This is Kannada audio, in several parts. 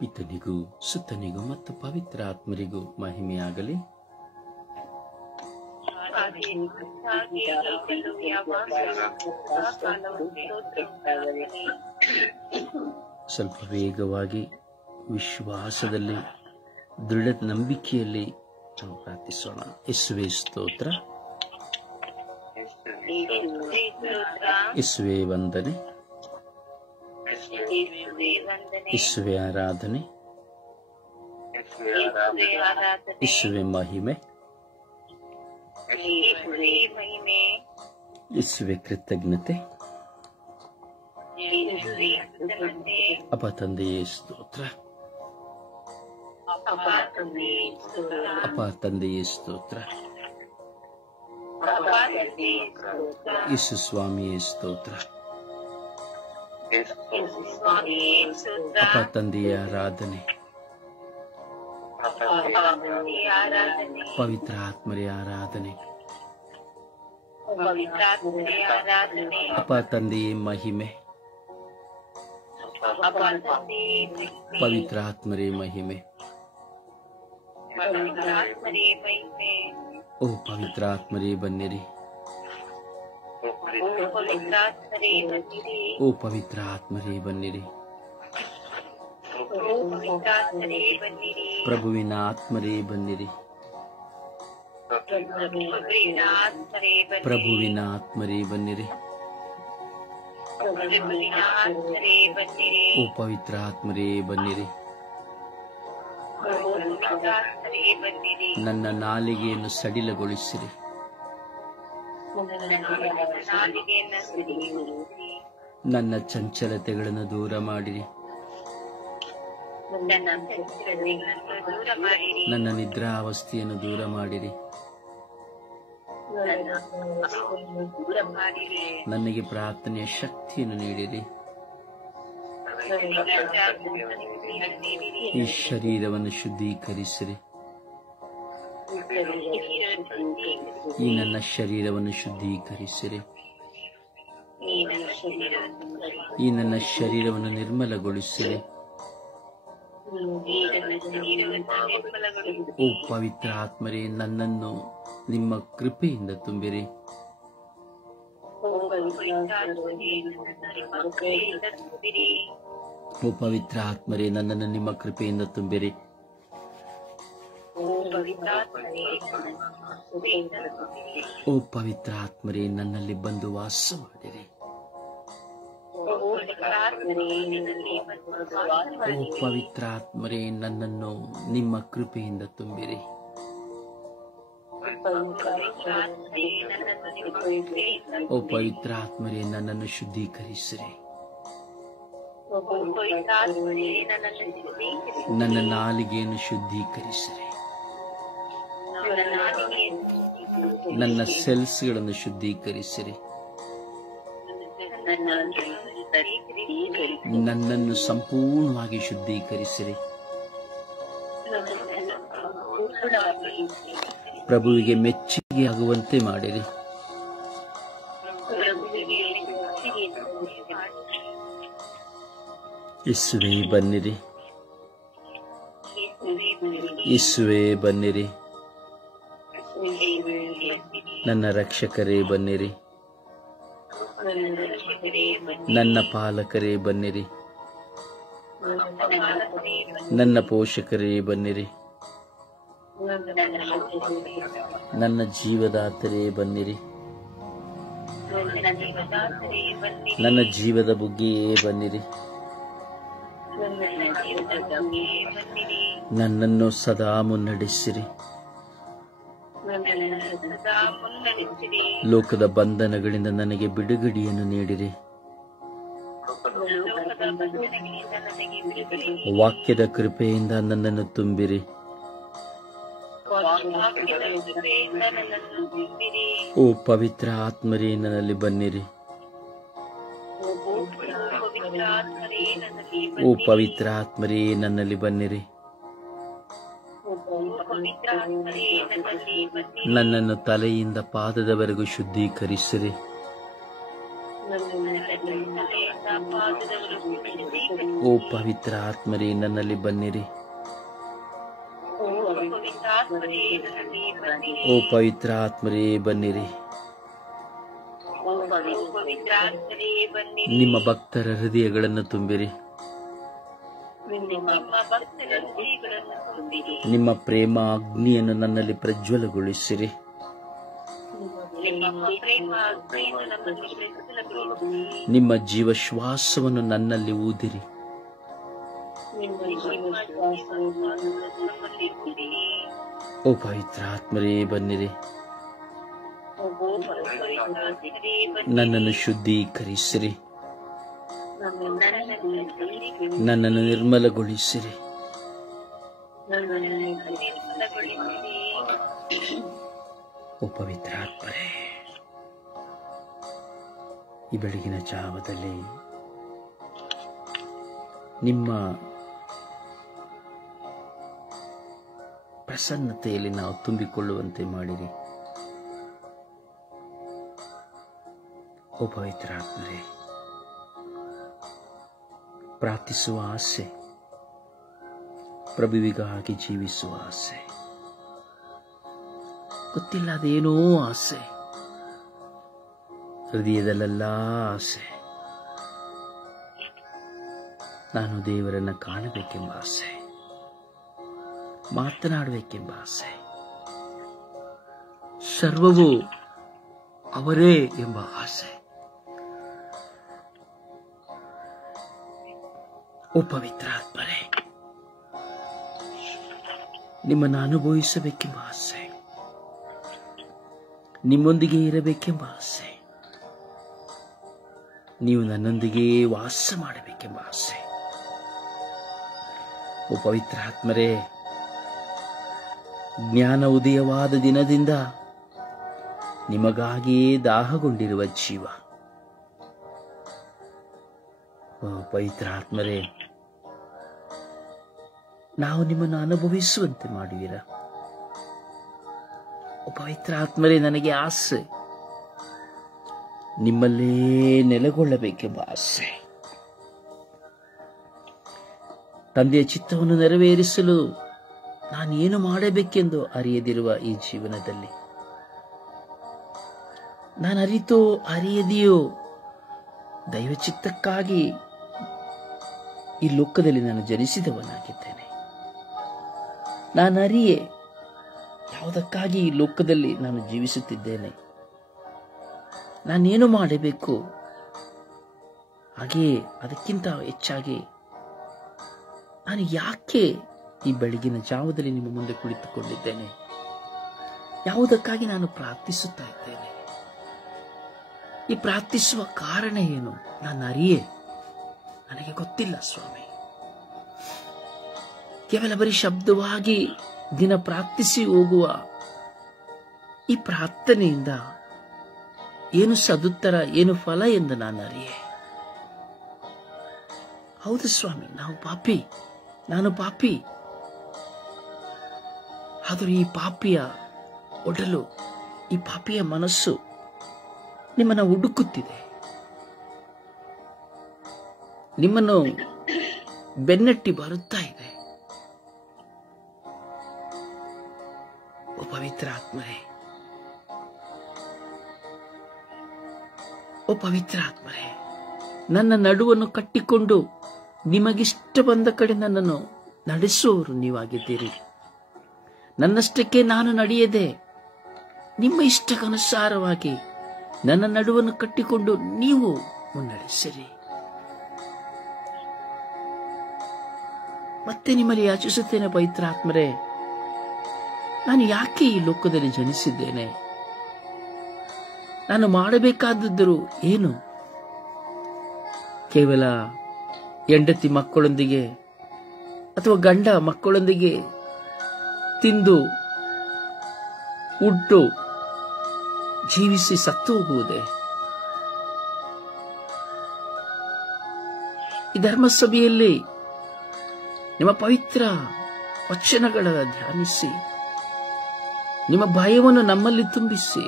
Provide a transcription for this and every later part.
ಪಿತನಿಗೂ ಸುತ್ತನಿಗೂ ಮತ್ತು ಪವಿತ್ರ ಆತ್ಮರಿಗೂ ಮಹಿಮೆಯಾಗಲಿ. ಸ್ವಲ್ಪ ವೇಗವಾಗಿ ವಿಶ್ವಾಸದಲ್ಲಿ ದೃಢ ನಂಬಿಕೆಯಲ್ಲಿ ನಾವು ಪ್ರಾರ್ಥಿಸೋಣ. ಯೇಸುವೇ ಸ್ತೋತ್ರ, ಯೇಸುವೇ ವಂದನೆ, ಯೇಸುವೇ ಆರಾಧನೆ, ಯೇಸುವೇ ಮಹಿಮೆ, ಯೇಸುವೇ ಕೃತಜ್ಞತೆ. ಅಪ್ಪ ತಂದೆಯೇ ಸ್ತೋತ್ರ, ಅಪ್ಪ ತಂದೆಯೇ ಸ್ತೋತ್ರ, ಯೇಸು ಸ್ವಾಮಿಯೇ ಸ್ತೋತ್ರ, ಅಪ್ಪ ತಂದೆಯ ಆರಾಧನೆ, ಪವಿತ್ರ ಆತ್ಮರೇ ಆರಾಧನೆ, ಅಪ್ಪ ತಂದೆಯೇ ಮಹಿಮೆ, ಪವಿತ್ರ ಆತ್ಮರೇ ಮಹಿಮೆ. ಓ ಪವಿತ್ರ ಆತ್ಮರೇ ಬನ್ನಿರಿ, ಓ ಪವಿತ್ರ ಆತ್ಮರೇ ಬನ್ನಿರಿ, ಪ್ರಭುವಿನ ಆತ್ಮರೇ ಬನ್ನಿರಿ, ಪ್ರಭುವಿನ ಆತ್ಮರೇ ಬನ್ನಿರಿ, ಓ ಪವಿತ್ರ ಆತ್ಮರೇ ಬನ್ನಿರಿ. ನನ್ನ ನಾಲಿಗೆಯನ್ನು ಸಡಿಲಗೊಳಿಸಿರಿ, ನನ್ನ ಚಂಚಲತೆಗಳನ್ನು ದೂರ ಮಾಡಿರಿ, ನನ್ನ ನಿದ್ರಾವಸ್ಥೆಯನ್ನು ದೂರ ಮಾಡಿರಿ, ನನಗೆ ಪ್ರಾರ್ಥನೆಯ ಶಕ್ತಿಯನ್ನು ನೀಡಿರಿ. ಈ ಶರೀರವನ್ನು ಶುದ್ಧೀಕರಿಸಿರಿ, ಈ ನನ್ನ ಶರೀರವನ್ನು ಶುದ್ಧೀಕರಿಸಿರಿ, ಈ ನನ್ನ ಶರೀರವನ್ನು ನಿರ್ಮಲಗೊಳಿಸಿರಿ. ಓ ಪವಿತ್ರ ಆತ್ಮರೇ, ನನ್ನನ್ನು ನಿಮ್ಮ ಕೃಪೆಯಿಂದ ತುಂಬಿರಿ. ಓ ಪವಿತ್ರ ಆತ್ಮರೇ, ನನ್ನನ್ನು ನಿಮ್ಮ ಕೃಪೆಯಿಂದ ತುಂಬಿರಿ. ಓ ಪವಿತ್ರ ಆತ್ಮರೇ, ನನ್ನಲ್ಲಿ ಬಂದು ವಾಸ ಮಾಡಿರಿ. ಓ ಪವಿತ್ರ ಆತ್ಮರೇ, ನನ್ನನ್ನು ನಿಮ್ಮ ಕೃಪೆಯಿಂದ ತುಂಬಿರಿ. ಓ ಪವಿತ್ರ ಆತ್ಮರೇ, ನನ್ನನ್ನು ಶುದ್ಧೀಕರಿಸಿರಿ. ನನ್ನ ನಾಲಿಗೆಯನ್ನು ಶುದ್ಧೀಕರಿಸಿರಿ, ನನ್ನ ಸೆಲ್ಸ್ಗಳನ್ನು ಶುದ್ಧೀಕರಿಸಿರಿ, ನನ್ನನ್ನು ಸಂಪೂರ್ಣವಾಗಿ ಶುದ್ಧೀಕರಿಸಿರಿ. ಪ್ರಭುವಿಗೆ ಮೆಚ್ಚುಗೆ ಆಗುವಂತೆ ಮಾಡಿರಿ. ಯೇಸುವೇ ಬನ್ನಿರಿ, ಯೇಸುವೇ ಬನ್ನಿರಿ, ನನ್ನ ರಕ್ಷಕರೇ ಬನ್ನಿರಿ, ನನ್ನ ಪಾಲಕರೇ ಬನ್ನಿರಿ, ನನ್ನ ಪೋಷಕರೇ ಬನ್ನಿರಿ, ನನ್ನ ಜೀವದಾತರೇ ಬನ್ನಿರಿ, ನನ್ನ ಜೀವದ ಬುಗ್ಗೆಯೇ ಬನ್ನಿರಿ, ನನ್ನನ್ನು ಸದಾ ಮುನ್ನಡೆಸಿರಿ. ಲೋಕದ ಬಂಧನಗಳಿಂದ ನನಗೆ ಬಿಡುಗಡೆಯನ್ನು ನೀಡಿರಿ. ವಾಕ್ಯದ ಕೃಪೆಯಿಂದ ನನ್ನನ್ನು ತುಂಬಿರಿ. ಓ ಪವಿತ್ರ ಆತ್ಮರೇ, ನನ್ನಲ್ಲಿ ಬನ್ನಿರಿ. ಓ ಪವಿತ್ರ ಆತ್ಮರೇ, ನನ್ನಲ್ಲಿ ಬನ್ನಿರಿ. ನನ್ನನ್ನು ತಲೆಯಿಂದ ಪಾದದವರೆಗೂ ಶುದ್ಧೀಕರಿಸಿರಿ. ಓ ಪವಿತ್ರ ಆತ್ಮರೇ ನನ್ನಲ್ಲಿ ಬನ್ನಿರಿ. ಓ ಪವಿತ್ರ ಆತ್ಮರೇ ಬನ್ನಿರಿ. ನಿಮ್ಮ ಭಕ್ತರ ಹೃದಯಗಳನ್ನು ತುಂಬಿರಿ. ನಿಮ್ಮ ಪ್ರೇಮ ಅಗ್ನಿಯನ್ನು ನನ್ನಲ್ಲಿ ಪ್ರಜ್ವಲಗೊಳಿಸಿರಿ. ನಿಮ್ಮ ಜೀವಶ್ವಾಸವನ್ನು ನನ್ನಲ್ಲಿ ಊದಿರಿ. ಓ ಪವಿತ್ರ ಆತ್ಮರೇ ಬನ್ನಿರಿ. ನನ್ನನ್ನು ಶುದ್ಧೀಕರಿಸಿರಿ. ನನ್ನನ್ನು ನಿರ್ಮಲಗೊಳಿಸಿರಿ. ಓ ಪವಿತ್ರ ಆತ್ಮರೇ, ಈ ಬೆಳಗಿನ ಜಾವದಲ್ಲಿ ನಿಮ್ಮ ಪ್ರಸನ್ನತೆಯಲ್ಲಿ ನಾವು ತುಂಬಿಕೊಳ್ಳುವಂತೆ ಮಾಡಿರಿ. ಓ ಪವಿತ್ರ ಆತ್ಮರೇ, ಪ್ರಾರ್ಥಿಸುವ ಆಸೆ, ಪ್ರಭುವಿಗಾಗಿ ಜೀವಿಸುವ ಆಸೆ, ಗೊತ್ತಿಲ್ಲದೇನೋ ಆಸೆ, ಹೃದಯದಲ್ಲೆಲ್ಲ ಆಸೆ, ನಾನು ದೇವರನ್ನ ಕಾಣಬೇಕೆಂಬ ಆಸೆ, ಮಾತನಾಡಬೇಕೆಂಬ ಆಸೆ, ಸರ್ವವೂ ಅವರೇ ಎಂಬ ಆಸೆ. ಓ ಪವಿತ್ರ ಆತ್ಮರೇ, ನಿಮ್ಮನ್ನು ಅನುಭವಿಸಬೇಕೆಂಬ ಆಸೆ, ನಿಮ್ಮೊಂದಿಗೆ ಇರಬೇಕೆಂಬ ಆಸೆ, ನೀವು ನನ್ನೊಂದಿಗೆ ವಾಸ ಮಾಡಬೇಕೆಂಬ ಆಸೆ. ಓ ಪವಿತ್ರ ಆತ್ಮರೇ, ಜ್ಞಾನ ಉದಯವಾದ ದಿನದಿಂದ ನಿಮಗಾಗಿಯೇ ದಾಹಗೊಂಡಿರುವ ಜೀವ. ಓ ಪವಿತ್ರ ಆತ್ಮರೇ, ನಾವು ನಿಮ್ಮನ್ನು ಅನುಭವಿಸುವಂತೆ ಮಾಡುವಿರ. ಓ ಪವಿತ್ರ ಆತ್ಮರೇ, ನನಗೆ ಆಸೆ, ನಿಮ್ಮಲ್ಲೇ ನೆಲೆಗೊಳ್ಳಬೇಕೆಂಬ ಆಸೆ. ತಂದೆಯ ಚಿತ್ತವನ್ನು ನೆರವೇರಿಸಲು ನಾನೇನು ಮಾಡಬೇಕೆಂದು ಅರಿಯದಿರುವ ಈ ಜೀವನದಲ್ಲಿ, ನಾನು ಅರಿತೋ ಅರಿಯದೆಯೋ ದೈವ ಚಿತ್ತಕ್ಕಾಗಿ ಈ ಲೋಕದಲ್ಲಿ ನಾನು ಜನಿಸಿದವನಾಗಿದ್ದೇನೆ. ನಾನು ಅರಿಯೇ ಯಾವುದಕ್ಕಾಗಿ ಈ ಲೋಕದಲ್ಲಿ ನಾನು ಜೀವಿಸುತ್ತಿದ್ದೇನೆ, ನಾನೇನು ಮಾಡಬೇಕು, ಹಾಗೆಯೇ ಅದಕ್ಕಿಂತ ಹೆಚ್ಚಾಗಿ ನಾನು ಯಾಕೆ ಈ ಬೆಳಗಿನ ಜಾವದಲ್ಲಿ ನಿಮ್ಮ ಮುಂದೆ ಕುಳಿತುಕೊಂಡಿದ್ದೇನೆ, ಯಾವುದಕ್ಕಾಗಿ ನಾನು ಪ್ರಾರ್ಥಿಸುತ್ತಾ ಇದ್ದೇನೆ, ಈ ಪ್ರಾರ್ಥಿಸುವ ಕಾರಣ ಏನು, ನಾನು ಅರಿಯೇ ನನಗೆ ಗೊತ್ತಿಲ್ಲ ಸ್ವಾಮಿ. ಕೇವಲ ಬರೀ ಶಬ್ದವಾಗಿ ದಿನ ಪ್ರಾರ್ಥಿಸಿ ಹೋಗುವ ಈ ಪ್ರಾರ್ಥನೆಯಿಂದ ಏನು ಸದುತ್ತರ, ಏನು ಫಲ ಎಂದು ನಾನು ಅರಿಯೇ. ಹೌದು ಸ್ವಾಮಿ, ನಾನು ಪಾಪಿ. ಆದರೂ ಈ ಪಾಪಿಯ ಒಡಲು, ಈ ಪಾಪಿಯ ಮನಸ್ಸು ನಿಮ್ಮನ್ನು ಹುಡುಕುತ್ತಿದೆ, ನಿಮ್ಮನ್ನು ಬೆನ್ನಟ್ಟಿ ಬರುತ್ತಾ ಇದೆ. ಓ ಪವಿತ್ರ ಆತ್ಮರೇ, ಓ ಪವಿತ್ರ ಆತ್ಮರೇ, ನನ್ನ ನಡುವನ್ನು ಕಟ್ಟಿಕೊಂಡು ನಿಮಗಿಷ್ಟ ಬಂದ ಕಡೆ ನನ್ನನ್ನು ನಡೆಸುವವರು ನೀವಾಗಿದ್ದೀರಿ. ನನ್ನಷ್ಟಕ್ಕೆ ನಾನು ನಡೆಯದೆ ನಿಮ್ಮ ಇಷ್ಟಕ್ಕನುಸಾರವಾಗಿ ನನ್ನ ನಡುವನ್ನು ಕಟ್ಟಿಕೊಂಡು ನೀವು ಮುನ್ನಡೆಸಿರಿ. ಮತ್ತೆ ನಿಮ್ಮಲ್ಲಿ ಯಾಚಿಸುತ್ತೇನೆ ಪವಿತ್ರ ಆತ್ಮರೇ, ನಾನು ಯಾಕೆ ಈ ಲೋಕದಲ್ಲಿ ಜನಿಸಿದ್ದೇನೆ, ನಾನು ಮಾಡಬೇಕಾದದ್ದು ಏನು? ಕೇವಲ ಹೆಂಡತಿ ಮಕ್ಕಳೊಂದಿಗೆ ಅಥವಾ ಗಂಡ ಮಕ್ಕಳೊಂದಿಗೆ ತಿಂದು ಉಟ್ಟು ಜೀವಿಸಿ ಸತ್ತು ಹೋಗುವುದೇ? ಈ ಧರ್ಮಸಭೆಯಲ್ಲಿ ನಿಮ್ಮ ಪವಿತ್ರ ವಚನಗಳ ಧ್ಯಾನಿಸಿ, ನಿಮ್ಮ ಭಯವನ್ನು ನಮ್ಮಲ್ಲಿ ತುಂಬಿಸಿ,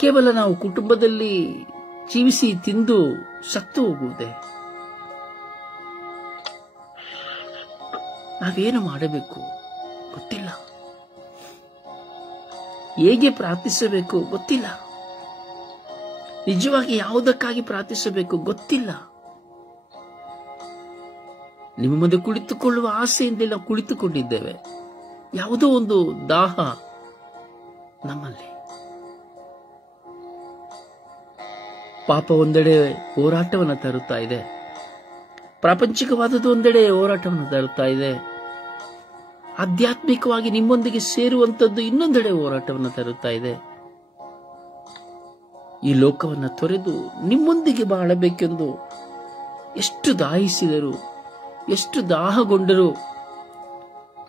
ಕೇವಲ ನಾವು ಕುಟುಂಬದಲ್ಲಿ ಜೀವಿಸಿ ತಿಂದು ಸತ್ತು ಹೋಗುವುದೇ? ನಾವೇನು ಮಾಡಬೇಕು ಗೊತ್ತಿಲ್ಲ. ಹೇಗೆ ಪ್ರಾರ್ಥಿಸಬೇಕು ಗೊತ್ತಿಲ್ಲ. ನಿಜವಾಗಿ ಯಾವುದಕ್ಕಾಗಿ ಪ್ರಾರ್ಥಿಸಬೇಕು ಗೊತ್ತಿಲ್ಲ. ನಿಮ್ಮ ಮುಂದೆ ಕುಳಿತುಕೊಳ್ಳುವ ಆಸೆಯಿಂದ ನಾವು ಕುಳಿತುಕೊಂಡಿದ್ದೇವೆ. ಯಾವುದೋ ಒಂದು ದಾಹ ನಮ್ಮಲ್ಲಿ. ಪಾಪ ಒಂದೆಡೆ ಹೋರಾಟವನ್ನು ತರುತ್ತಾ ಇದೆ, ಪ್ರಾಪಂಚಿಕವಾದದ್ದು ಒಂದೆಡೆ ಹೋರಾಟವನ್ನು ತರುತ್ತಾ ಇದೆ, ಆಧ್ಯಾತ್ಮಿಕವಾಗಿ ನಿಮ್ಮೊಂದಿಗೆ ಸೇರುವಂತದ್ದು ಇನ್ನೊಂದೆಡೆ ಹೋರಾಟವನ್ನು ತರುತ್ತಾ ಇದೆ. ಈ ಲೋಕವನ್ನು ತೊರೆದು ನಿಮ್ಮೊಂದಿಗೆ ಬಾಳಬೇಕೆಂದು ಎಷ್ಟು ದಾಹಿಸಿದರು, ಎಷ್ಟು ದಾಹಗೊಂಡರೂ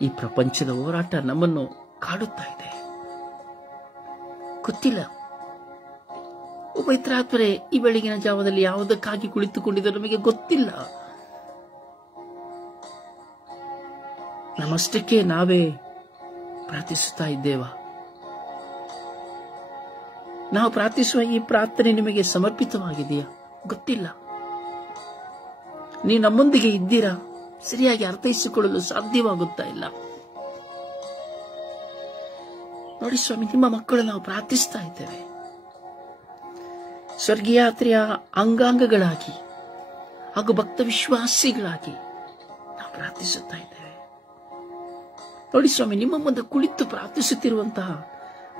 ಈ ಪ್ರಪಂಚದ ಹೋರಾಟ ನಮ್ಮನ್ನು ಕಾಡುತ್ತಾ ಇದೆ. ಗೊತ್ತಿಲ್ಲ. ಪವಿತ್ರಾತ್ಮರೇ, ಈ ಬೆಳಗಿನ ಜಾವದಲ್ಲಿ ಯಾವುದಕ್ಕಾಗಿ ಕುಳಿತುಕೊಂಡಿದ್ದರೂ ನಮಗೆ ಗೊತ್ತಿಲ್ಲ. ನಮ್ಮಷ್ಟಕ್ಕೆ ನಾವೇ ಪ್ರಾರ್ಥಿಸುತ್ತಾ ಇದ್ದೇವಾ? ನಾವು ಪ್ರಾರ್ಥಿಸುವ ಈ ಪ್ರಾರ್ಥನೆ ನಿಮಗೆ ಸಮರ್ಪಿತವಾಗಿದೆಯಾ? ಗೊತ್ತಿಲ್ಲ. ನೀವು ನಮ್ಮೊಂದಿಗೆ ಇದ್ದೀರಾ? ಸರಿಯಾಗಿ ಅರ್ಥೈಸಿಕೊಳ್ಳಲು ಸಾಧ್ಯವಾಗುತ್ತಾ ಇಲ್ಲ. ನೋಡಿ ಸ್ವಾಮಿ, ನಿಮ್ಮ ಮಕ್ಕಳು ನಾವು ಪ್ರಾರ್ಥಿಸ್ತಾ ಇದ್ದೇವೆ. ಸ್ವರ್ಗೀಯಾತ್ರೆಯ ಅಂಗಾಂಗಗಳಾಗಿ ಹಾಗೂ ಭಕ್ತ ವಿಶ್ವಾಸಿಗಳಾಗಿ ನಾವು ಪ್ರಾರ್ಥಿಸುತ್ತಾ ಇದ್ದೇವೆ. ನೋಡಿ ಸ್ವಾಮಿ, ನಿಮ್ಮ ಮುಂದೆ ಕುಳಿತು ಪ್ರಾರ್ಥಿಸುತ್ತಿರುವಂತಹ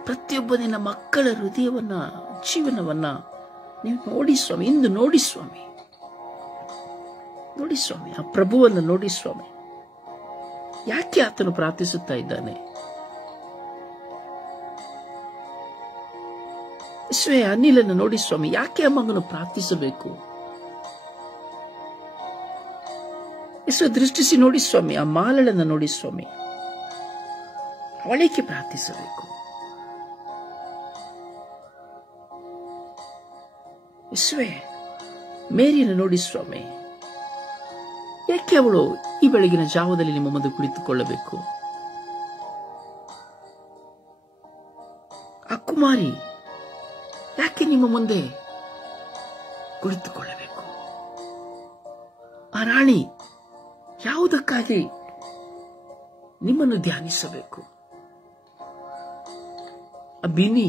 ಪ್ರತಿಯೊಬ್ಬ ನಿನ್ನ ಮಕ್ಕಳ ಹೃದಯವನ್ನ, ಜೀವನವನ್ನ ನೀವು ನೋಡಿ ಸ್ವಾಮಿ. ಇಂದು ನೋಡಿ ಸ್ವಾಮಿ, ನೋಡಿ ಸ್ವಾಮಿ, ಆ ಪ್ರಭುವನ್ನು ನೋಡಿ ಸ್ವಾಮಿ. ಯಾಕೆ ಆತನು ಪ್ರಾರ್ಥಿಸುತ್ತಾ ಇದ್ದಾನೆ? ಅನಿಲನ್ನು ನೋಡಿ ಸ್ವಾಮಿ. ಯಾಕೆ ಆ ಮಗನು ಪ್ರಾರ್ಥಿಸಬೇಕು? ದೃಷ್ಟಿಸಿ ನೋಡಿ ಸ್ವಾಮಿ. ಆ ಮಾಲಳನ್ನು ನೋಡಿ ಸ್ವಾಮಿ. ಅವಳಿಗೆ ಪ್ರಾರ್ಥಿಸಬೇಕು. ಮೇರಿಯನ್ನು ನೋಡಿ ಸ್ವಾಮಿ. ಯಾಕೆ ಅವಳು ಈ ಬೆಳಗಿನ ಜಾವದಲ್ಲಿ ನಿಮ್ಮ ಮುಂದೆ ಕುಳಿತುಕೊಳ್ಳಬೇಕು? ಆ ಕುಮಾರಿ ಯಾಕೆ ನಿಮ್ಮ ಮುಂದೆ ಕುಳಿತುಕೊಳ್ಳಬೇಕು? ಆ ರಾಣಿ ಯಾವುದಕ್ಕಾಗಿ ನಿಮ್ಮನ್ನು ಧ್ಯಾನಿಸಬೇಕು? ಆ ಬಿನಿ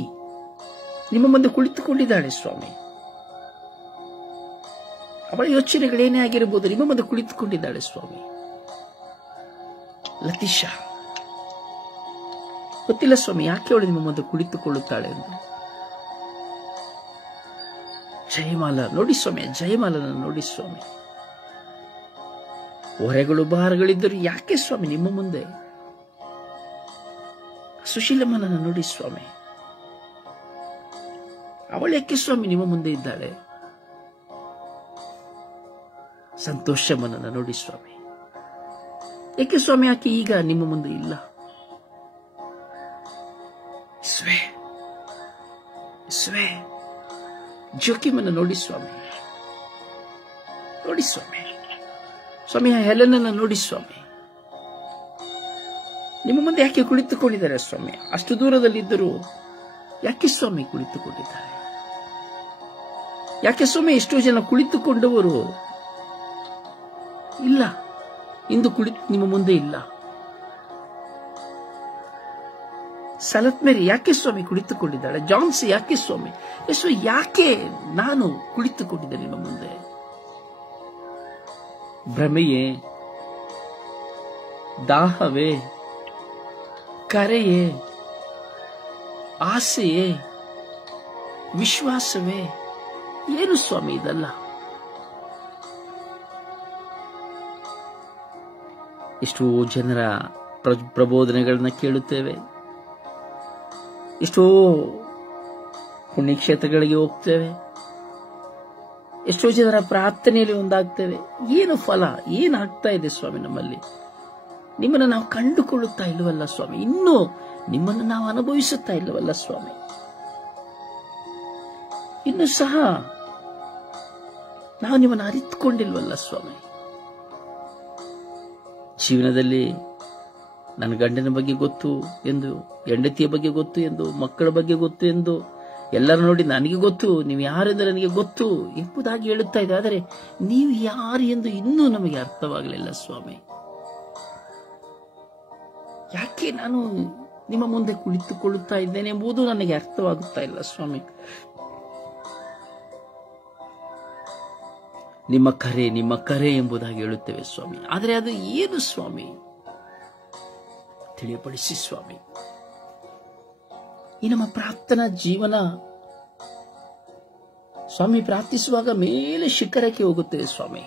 ನಿಮ್ಮ ಮುಂದೆ ಕುಳಿತುಕೊಂಡಿದ್ದಾಳೆ ಸ್ವಾಮಿ. ಅವಳ ಯೋಚನೆಗಳೇನೇ ಆಗಿರಬಹುದು, ನಿಮ್ಮ ಮುಂದೆ ಕುಳಿತುಕೊಂಡಿದ್ದಾಳೆ ಸ್ವಾಮಿ. ಲತೀಶಾ ಗೊತ್ತಿಲ್ಲ ಸ್ವಾಮಿ ಯಾಕೆ ಅವಳು ನಿಮ್ಮ ಮುಂದೆ ಕುಳಿತುಕೊಳ್ಳುತ್ತಾಳೆ ಎಂದು. ಜಯಮಾಲ ನೋಡಿ ಸ್ವಾಮಿ. ಜಯಮಾಲನ ನೋಡಿ ಸ್ವಾಮಿ. ಹೊರೆಗಳು ಭಾರಗಳಿದ್ದರೂ ಯಾಕೆ ಸ್ವಾಮಿ ನಿಮ್ಮ ಮುಂದೆ? ಸುಶೀಲಮ್ಮನನ್ನು ನೋಡಿ ಸ್ವಾಮಿ. ಅವಳೇಕೆ ಸ್ವಾಮಿ ನಿಮ್ಮ ಮುಂದೆ ಇದ್ದಾಳೆ? ಸಂತೋಷಮ್ಮನನ್ನು ನೋಡಿ ಸ್ವಾಮಿ. ಏಕೆ ಸ್ವಾಮಿ ಆಕೆ ಈಗ ನಿಮ್ಮ ಮುಂದೆ ಇಲ್ಲ? ಜೋಕಿಮನ್ನು ನೋಡಿ ಸ್ವಾಮಿ. ನೋಡಿ ಸ್ವಾಮಿ. ಸ್ವಾಮಿ ಆ ಹೆಲನನ್ನು ನೋಡಿ ಸ್ವಾಮಿ. ನಿಮ್ಮ ಮುಂದೆ ಯಾಕೆ ಕುಳಿತುಕೊಂಡಿದ್ದಾರೆ ಸ್ವಾಮಿ? ಅಷ್ಟು ದೂರದಲ್ಲಿದ್ದರೂ ಯಾಕೆ ಸ್ವಾಮಿ ಕುಳಿತುಕೊಂಡಿದ್ದಾರೆ? ಯಾಕೆ ಸ್ವಾಮಿ ಎಷ್ಟೋ ಜನ ಕುಳಿತುಕೊಂಡವರು ಇಲ್ಲ, ಇಂದು ನಿಮ್ಮ ಮುಂದೆ ಇಲ್ಲ. ಸಲತ್ಮೇರಿ ಯಾಕೆ ಸ್ವಾಮಿ ಕುಳಿತುಕೊಂಡಿದ್ದಾಳೆ? ಜಾನ್ಸಿ ಯಾಕೆ ಸ್ವಾಮಿ? ಯೇಸು ಯಾಕೆ ನಾನು ಕುಳಿತುಕೊಂಡಿದ್ದೆ ನಿಮ್ಮ ಮುಂದೆ? ಭ್ರಮೆಯೇ, ದಾಹವೇ, ಕರೆಯೇ, ಆಸೆಯೇ, ವಿಶ್ವಾಸವೇ? ಏನು ಸ್ವಾಮಿ ಇದಲ್ಲ? ಎಷ್ಟೋ ಜನರ ಪ್ರಬೋಧನೆಗಳನ್ನ ಕೇಳುತ್ತೇವೆ, ಎಷ್ಟೋ ಪುಣ್ಯಕ್ಷೇತ್ರಗಳಿಗೆ ಹೋಗ್ತೇವೆ, ಎಷ್ಟೋ ಜನರ ಪ್ರಾರ್ಥನೆಯಲ್ಲಿ ಒಂದಾಗ್ತೇವೆ. ಏನು ಫಲ? ಏನಾಗ್ತಾ ಇದೆ ಸ್ವಾಮಿ ನಮ್ಮಲ್ಲಿ? ನಿಮ್ಮನ್ನು ನಾವು ಕಂಡುಕೊಳ್ಳುತ್ತಾ ಇಲ್ಲವಲ್ಲ ಸ್ವಾಮಿ? ಇನ್ನೂ ನಿಮ್ಮನ್ನು ನಾವು ಅನುಭವಿಸುತ್ತಾ ಇಲ್ಲವಲ್ಲ ಸ್ವಾಮಿ? ಇನ್ನು ಸಹ ನಾವು ನಿಮ್ಮನ್ನು ಅರಿತುಕೊಂಡಿಲ್ವಲ್ಲ ಸ್ವಾಮಿ? ಜೀವನದಲ್ಲಿ ನನ್ನ ಗಂಡನ ಬಗ್ಗೆ ಗೊತ್ತು ಎಂದು, ಹೆಂಡತಿಯ ಬಗ್ಗೆ ಗೊತ್ತು ಎಂದು, ಮಕ್ಕಳ ಬಗ್ಗೆ ಗೊತ್ತು ಎಂದು ಎಲ್ಲರೂ ನೋಡಿ ನನಗೆ ಗೊತ್ತು, ನೀವು ಯಾರೆಂದರೆ ನನಗೆ ಗೊತ್ತು ಎಂಬುದಾಗಿ ಹೇಳುತ್ತಾ ಇದೆ. ಆದರೆ ನೀವು ಯಾರು ಎಂದು ಇನ್ನೂ ನಮಗೆ ಅರ್ಥವಾಗಲಿಲ್ಲ ಸ್ವಾಮಿ. ಯಾಕೆ ನಾನು ನಿಮ್ಮ ಮುಂದೆ ಕುಳಿತುಕೊಳ್ಳುತ್ತಾ ಇದ್ದೇನೆ ಎಂಬುದು ನನಗೆ ಅರ್ಥವಾಗುತ್ತಾ ಇಲ್ಲ ಸ್ವಾಮಿ. ನಿಮ್ಮ ಕರೆ ಎಂಬುದಾಗಿ ಹೇಳುತ್ತೇವೆ ಸ್ವಾಮಿ. ಆದರೆ ಅದು ಏನು ಸ್ವಾಮಿ ತಿಳಿಯಪಡಿಸಿ ಸ್ವಾಮಿ. ಈ ನಮ್ಮ ಪ್ರಾರ್ಥನಾ ಜೀವನ ಸ್ವಾಮಿ, ಪ್ರಾರ್ಥಿಸುವಾಗ ಮೇಲೆ ಶಿಖರಕ್ಕೆ ಹೋಗುತ್ತೇವೆ ಸ್ವಾಮಿ.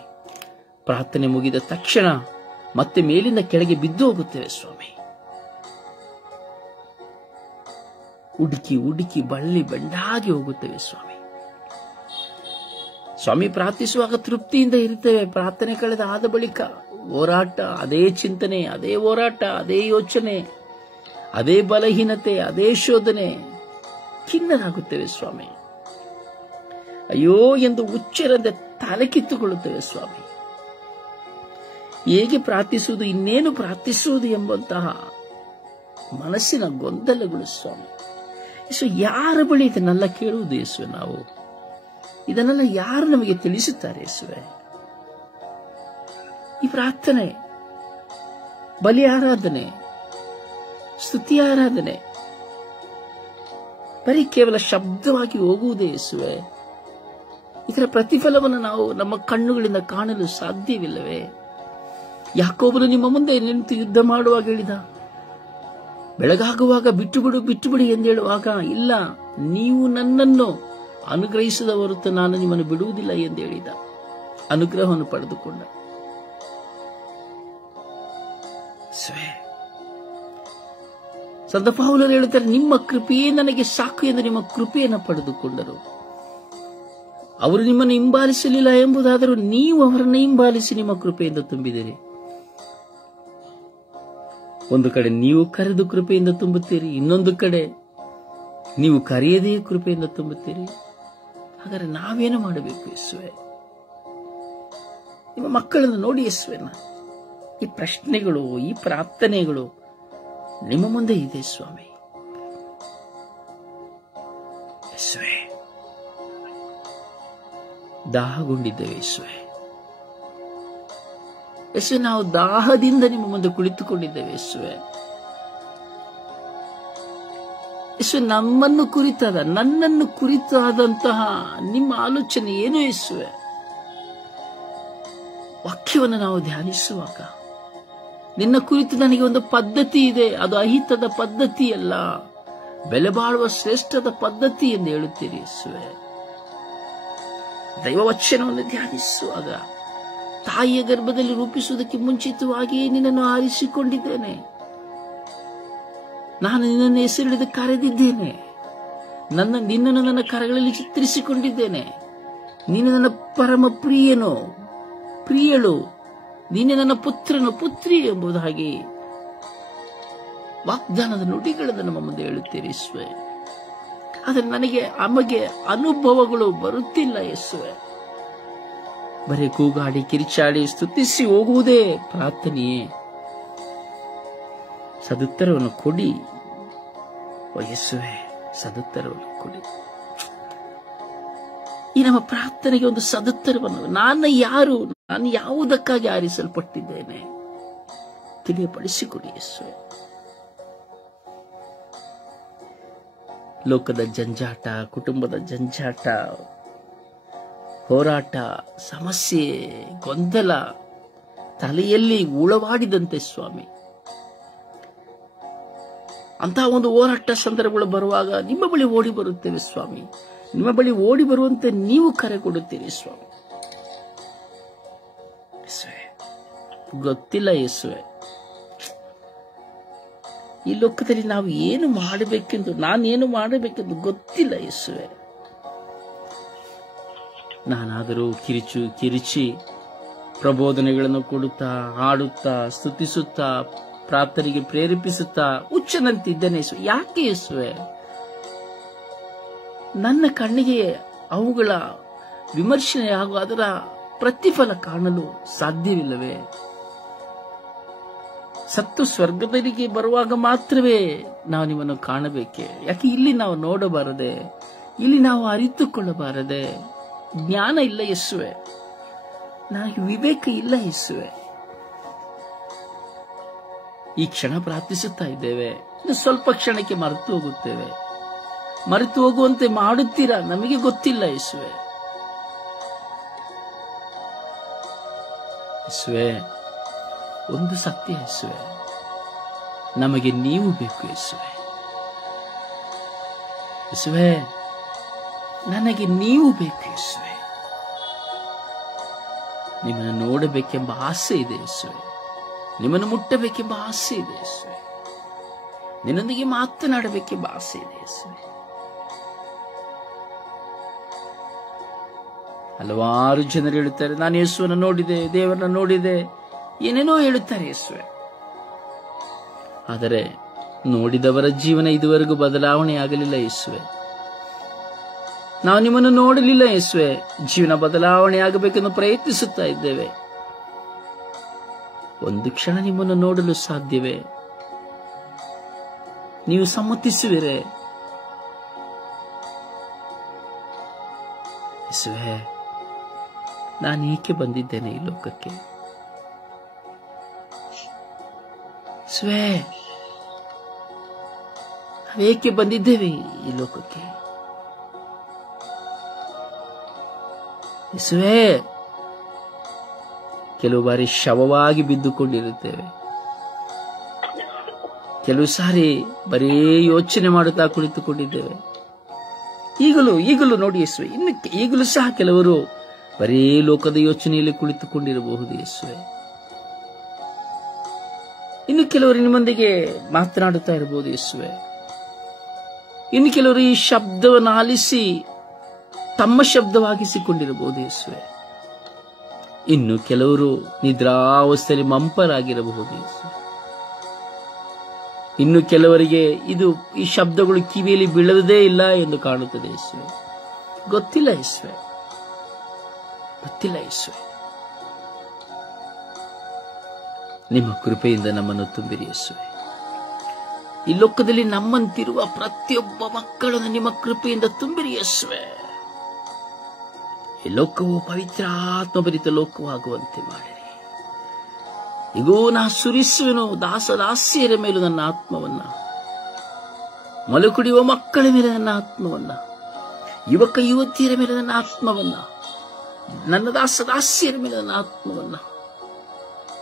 ಪ್ರಾರ್ಥನೆ ಮುಗಿದ ತಕ್ಷಣ ಮತ್ತೆ ಮೇಲಿಂದ ಕೆಳಗೆ ಬಿದ್ದು ಹೋಗುತ್ತೇವೆ ಸ್ವಾಮಿ. ಹುಡುಕಿ ಬಳ್ಳಿ ಬಂಡಾಗಿ ಹೋಗುತ್ತೇವೆ ಸ್ವಾಮಿ. ಸ್ವಾಮಿ, ಪ್ರಾರ್ಥಿಸುವಾಗ ತೃಪ್ತಿಯಿಂದ ಇರುತ್ತೇವೆ. ಪ್ರಾರ್ಥನೆ ಕಳೆದ ಆದ ಬಳಿಕ ಹೋರಾಟ, ಅದೇ ಚಿಂತನೆ, ಅದೇ ಹೋರಾಟ, ಅದೇ ಯೋಚನೆ, ಅದೇ ಬಲಹೀನತೆ, ಅದೇ ಶೋಧನೆ. ಖಿನ್ನರಾಗುತ್ತೇವೆ ಸ್ವಾಮಿ. ಅಯ್ಯೋ ಎಂದು ಹುಚ್ಚರಂತೆ ತಲೆ ಕಿತ್ತುಕೊಳ್ಳುತ್ತೇವೆ ಸ್ವಾಮಿ. ಹೇಗೆ ಪ್ರಾರ್ಥಿಸುವುದು, ಇನ್ನೇನು ಪ್ರಾರ್ಥಿಸುವುದು ಎಂಬಂತಹ ಮನಸ್ಸಿನ ಗೊಂದಲಗಳು ಸ್ವಾಮಿ. ಯೇಸು, ಯಾರ ಬಳಿ ಇದನ್ನೆಲ್ಲ ಕೇಳುವುದು ಯೇಸುವೆ? ನಾವು ಇದನ್ನೆಲ್ಲ ಯಾರು ನಮಗೆ ತಿಳಿಸುತ್ತಾರೆ ಯೇಸುವೆ? ಈ ಪ್ರಾರ್ಥನೆ, ಬಲಿ ಆರಾಧನೆ, ಸ್ತುತಿ ಆರಾಧನೆ ಬರೀ ಕೇವಲ ಶಬ್ದವಾಗಿ ಹೋಗುವುದೇ ಯೇಸುವೆ? ಇದರ ಪ್ರತಿಫಲವನ್ನು ನಾವು ನಮ್ಮ ಕಣ್ಣುಗಳಿಂದ ಕಾಣಲು ಸಾಧ್ಯವಿಲ್ಲವೇ? ಯಾಕೋಬನು ನಿಮ್ಮ ಮುಂದೆ ನಿಂತು ಯುದ್ಧ ಮಾಡುವಾಗ ಹೇಳಿದ, ಬೆಳಗಾಗುವಾಗ ಬಿಟ್ಟು ಬಿಡಿ ಎಂದು ಹೇಳುವಾಗ, ಇಲ್ಲ, ನೀವು ನನ್ನನ್ನು ಅನುಗ್ರಹಿಸದ ಹೊರತು ನಾನು ನಿಮ್ಮನ್ನು ಬಿಡುವುದಿಲ್ಲ ಎಂದು ಹೇಳಿದ. ಅನುಗ್ರಹವನ್ನು ಪಡೆದುಕೊಂಡ. ಸಂತ ಪೌಲರು ಹೇಳುತ್ತಾರೆ, ನಿಮ್ಮ ಕೃಪೆಯೇ ನನಗೆ ಸಾಕು ಎಂದು ನಿಮ್ಮ ಕೃಪೆಯನ್ನು ಪಡೆದುಕೊಂಡರು. ಅವರು ನಿಮ್ಮನ್ನು ಹಿಂಬಾಲಿಸಲಿಲ್ಲ ಎಂಬುದಾದರೂ ನೀವು ಅವರನ್ನು ಹಿಂಬಾಲಿಸಿ ನಿಮ್ಮ ಕೃಪೆಯಿಂದ ತುಂಬಿದಿರಿ. ಒಂದು ಕಡೆ ನೀವು ಕರೆದು ಕೃಪೆಯಿಂದ ತುಂಬುತ್ತೀರಿ, ಇನ್ನೊಂದು ಕಡೆ ನೀವು ಕರೆಯದೇ ಕೃಪೆಯಿಂದ ತುಂಬುತ್ತೀರಿ. ಹಾಗಾದರೆ ನಾವೇನು ಮಾಡಬೇಕು ಯೇಸುವೆ? ನಿಮ್ಮ ಮಕ್ಕಳನ್ನು ನೋಡಿ ಯೇಸುವೆನ, ಈ ಪ್ರಶ್ನೆಗಳು, ಈ ಪ್ರಾರ್ಥನೆಗಳು ನಿಮ್ಮ ಮುಂದೆ ಇದೆ ಸ್ವಾಮಿ. ಯೇಸುವೆ, ದಾಹಗೊಂಡಿದ್ದೇವೆ ಯೇಸುವೆ. ಯೇಸುವೆ, ನಾವು ದಾಹದಿಂದ ನಿಮ್ಮ ಮುಂದೆ ಕುಳಿತುಕೊಂಡಿದ್ದೇವೆ ಯೇಸುವೆ. ಯೇಸುವೆ, ನನ್ನನ್ನು ಕುರಿತಾದಂತಹ ನಿಮ್ಮ ಆಲೋಚನೆ ಏನು ಯೇಸುವೆ? ವಾಕ್ಯವನ್ನು ನಾವು ಧ್ಯಾನಿಸುವಾಗ ನಿನ್ನ ಕುರಿತು ನನಗೆ ಒಂದು ಪದ್ಧತಿ ಇದೆ, ಅದು ಅಹಿತದ ಪದ್ಧತಿಯಲ್ಲ, ಬೆಲೆ ಬಾಳುವ ಶ್ರೇಷ್ಠದ ಪದ್ಧತಿ ಎಂದು ಹೇಳುತ್ತೀರಿ ಯೇಸುವೆ. ದೈವವಚನವನ್ನು ಧ್ಯಾನಿಸುವಾಗ ತಾಯಿಯ ಗರ್ಭದಲ್ಲಿ ರೂಪಿಸುವುದಕ್ಕೆ ಮುಂಚಿತವಾಗಿಯೇ ನಿನ್ನನ್ನು ಆರಿಸಿಕೊಂಡಿದ್ದೇನೆ. ನಾನು ನಿನ್ನನ್ನು ಹೆಸರಿಡಿದು ಕರೆದಿದ್ದೇನೆ. ನಿನ್ನನ್ನು ನನ್ನ ಕರಗಳಲ್ಲಿ ಚಿತ್ರಿಸಿಕೊಂಡಿದ್ದೇನೆ. ನೀನು ನನ್ನ ಪರಮ ಪ್ರಿಯಳು, ನೀನೆ ನನ್ನ ಪುತ್ರನು, ಪುತ್ರಿ ಎಂಬುದಾಗಿ ವಾಗ್ದಾನದ ನುಡಿಗಳನ್ನು ನಮ್ಮ ಮುಂದೆ ಹೇಳುತ್ತೀರಿ ಯೇಸುವೆ. ಆದರೆ ನಮಗೆ ಅನುಭವಗಳು ಬರುತ್ತಿಲ್ಲ ಯೇಸುವೆ. ಬರೀ ಕೂಗಾಡಿ ಕಿರಿಚಾಡಿ ಸ್ತುತಿಸಿ ಹೋಗುವುದೇ ಪ್ರಾರ್ಥನೆಯೇ? ಸದುತ್ತರವನ್ನು ಕೊಡಿ ಯೇಸುವೆ, ಸದುತ್ತರವನ್ನು ಕೊಡಿ. ಈ ನಮ್ಮ ಪ್ರಾರ್ಥನೆಗೆ ಒಂದು ಸದುತ್ತರವನ್ನು, ನಾನು ಯಾವುದಕ್ಕಾಗಿ ಆರಿಸಲ್ಪಟ್ಟಿದ್ದೇನೆ ತಿಳಿಯಪಡಿಸಿಕೊಡಿ ಯೇಸುವೆ. ಲೋಕದ ಜಂಜಾಟ, ಕುಟುಂಬದ ಜಂಜಾಟ, ಹೋರಾಟ, ಸಮಸ್ಯೆ, ಗೊಂದಲ ತಲೆಯಲ್ಲಿ ಉಳವಾಡಿದಂತೆ ಸ್ವಾಮಿ, ಅಂತಹ ಒಂದು ಹೋರಾಟ ಸಂದರ್ಭಗಳು ಬರುವಾಗ ನಿಮ್ಮ ಬಳಿ ಓಡಿ ಬರುತ್ತೇವೆ ಸ್ವಾಮಿ. ನಿಮ್ಮ ಬಳಿ ಓಡಿ ಬರುವಂತೆ ನೀವು ಕರೆ ಕೊಡುತ್ತೀರಿ ಸ್ವಾಮಿ. ಗೊತ್ತಿಲ್ಲ ಯೇಸುವೆ, ಈ ಲೋಕದಲ್ಲಿ ನಾವು ಏನು ಮಾಡಬೇಕೆಂದು, ನಾನೇನು ಮಾಡಬೇಕೆಂದು ಗೊತ್ತಿಲ್ಲ ಯೇಸುವೆ. ನಾನಾದರೂ ಕಿರಿಚಿ ಪ್ರಬೋಧನೆಗಳನ್ನು ಕೊಡುತ್ತಾ, ಹಾಡುತ್ತಾ, ಸ್ತುತಿಸುತ್ತಾ, ಪ್ರಾರ್ಥನೆಗೆ ಪ್ರೇರೇಪಿಸುತ್ತಾ ಹುಚ್ಚನಂತಿದ್ದೇನೆ ಯೇಸು. ಯಾಕೆ ಯೇಸುವೆ? ನನ್ನ ಕಣ್ಣಿಗೆ ಅವುಗಳ ವಿಮರ್ಶನೆ ಹಾಗೂ ಅದರ ಪ್ರತಿಫಲ ಕಾಣಲು ಸಾಧ್ಯವಿಲ್ಲವೇ? ಸತ್ತು ಸ್ವರ್ಗದಲ್ಲಿಗೆ ಬರುವಾಗ ಮಾತ್ರವೇ ನಾವು ನಿಮ್ಮನ್ನು ಕಾಣಬೇಕೆ? ಯಾಕೆ ಇಲ್ಲಿ ನಾವು ನೋಡಬಾರದೆ? ಇಲ್ಲಿ ನಾವು ಅರಿತುಕೊಳ್ಳಬಾರದೆ? ಜ್ಞಾನ ಇಲ್ಲ ಯೇಸುವೆ, ನನಗೆ ವಿವೇಕ ಇಲ್ಲ ಯೇಸುವೆ. ಈ ಕ್ಷಣ ಪ್ರಾರ್ಥಿಸುತ್ತಾ ಇದ್ದೇವೆ, ಇನ್ನು ಸ್ವಲ್ಪ ಕ್ಷಣಕ್ಕೆ ಮರೆತು ಹೋಗುತ್ತೇವೆ. ಮರೆತು ಹೋಗುವಂತೆ ಮಾಡುತ್ತೀರಾ? ನಮಗೆ ಗೊತ್ತಿಲ್ಲ ಯೇಸುವೆ. ಯೇಸುವೆ, ಒಂದು ಸತ್ಯ ಯೇಸುವೆ, ನಮಗೆ ನೀವು ಬೇಕು ಯೇಸುವೆ. ಯೇಸುವೆ, ನನಗೆ ನೀವು ಬೇಕು ಯೇಸುವೆ. ನಿಮ್ಮನ್ನು ನೋಡಬೇಕೆಂಬ ಆಸೆ ಇದೆ ಯೇಸುವೆ. ನಿಮ್ಮನ್ನು ಮುಟ್ಟಬೇಕೆಂಬ ಆಸೆ ಇದೆ ಯೇಸುವೆ. ನಿನ್ನೊಂದಿಗೆ ಮಾತನಾಡಬೇಕೆಂಬ ಆಸೆ ಇದೆ ಯೇಸುವೆ. ಹಲವಾರು ಜನರು ಹೇಳುತ್ತಾರೆ, ನಾನು ಯೇಸುವನ್ನು ನೋಡಿದೆ, ದೇವರನ್ನ ನೋಡಿದೆ, ಏನೇನೋ ಹೇಳುತ್ತಾರೆ ಯೇಸುವೆ. ಆದರೆ ನೋಡಿದವರ ಜೀವನ ಇದುವರೆಗೂ ಬದಲಾವಣೆ ಆಗಲಿಲ್ಲ ಯೇಸುವೆ. ನಾವು ನಿಮ್ಮನ್ನು ನೋಡಲಿಲ್ಲ ಯೇಸುವೆ, ಜೀವನ ಬದಲಾವಣೆ ಆಗಬೇಕೆಂದು ಪ್ರಯತ್ನಿಸುತ್ತಾ ಇದ್ದೇವೆ. ಒಂದು ಕ್ಷಣ ನಿಮ್ಮನ್ನು ನೋಡಲು ಸಾಧ್ಯವೇ? ನೀವು ಸಮ್ಮತಿಸುವಿರೇ? ಯೇಸುವೆ, ನಾನು ಏಕೆ ಬಂದಿದ್ದೇನೆ ಈ ಲೋಕಕ್ಕೆ? ಯೇಸುವೆ, ನಾವೇಕೆ ಬಂದಿದ್ದೇವೆ ಈ ಲೋಕಕ್ಕೆ? ಯೇಸುವೆ, ಕೆಲವು ಬಾರಿ ಶವವಾಗಿ ಬಿದ್ದುಕೊಂಡಿರುತ್ತೇವೆ. ಕೆಲವು ಸಾರಿ ಬರೀ ಯೋಚನೆ ಮಾಡುತ್ತಾ ಕುಳಿತುಕೊಂಡಿದ್ದೇವೆ. ಈಗಲೂ ನೋಡಿ ಯೇಸುವೆ, ಈಗಲೂ ಸಹ ಕೆಲವರು ಬರೀ ಲೋಕದ ಯೋಚನೆಯಲ್ಲಿ ಕುಳಿತುಕೊಂಡಿರಬಹುದು ಯೇಸುವೆ. ಇನ್ನು ಕೆಲವರು ನಿಮ್ಮೊಂದಿಗೆ ಮಾತನಾಡುತ್ತಾ ಇರಬಹುದು ಯೇಸುವೆ. ಇನ್ನು ಕೆಲವರು ಈ ಶಬ್ದವನ್ನು ಆಲಿಸಿ ತಮ್ಮ ಶಬ್ದವಾಗಿಸಿಕೊಂಡಿರಬಹುದು ಯೇಸುವೆ. ಇನ್ನು ಕೆಲವರು ನಿದ್ರಾವಸ್ಥೆಯಲ್ಲಿ ಮಂಪರಾಗಿರಬಹುದು ಯೇಸುವೆ. ಇನ್ನು ಕೆಲವರಿಗೆ ಈ ಶಬ್ದಗಳು ಕಿವಿಯಲ್ಲಿ ಬೀಳದೇ ಇಲ್ಲ ಎಂದು ಕಾಣುತ್ತದೆ ಯೇಸುವೆ. ಗೊತ್ತಿಲ್ಲ ಯೇಸುವೆ, ಗೊತ್ತಿಲ್ಲ ಯೇಸುವೆ. ನಿಮ್ಮ ಕೃಪೆಯಿಂದ ನಮ್ಮನ್ನು ತುಂಬಿರಿ ಯೇಸುವೆ. ಈ ಲೋಕದಲ್ಲಿ ನಮ್ಮಂತಿರುವ ಪ್ರತಿಯೊಬ್ಬ ಮಕ್ಕಳನ್ನು ನಿಮ್ಮ ಕೃಪೆಯಿಂದ ತುಂಬಿರಿ ಯೇಸುವೆ. ಈ ಲೋಕವು ಪವಿತ್ರಾತ್ಮಭರಿತ ಲೋಕವಾಗುವಂತೆ ಮಾಡಿರಿ. ಈಗೋ ನಾ ಸುರಿಸುವೆನು ದಾಸದಾಸಿಯರ ಮೇಲೂ ನನ್ನ ಆತ್ಮವನ್ನ, ಮೊಲೆ ಕುಡಿಯುವ ಮಕ್ಕಳ ಮೇಲೆ ನನ್ನ ಆತ್ಮವನ್ನ, ಯುವಕ ಯುವತಿಯರ ಮೇಲೆ ನನ್ನ ಆತ್ಮವನ್ನ, ನನ್ನ ದಾಸದಾಸಿಯರ ಮೇಲೆ ನನ್ನ ಆತ್ಮವನ್ನ,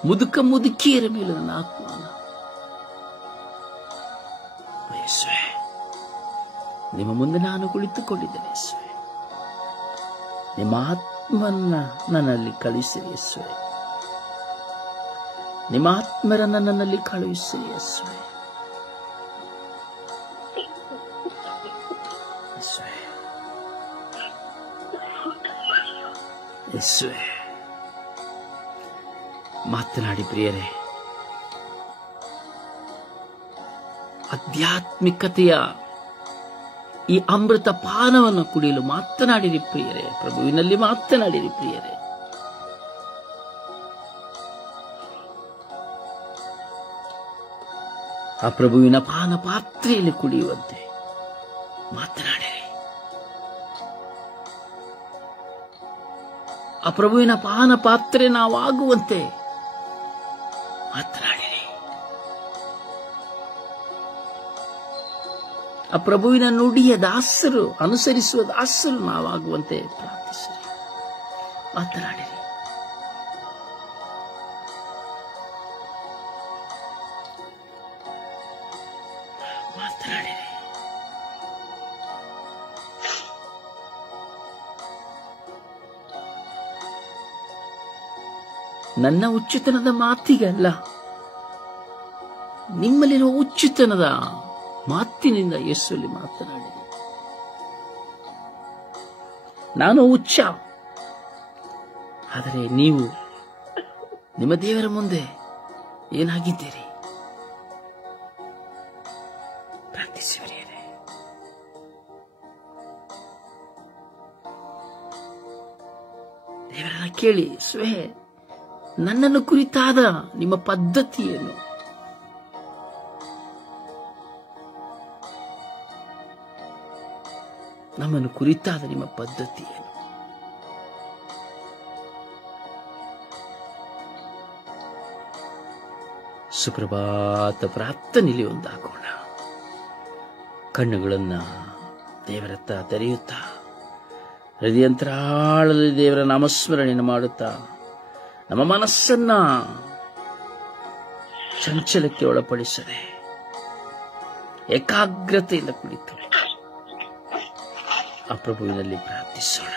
ಮುದುಕ ಮುದುಕಿಯರ ಮೇಲೆ ನನ್ನ ಆತ್ಮವನ್ನ. ಯೇಸುವೆ, ನಿಮ್ಮ ಮುಂದೆ ನಾನು ಕುಳಿತುಕೊಂಡಿದ್ದೇನೆ ಯೇಸುವೆ. ನಿಮ್ಮ ಆತ್ಮನ್ನ ನನ್ನಲ್ಲಿ ಕಳುಹಿಸಿರಿ ಯೇಸುವೆ. ನಿಮ್ಮ ಆತ್ಮರನ್ನ ನನ್ನಲ್ಲಿ ಕಳುಹಿಸಿರಿ ಯೇಸುವೆ. ಯೇಸುವೆ, ಮಾತನಾಡಿ ಪ್ರಿಯರೇ. ಆಧ್ಯಾತ್ಮಿಕತೆಯ ಈ ಅಮೃತ ಪಾನವನ್ನು ಕುಡಿಯಲು ಮಾತನಾಡಿರಿ ಪ್ರಿಯರೇ. ಪ್ರಭುವಿನಲ್ಲಿ ಮಾತನಾಡಿರಿ ಪ್ರಿಯರೇ. ಆ ಪ್ರಭುವಿನ ಪಾನ ಪಾತ್ರೆಯಲ್ಲಿ ಕುಡಿಯುವಂತೆ ಮಾತನಾಡಿರಿ. ಆ ಪ್ರಭುವಿನ ಪಾನ ಪಾತ್ರೆ ನಾವಾಗುವಂತೆ ಮಾತನಾಡಿರಿ. ಆ ಪ್ರಭುವಿನ ನುಡಿಯ ದಾಸರು, ಅನುಸರಿಸುವ ದಾಸರು ನಾವಾಗುವಂತೆ ಪ್ರಾರ್ಥಿಸಿರಿ, ಮಾತನಾಡಿರಿ. ಮಾತನಾಡಿರಿ. ನನ್ನ ಉಚ್ಚತನದ ಮಾತಿಗಲ್ಲ, ನಿಮ್ಮಲ್ಲಿರುವ ಉಚ್ಚತನದ ಮಾತಿನಿಂದ ಯೇಸುವಲ್ಲಿ ಮಾತನಾಡಿರಿ. ನಾನು ಉಚ್ಚ, ಆದರೆ ನೀವು ನಿಮ್ಮ ದೇವರ ಮುಂದೆ ಏನಾಗಿದ್ದೀರಿ? ಪ್ರಾರ್ಥಿಸಿರಿ. ದೇವರನ್ನ ಕೇಳಿ, ಸ್ವೇ ನನ್ನನ್ನು ಕುರಿತಾದ ನಿಮ್ಮ ಪದ್ಧತಿಯನ್ನು, ನಮ್ಮನ್ನು ಕುರಿತಾದ ನಿಮ್ಮ ಪದ್ಧತಿ ಏನು? ಸುಪ್ರಭಾತ ಪ್ರಾರ್ಥನೆಯಲ್ಲಿ ಒಂದಾಗೋಣ. ಕಣ್ಣುಗಳನ್ನ ದೇವರತ್ತ ತೆರೆಯುತ್ತಾ ಹೃದಯಂತರಾಳದಲ್ಲಿ ದೇವರ ನಾಮಸ್ಮರಣೆಯನ್ನು ಮಾಡುತ್ತಾ ನಮ್ಮ ಮನಸ್ಸನ್ನ ಚಂಚಲಕ್ಕೆ ಒಳಪಡಿಸದೆ ಏಕಾಗ್ರತೆಯಿಂದ ಕುಳಿತು ಆ ಪ್ರಭುವಿನಲ್ಲಿ ಪ್ರಾರ್ಥಿಸೋಣ.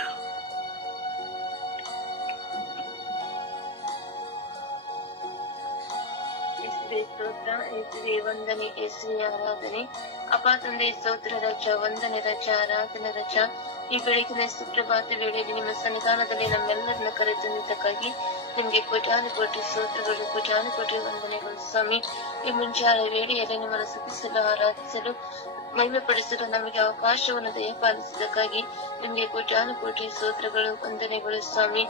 ವಂದನೆ, ಯೇಸುವೆ ಆರಾಧನೆ. ಅಪ್ಪ ತಂದೆ ಸ್ತೋತ್ರ ರಜ, ವಂದನೆ ರಜ, ಆರಾಧನೆ ರಜ. ಈ ಬೆಳಗಿನ ಸುಪ್ರಭಾತ ವೇಳೆಯಲ್ಲಿ ನಿಮ್ಮ ಸನ್ನಿಧಾನದಲ್ಲಿ ನಮ್ಮೆಲ್ಲರನ್ನ ಕರೆತಂದಿದ್ದಕ್ಕಾಗಿ ನಿಮ್ಗೆ ಕೋಟಿ ಸ್ತೋತ್ರಗಳು, ಕೋಟಿ ವಂದನೆಗಳು ಸ್ವಾಮಿ. ಈ ಮುಂಜಾನೆ ವೇಳೆಯಲ್ಲಿ ನಿಮ್ಮನ್ನು ಸ್ತುತಿಸಲು, ಆರಾಧಿಸಲು, ಮಹಿಮೆಪಡಿಸಲು ನಮಗೆ ಅವಕಾಶವನ್ನು ದಯಪಾಲಿಸಿದ್ದಕ್ಕಾಗಿ ನಿಮ್ಗೆ ಕೋಟಿ ಸ್ತೋತ್ರಗಳು, ವಂದನೆಗಳು ಸ್ವಾಮಿ.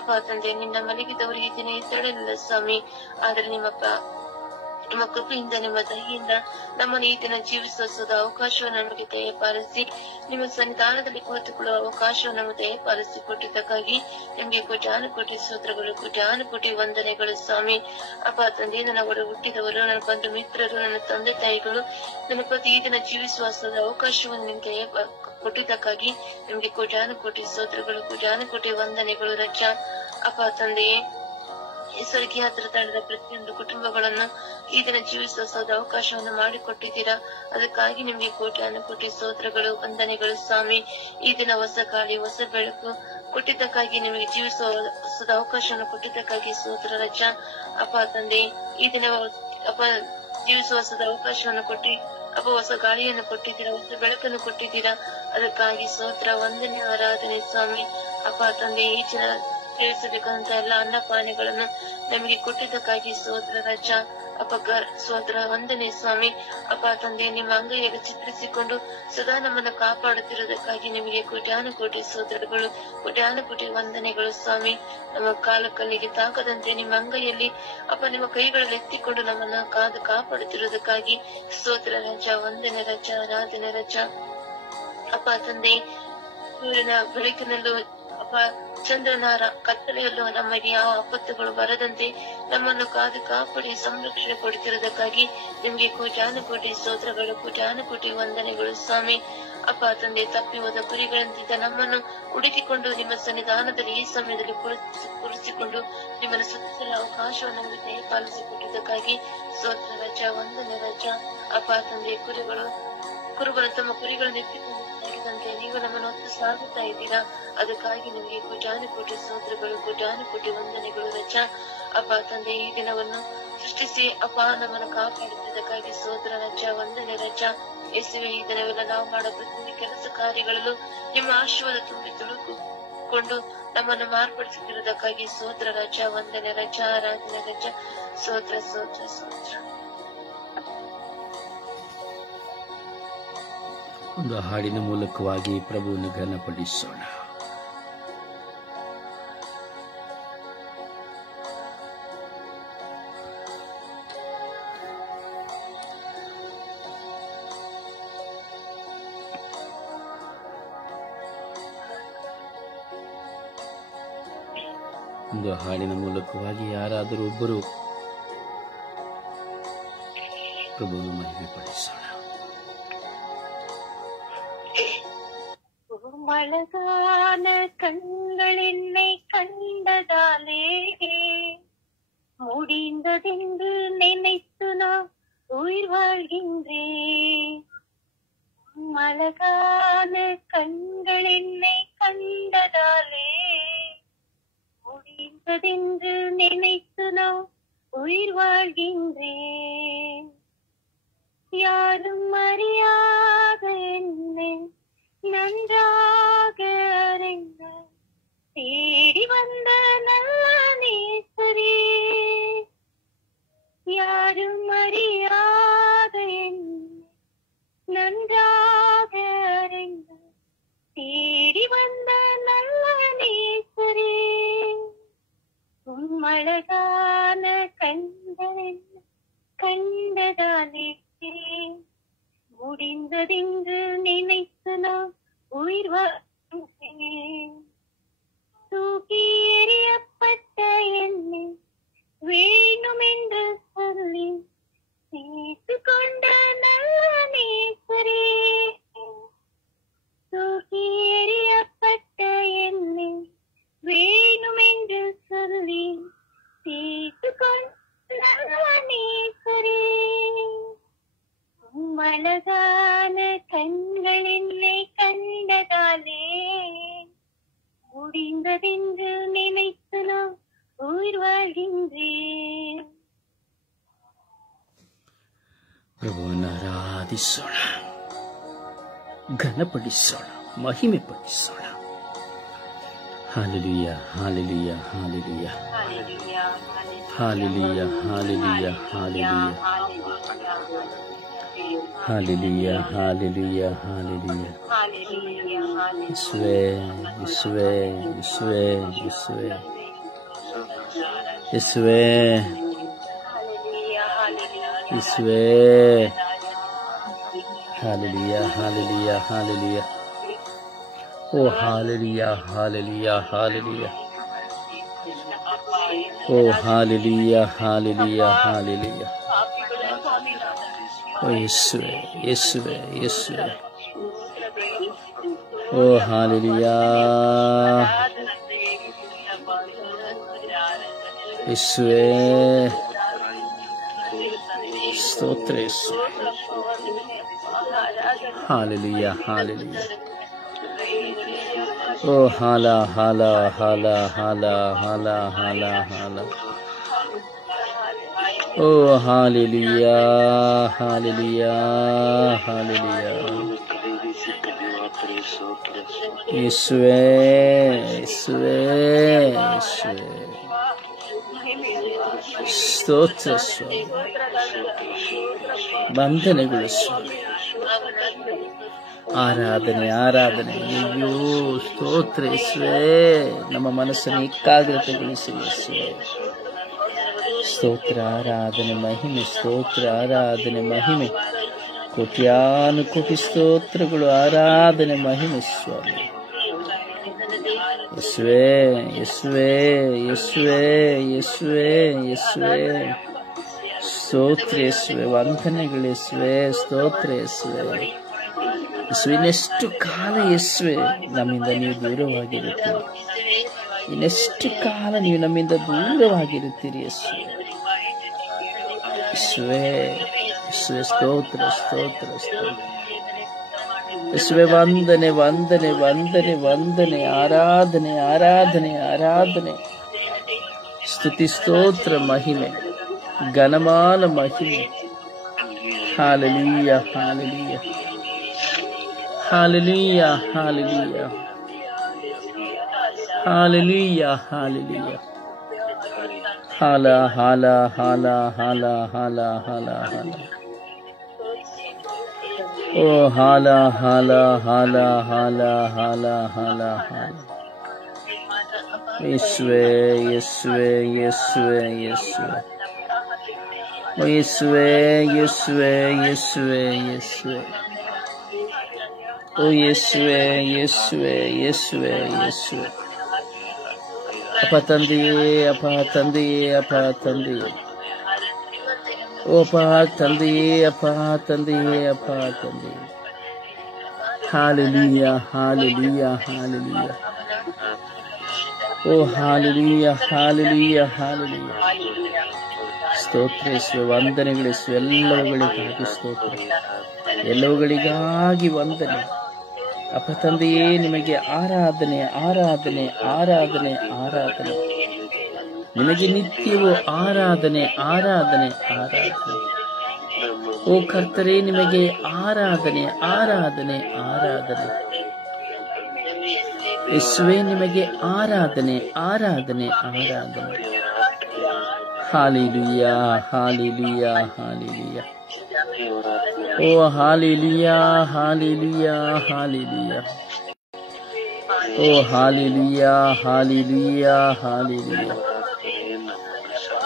ಅಪ್ಪ ತಂದೆ, ನಿನ್ನ ಮಲಗಿದವರಿಗೆ ದಿನ ಎದ್ದೇಳಲಿಲ್ಲ ಸ್ವಾಮಿ, ಆದರೆ ನಿಮ್ಮ ಕೃಪೆಯಿಂದ, ನಿಮ್ಮ ದಯೆಯಿಂದ ನಮ್ಮನ್ನು ಈ ದಿನ ಜೀವಿಸುವ ಅವಕಾಶವನ್ನು ನಮಗೆ ದಯಪಾಲಿಸಿ, ನಿಮ್ಮ ಸನ್ನಿಧಾನದಲ್ಲಿ ಕುಳಿತುಕೊಳ್ಳುವ ಅವಕಾಶವನ್ನು ನಮಗೆ ದಯಪಾಲಿಸಿ ಕೊಟ್ಟಿದ್ದಕ್ಕಾಗಿ ನಿಮ್ಗೆ ಕೋಟಿ ಸ್ತೋತ್ರಗಳು, ಕೋಟಿ ವಂದನೆಗಳು ಸ್ವಾಮಿ. ಅಪ್ಪ ತಂದೆ, ನನ್ನ ಒಡ ಹುಟ್ಟಿದವರು, ನನ್ನ ಬಂಧು ಮಿತ್ರರು, ನನ್ನ ತಂದೆ ತಾಯಿಗಳು ನನ್ನ ಪ್ರತಿ ಈ ದಿನ ಜೀವಿಸುವ ಅವಕಾಶವನ್ನು ನಿಮ್ಗೆ ಕೊಟ್ಟಿದ್ದಕ್ಕಾಗಿ ನಿಮ್ಗೆ ಕೋಟಿ ಸ್ತೋತ್ರಗಳು, ಕೋಟಿ ವಂದನೆಗಳು ರಜ. ಅಪ್ಪ ತಂದೆಯೇ, ಸ್ವರ್ಗೀಯ ತಂಡದ ಪ್ರತಿಯೊಂದು ಕುಟುಂಬಗಳನ್ನು ಈ ದಿನ ಜೀವಿಸುವ ಅವಕಾಶವನ್ನು ಮಾಡಿಕೊಟ್ಟಿದ್ದೀರಾ. ಅದಕ್ಕಾಗಿ ನಿಮ್ಗೆ ಕೋಟಿ ಸ್ತೋತ್ರಗಳು, ವಂದನೆಗಳು ಸ್ವಾಮಿ. ಈ ದಿನ ಹೊಸ ಗಾಳಿ, ಹೊಸ ಬೆಳಕು ಕೊಟ್ಟಿದ್ದಕ್ಕಾಗಿ, ನಿಮಗೆ ಜೀವಿಸುವ ಅವಕಾಶವನ್ನು ಕೊಟ್ಟಿದ್ದಕ್ಕಾಗಿ ಸ್ತೋತ್ರ ರಜ. ಅಪ್ಪ ತಂದೆ, ಈ ದಿನ ಜೀವಿಸುವ ಅವಕಾಶವನ್ನು ಕೊಟ್ಟಿ ಹೊಸ ಗಾಳಿಯನ್ನು ಕೊಟ್ಟಿದ್ದೀರಾ, ಹೊಸ ಬೆಳಕನ್ನು ಕೊಟ್ಟಿದ್ದೀರಾ. ಅದಕ್ಕಾಗಿ ಸ್ತೋತ್ರ, ವಂದನೆ, ಆರಾಧನೆ ಸ್ವಾಮಿ. ಅಪ್ಪ ತಂದೆ, ಈ ಜನ ಸೇವಿಸಬೇಕಂತ ಎಲ್ಲ ಅನ್ನಪಾನಗಳನ್ನು ನಮಗೆ ಕೊಟ್ಟಿದ್ದಕ್ಕಾಗಿ ಸ್ತೋತ್ರ ರಜ. ಸ್ತೋತ್ರ, ವಂದನೆ ಸ್ವಾಮಿ. ಅಪ್ಪ ತಂದೆ, ನಿಮ್ಮ ಅಂಗೈಯಲ್ಲಿ ಚಿತ್ರಿಸಿಕೊಂಡು ಸದಾ ನಮ್ಮನ್ನು ಕಾಪಾಡುತ್ತಿರುವುದಕ್ಕಾಗಿ ನಿಮಗೆ ಕೋಟಿ ಸ್ತೋತ್ರಗಳು, ಕೋಟಿ ವಂದನೆಗಳು ಸ್ವಾಮಿ. ನಮ್ಮ ಕಾಲಕಲ್ಲಿಗೆ ತಾಕದಂತೆ ನಿಮ್ಮ ಅಂಗೈಯಲ್ಲಿ ನಿಮ್ಮ ಕೈಗಳಲ್ಲಿ ಎತ್ತಿಕೊಂಡು ನಮ್ಮನ್ನು ಕಾಪಾಡುತ್ತಿರುವುದಕ್ಕಾಗಿ ಸ್ತೋತ್ರ ರಜ, ವಂದನೆ ರಜ, ಆರಾಧನೆ ರಜ. ಅಪ್ಪ ತಂದೆ, ಸೂರ್ಯನ ಬೆಳಕಿನಲ್ಲೂ ಚಂದ್ರನ ಕತ್ತಲೆಯಲ್ಲೂ ನಮಗೆ ಯಾವ ಆಪತ್ತುಗಳು ಬರದಂತೆ ನಮ್ಮನ್ನು ಕಾಪಾಡಿ ಸಂರಕ್ಷಣೆ ಕೊಡುತ್ತಿರುವುದಕ್ಕಾಗಿ ನಿಮ್ಗೆ ಕೋಟಿ ಸ್ತೋತ್ರಗಳು, ಕೋಟಿ ವಂದನೆಗಳು ಸ್ವಾಮಿ. ಅಪ್ಪ ತಂದೆ, ತಪ್ಪಿ ಹೋದ ಕುರಿಗಳಂತಿದ್ದ ನಮ್ಮನ್ನು ಹುಡುಕಿಕೊಂಡು ನಿಮ್ಮ ಸನ್ನಿಧಾನದಲ್ಲಿ ಈ ಸಮಯದಲ್ಲಿ ಕುರಿಸಿಕೊಂಡು ನಿಮ್ಮನ್ನು ಸುತ್ತಿಸಲು ಅವಕಾಶವನ್ನು ನಮಗೆ ದಯಪಾಲಿಸಿಕೊಟ್ಟಿದ್ದಕ್ಕಾಗಿ ಸ್ತೋತ್ರ ರಜ, ವಂದನೆ ರಜ. ಅಪ್ಪ ತಂದೆ, ಕುರುಬರು ತಮ್ಮ ಕುರಿಗಳನ್ನು ಎತ್ತಿಕೊಂಡು ನೀವು ನಮ್ಮನ್ನು ಹೊತ್ತು ಸಾಗುತ್ತಾ ಇದ್ದೀರಾ. ಅದಕ್ಕಾಗಿ ನಿಮಗೆ ಕೋಟಿ ಸ್ತೋತ್ರಗಳು, ಕೋಟಿ ವಂದನೆಗಳು ರಜ. ಅಪ್ಪ ತಂದೆ, ಈ ದಿನವನ್ನು ಸೃಷ್ಟಿಸಿ ನಮ್ಮನ್ನು ಕಾಪಾಡುತ್ತಿದ್ದಕ್ಕಾಗಿ ಸ್ತೋತ್ರ ರಜ, ವಂದನೆ ರಜ. ಯೇಸುವೆ, ಈ ದಿನವೆಲ್ಲ ನಾವು ಮಾಡೋ ಪ್ರತಿಯೊಂದು ಕೆಲಸ ಕಾರ್ಯಗಳಲ್ಲೂ ನಿಮ್ಮ ಆಶೀರ್ವಾದ ತುಂಬಿ ತುಳುಕಿಕೊಂಡು ನಮ್ಮನ್ನು ಮಾರ್ಪಡಿಸುತ್ತಿರುವುದಕ್ಕಾಗಿ ಸ್ತೋತ್ರ ರಜ, ವಂದನೆ ರಜ, ಆರಾಧನೆ ರಜ. ಸ್ತೋತ್ರ, ಸ್ತೋತ್ರ, ಸ್ತೋತ್ರ. ಒಂದು ಹಾಡಿನ ಮೂಲಕವಾಗಿ ಪ್ರಭುವನ್ನು ಘನಪಡಿಸೋಣ. ಒಂದು ಹಾಡಿನ ಮೂಲಕವಾಗಿ ಯಾರಾದರೂ ಒಬ್ಬರು ಪ್ರಭುವನ್ನು ಮಹಿಮೆ ಪಡಿಸೋಣ. மழகான கண்கள் என்னை கண்டதாலே முடிந்ததென்று நினைத்து நான் உயிர் வாழ்கின்றேன். மழகான கண்கள் என்னை கண்டதாலே முடிந்ததென்று நினைத்து நான் உயிர் வாழ்கின்றேன். யாரும் அறியாத என்னை நன்றாக அறிந்த தேடி வந்த நல்ல நேசரே, யாரும் அறியாத என்னை நன்றாக அறிந்த தேடி வந்த நல்ல நேசரே, உம்மழகான கண்கள் கண்டதாலே முடிந்ததென்று நினைத்து நான் உயிர் அழகான கண்கள் என்னை கண்டதாலே முடிந்ததென்று நினைத்து நான் உயிர் வாழ்கின்றேன். ಪ್ರಭುವನ್ನು ಆರಾಧಿಸೋಣ, ಘನಪಡಿಸೋಣ, ಮಹಿಮೆ ಪಡಿಸೋಣ. Hallelujah, hallelujah, hallelujah, hallelujah, hallelujah, hallelujah, hallelujah, hallelujah, hallelujah. ಯೇಸುವೇ, ಯೇಸುವೇ, ಯೇಸುವೇ, ಯೇಸುವೇ, ಯೇಸುವೇ, ಯೇಸುವೇ. Hallelujah, hallelujah, hallelujah. ಓ ಹಾಲೆಲೂಯಾ, ಹಾಲೆಲೂಯಾ, ಹಾಲೆಲೂಯಾ. ಓ ಹಾಲೆಲೂಯಾ, ಹಾಲೆಲೂಯಾ, ಹಾಲೆಲೂಯಾ. ಓ ಯೇಸುವೇ, ಯೇಸುವೇ, ಯೇಸುವೇ. ಓ ಹಾಲೆಲೂಯಾ, ಯೇಸುವೇ. ಸ್ತೋತ್ರ ಯೇಸುವೇ. Hallelujah, hallelujah. ಓ ಹಾಲ ಹಾಲ ಹಾಲ ಹಾಲ ಹಾಲ ಹಾಲ ಹಾಲ. ಓ ಹಾಲೆಲೂಯಾ, ಹಾಲೆಲೂಯಾ, ಹಾಲೆಲೂಯಾ. ಯೇಸುವೇ, ಯೇಸುವೇ, ಯೇಸುವೇ. ಸ್ತೋತ್ರ ಸ್ವಾಮಿ, ವಂದನೆಗಳು ಸ್ವಾಮಿ. ಆರಾಧನೆ, ಆರಾಧನೆ. ಅಯ್ಯೋ ಸ್ತೋತ್ರ ಯೇಸುವೇ. ನಮ್ಮ ಮನಸ್ಸನ್ನು ಏಕಾಗ್ರತೆಗೊಳಿಸಿ ಯೇಸುವೇ. ಸ್ತೋತ್ರ, ಆರಾಧನೆ, ಮಹಿಮೆ. ಸ್ತೋತ್ರ, ಆರಾಧನೆ, ಮಹಿಮೆ. ಕೋಟ್ಯಾನುಕೋಟಿ ಸ್ತೋತ್ರಗಳು, ಆರಾಧನೆ, ಮಹಿಮೆ ಸ್ವಾಮಿ. ಯೇಸುವೇ, ಯೇಸುವೇ, ಯೇಸುವೇ, ಯೇಸುವೇ, ಯೇಸುವೇ. ಸ್ತೋತ್ರ ಯೇಸುವೇ, ವಂದನೆಗಳು ಯೇಸುವೇ. ಸ್ತೋತ್ರ ಯೇಸುವೇ. ಯೇಸುವೆ, ಇನ್ನೆಷ್ಟು ಕಾಲ ಯೇಸುವೆ ನಮ್ಮಿಂದ ನೀವು ದೂರವಾಗಿರುತ್ತೀರಿ. ಇನ್ನೆಷ್ಟು ಕಾಲ ನೀವು ನಮ್ಮಿಂದ ದೂರವಾಗಿರುತ್ತೀರಿ ಯೇಸುವೆ. ಯೇಸುವೆ, ಯೇಸುವೆ, ಸ್ತೋತ್ರ, ಸ್ತೋತ್ರ, ಸ್ತೋತ್ರ. ಯೇಸುವೆ, ವಂದನೆ, ವಂದನೆ, ವಂದನೆ, ವಂದನೆ. ಆರಾಧನೆ, ಆರಾಧನೆ, ಆರಾಧನೆ. ಸ್ತುತಿ, ಸ್ತೋತ್ರ, ಮಹಿಮೆ, ಘನಮಾನ ಮಹಿಮೆ. Hallelujah, hallelujah, hallelujah, hallelujah, hallelujah, hallelujah. ಹಾಲ ಹಾಲ ಹಾಲ ಹಾಲ ಹಾಲ ಹಾಲ ಹಾಲ. ಓ ಹಾಲ ಹಾಲ ಹಾಲ ಹಾಲ ಹಾಲ ಹಾಲ ಹಾಲ. ಯೇಸುವೇ, ಯೇಸುವೇ, ಯೇಸುವೇ, ಯೇಸುವೇ. ಓ ಯೇಸುವೇ, ಯೇಸುವೇ, ಯೇಸುವೇ, ಯೇಸುವೇ. ಓ ಯೇಸುವೇ, ಯೇಸುವೇ, ಯೇಸುವೇ, ಯೇಸುವೇ. ಅಪ್ಪ ತಂದೆಯೇ, ಅಪ್ಪ ತಂದೆಯೇ, ಅಪ್ಪ ತಂದೆಯೇ. ಓ ಅಪ್ಪ ತಂದೆಯೇ, ಅಪ್ಪ ತಂದೆಯೇ, ಅಪ್ಪ ತಂದೆಯೇ. Hallelujah, hallelujah, hallelujah. ಓ ಹಾಲೆಲೂಯಾ, ಹಾಲೆಲೂಯಾ, ಹಾಲೆಲೂಯಾ. ಸ್ತೋತ್ರ ಯೇಸುವೆ, ವಂದನೆಗಳಿಸು. ಎಲ್ಲವುಗಳಿಗಾಗಿ ಸ್ತೋತ್ರ, ಎಲ್ಲವುಗಳಿಗಾಗಿ ವಂದನೆ. ಅಪ್ಪ ತಂದೆಯೇ, ನಿಮಗೆ ಆರಾಧನೆ, ಆರಾಧನೆ, ಆರಾಧನೆ, ಆರಾಧನೆ. ನಿಮಗೆ ನಿತ್ಯವೂ ಆರಾಧನೆ, ಆರಾಧನೆ, ಆರಾಧನೆ. ಓ ಕರ್ತರೇ, ನಿಮಗೆ ಆರಾಧನೆ, ಆರಾಧನೆ, ಆರಾಧನೆ. ಯೇಸುವೇ, ನಿಮಗೆ ಆರಾಧನೆ, ಆರಾಧನೆ, ಆರಾಧನೆ. Hallelujah, hallelujah, hallelujah. ಓ ಹಾಲೆಲೂಯಾ, ಹಾಲೆಲೂಯಾ, ಹಾಲೆಲೂಯಾ. ಓ ಹಾಲೆಲೂಯಾ, ಹಾಲೆಲೂಯಾ, ಹಾಲೆಲೂಯಾ.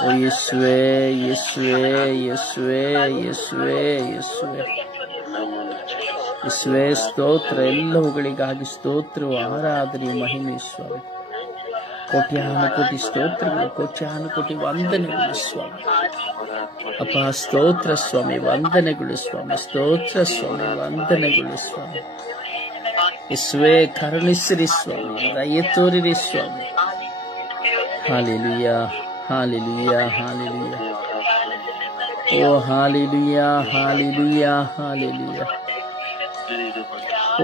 ಓ ಯೇಸುವೇ, ಯೇಸುವೇ, ಯೇಸುವೇ, ಯೇಸುವೇ, ಯೇಸುವೇ. ಯೇಸುವೇ, ಸ್ತೋತ್ರ. ಎಲ್ಲವುಗಳಿಗಾಗಿ ಸ್ತೋತ್ರವು, ಆರಾಧನೆಯು, ಮಹಿಮೆ ಸ್ವಾಮಿ. ಕೋಟ್ಯಾನುಕೋಟಿ ಸ್ತೋತ್ರಗಳು, ಕೋಟ್ಯಾನುಕೋಟಿ ವಂದನೆಗಳು ಸ್ವಾಮಿ. ಅಪ್ಪ ಸ್ತೋತ್ರ ಸ್ವಾಮಿ, ವಂದನೆಗಳು ಸ್ವಾಮಿ. ಸ್ತೋತ್ರ ಸ್ವಾಮಿ, ವಂದನೆಗಳು ಸ್ವಾಮಿ. ಯೇಸುವೇ, ಕರುಣಿಸಿರಿ ಸ್ವಾಮಿ, ದಯೆ ತೋರಿರಿ ಸ್ವಾಮಿ. Hallelujah, hallelujah, hallelujah. ಓ ಓ ಹಾಲೆಲೂಯಾ, ಹಾಲೆಲೂಯಾ, ಹಾಲೆಲೂಯಾ.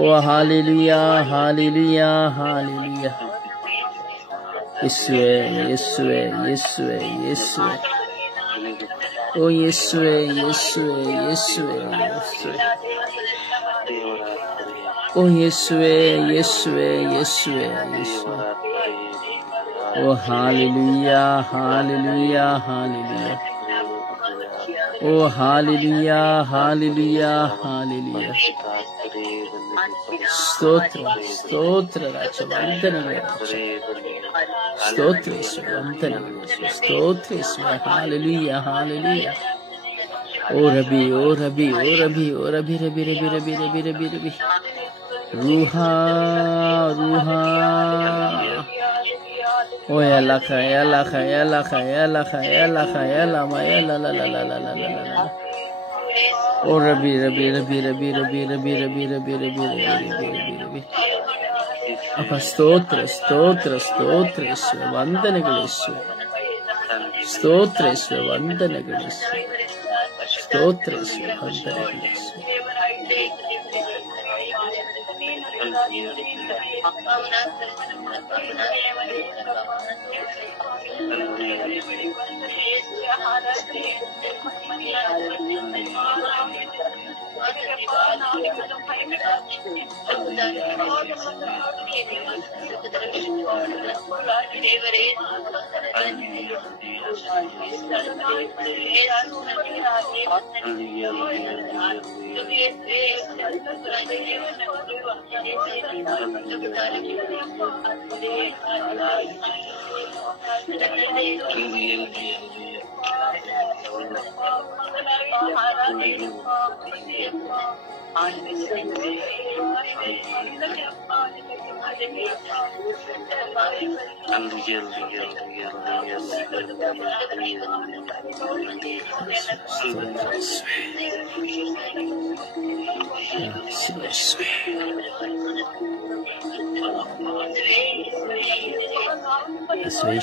ಓ ಹಾಲೆಲೂಯಾ, ಹಾಲೆಲೂಯಾ, ಹಾಲೆಲೂಯಾ. ಯೇಸುವೆ, ಯೇಸುವೆ, ಯೇಸುವೆ, ಯೇಸುವೆ. ಓ ಯೇಸುವೆ, ಯೇಸುವೆ, ಯೇಸುವೆ, ಯೇಸುವೆ. ಓ ಯೇಸುವೆ, ಯೇಸುವೆ, ಯೇಸುವೆ, ಯೇಸುವೆ. ಓ ಹಾಲೆಲೂಯಾ, ಹಾಲೆಲೂಯಾ, ಹಾಲೆಲೂಯಾ. ಓ ಹಾಲೆಲೂಯಾ, ಹಾಲೆಲೂಯಾ, ಹಾಲೆಲೂಯಾ. ಸ್ತೋತ್ರ, ಸ್ತೋತ್ರ ರಾಜ, ವಂದನೆಗಳು ರಾಜ. ಸ್ತೋತ್ರ ಯೇಸುವೆ, ವಂದನೆಗಳು ಯೇಸುವೆ, ಸ್ತೋತ್ರ ಯೇಸುವೆ. Hallelujah, hallelujah. ಓ ರಬಿ, ಓ ರಬಿ, ಓ ರಬಿ, ಓ ರಬಿ, ರಬಿ, ರಬಿ, ರಬಿ, ರಬಿ, ರಬಿ, ರಬಿ. ರೂಹಾ, ರೂಹಾ. ಓ ಯಲಖ, ಯಲಖ, ಯಲಖ, ಯಲಖ, ಯಲಖ, ಯಲಮ, ಯಲಲಲಲಲಲಲಲ. ಓ ರಬಿ, ರಬಿ, ರಬಿ, ರಬಿ, ರಬಿ, ರಬಿ, ರಬಿ, ರಬಿ, ರಬಿ, ರಬಿ, ರಬಿ, ರಬಿ, ರಬಿ. ಅಪ್ಪ ಸ್ತೋತ್ರ, ಸ್ತೋತ್ರ, ಸ್ತೋತ್ರ ಯೇಸುವೆ, ವಂದನೆಗಳು ಯೇಸುವೆ. ಸ್ತೋತ್ರ ಯೇಸುವೆ, ವಂದನೆಗಳು ಯೇಸುವೆ. ಸ್ತೋತ್ರ ಯೇಸುವೆ, ವಂದನೆಗಳು ಯೇಸುವೆ.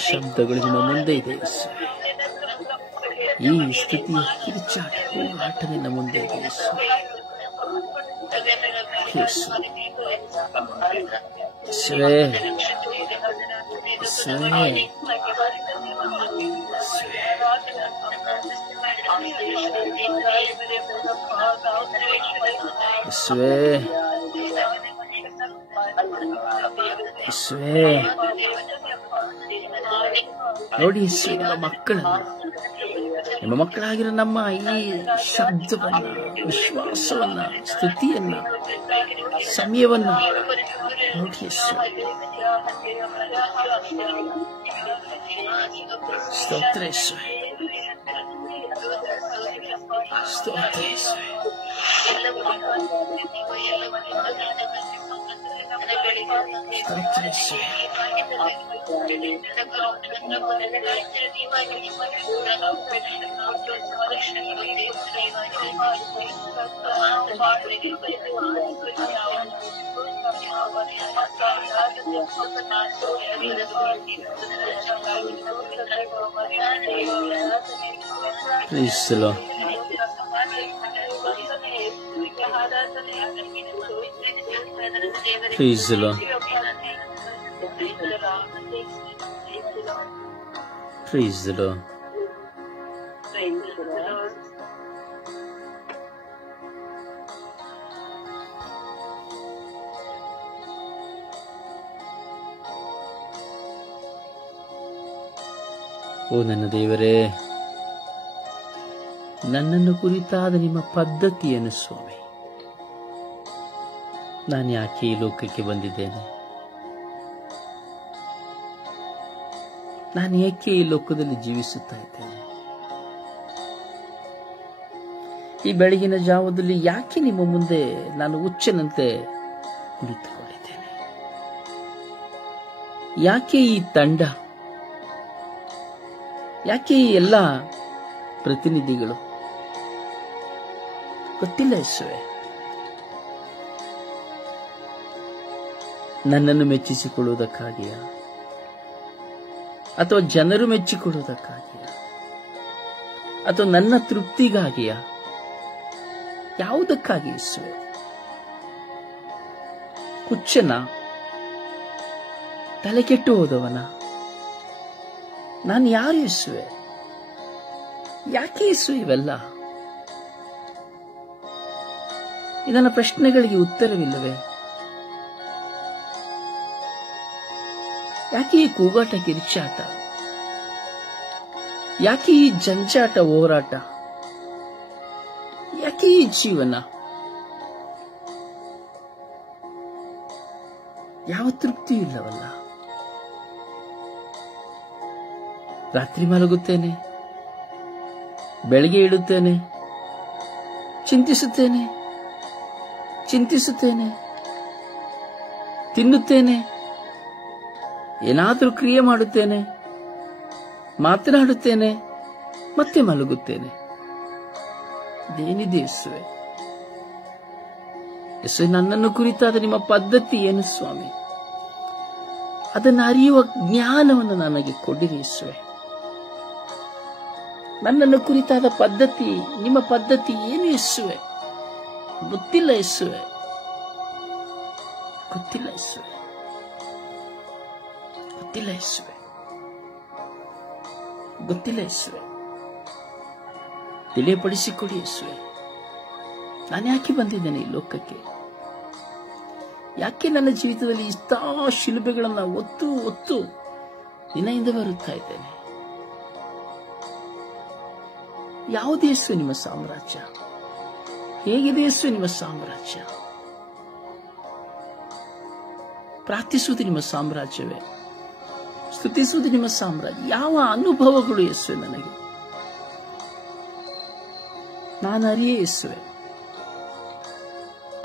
ಶಬ್ದಗಳು ನಿಮ್ಮ ಮುಂದೆ ಇದೆ ಯೇಸುವೆ. ಈ ಸ್ಥಿತಿಯ ಕಿರುಚಾಟ ಹೋರಾಟ ನಿನ್ನ ಮುಂದೆ ಇದೆ ಯೇಸುವೆ. ಯೇಸುವೆ, ಯೇಸುವೆ, ಯೇಸುವೆ. ನೋಡಿ ಯೇಸುವೆ, ನಿಮ್ಮ ಮಕ್ಕಳಾಗಿರೋ ನಮ್ಮ ಈ ಶಬ್ದವನ್ನ, ವಿಶ್ವಾಸವನ್ನ, ಸ್ತುತಿಯನ್ನ, ಸಮಯವನ್ನ ನೋಡಿ ಯೇಸುವೆ. ಸ್ತೋತ್ರ ಯೇಸುವೆ, ಸ್ತೋತ್ರ ಯೇಸುವೆ. ಸ್ತೋತ್ರ ಯೇಸುವೆ. Praise the Lord. Praise the Lord. Praise the Lord. ಓ ನನ್ನ ದೇವರೇ, ನನ್ನನ್ನು ಕುರಿತಾದ ನಿಮ್ಮ ಪದ್ಧತಿಯನ್ನು ಸ್ವಾಮಿ, ನಾನು ಯಾಕೆ ಈ ಲೋಕಕ್ಕೆ ಬಂದಿದ್ದೇನೆ? ನಾನು ಏಕೆ ಈ ಲೋಕದಲ್ಲಿ ಜೀವಿಸುತ್ತಾ ಇದ್ದೇನೆ? ಈ ಬೆಳಗಿನ ಜಾವದಲ್ಲಿ ಯಾಕೆ ನಿಮ್ಮ ಮುಂದೆ ನಾನು ಹುಚ್ಚನಂತೆ ಕುಳಿತುಕೊಂಡಿದ್ದೇನೆ? ಯಾಕೆ ಈ ತಂಡ, ಯಾಕೆ ಈ ಎಲ್ಲ ಪ್ರತಿನಿಧಿಗಳು? ಗೊತ್ತಿಲ್ಲ ಯೇಸುವೆ. ನನ್ನನ್ನು ಮೆಚ್ಚಿಸಿಕೊಳ್ಳುವುದಕ್ಕಾಗಿಯ ಅಥವಾ ಜನರು ಮೆಚ್ಚಿಕೊಳ್ಳುವುದಕ್ಕಾಗಿಯ ಅಥವಾ ನನ್ನ ತೃಪ್ತಿಗಾಗಿಯ? ಯಾವುದಕ್ಕಾಗಿ ಯೇಸುವೆ? ಹುಚ್ಚನ? ತಲೆ ಕೆಟ್ಟು ಹೋದವನ? ನಾನು ಯಾರು ಯೇಸುವೆ? ಯಾಕೆ ಯೇಸು ಇವೆಲ್ಲ? ಇದನ್ನ ಪ್ರಶ್ನೆಗಳಿಗೆ ಉತ್ತರವಿಲ್ಲವೇ? ಯಾಕೆ ಈ ಕೂಗಾಟ ಕಿರಿಚಾಟ? ಯಾಕೆ ಈ ಜಂಜಾಟ ಹೋರಾಟ? ಯಾಕೆ ಈ ಜೀವನ? ಯಾವ ತೃಪ್ತಿ ಇಲ್ಲವಲ್ಲ. ರಾತ್ರಿ ಮಲಗುತ್ತೇನೆ, ಬೆಳಗ್ಗೆ ಇಡುತ್ತೇನೆ, ಚಿಂತಿಸುತ್ತೇನೆ, ತಿನ್ನುತ್ತೇನೆ, ಏನಾದರೂ ಕ್ರಿಯೆ ಮಾಡುತ್ತೇನೆ, ಮಾತನಾಡುತ್ತೇನೆ, ಮತ್ತೆ ಮಲಗುತ್ತೇನೆ. ಇದೇನಿದೆ ಯೇಸುವೆ? ಯೇಸುವೆ, ನನ್ನನ್ನು ಕುರಿತಾದ ನಿಮ್ಮ ಪದ್ಧತಿ ಏನು ಸ್ವಾಮಿ? ಅದನ್ನು ಅರಿಯುವ ಜ್ಞಾನವನ್ನು ನನಗೆ ಕೊಡಿರಿ ಯೇಸುವೆ. ನನ್ನನ್ನು ಕುರಿತಾದ ಪದ್ಧತಿ, ನಿಮ್ಮ ಪದ್ಧತಿ ಏನು ಯೇಸುವೆ? ಗೊತ್ತಿಲ್ಲ ಯೇಸುವೆ, ಗೊತ್ತಿಲ್ಲ ಯೇಸುವೆ, ಗೊತ್ತಿಲ್ಲ ಯೇಸುವೆ, ಗೊತ್ತಿಲ್ಲ ಯೇಸುವೆ. ತಿಳಿಯಪಡಿಸಿಕೊಡಿ ಯೇಸುವೆ. ನಾನು ಯಾಕೆ ಬಂದಿದ್ದೇನೆ ಈ ಲೋಕಕ್ಕೆ? ಯಾಕೆ ನನ್ನ ಜೀವಿತದಲ್ಲಿ ಇಷ್ಟ ಶಿಲುಬೆಗಳನ್ನು ಒತ್ತು ನಿನ್ನೆಯಿಂದ ಬರುತ್ತಾ ಇದ್ದೇನೆ? ಯಾವುದು ಯೇಸು ನಿಮ್ಮ ಸಾಮ್ರಾಜ್ಯ? ಹೇಗಿದೆ ಯೇಸು ನಿಮ್ಮ ಸಾಮ್ರಾಜ್ಯ? ಪ್ರಾರ್ಥಿಸುವುದು ನಿಮ್ಮ ಸಾಮ್ರಾಜ್ಯವೇ? ಸ್ತುತಿಸುವುದು ನಿಮ್ಮ ಸಾಮ್ರಾಜ್ಯ? ಯಾವ ಅನುಭವಗಳು ಯೇಸುವೆ ನನಗೆ? ನಾನು ಅರಿಯೇ ಯೇಸುವೆ,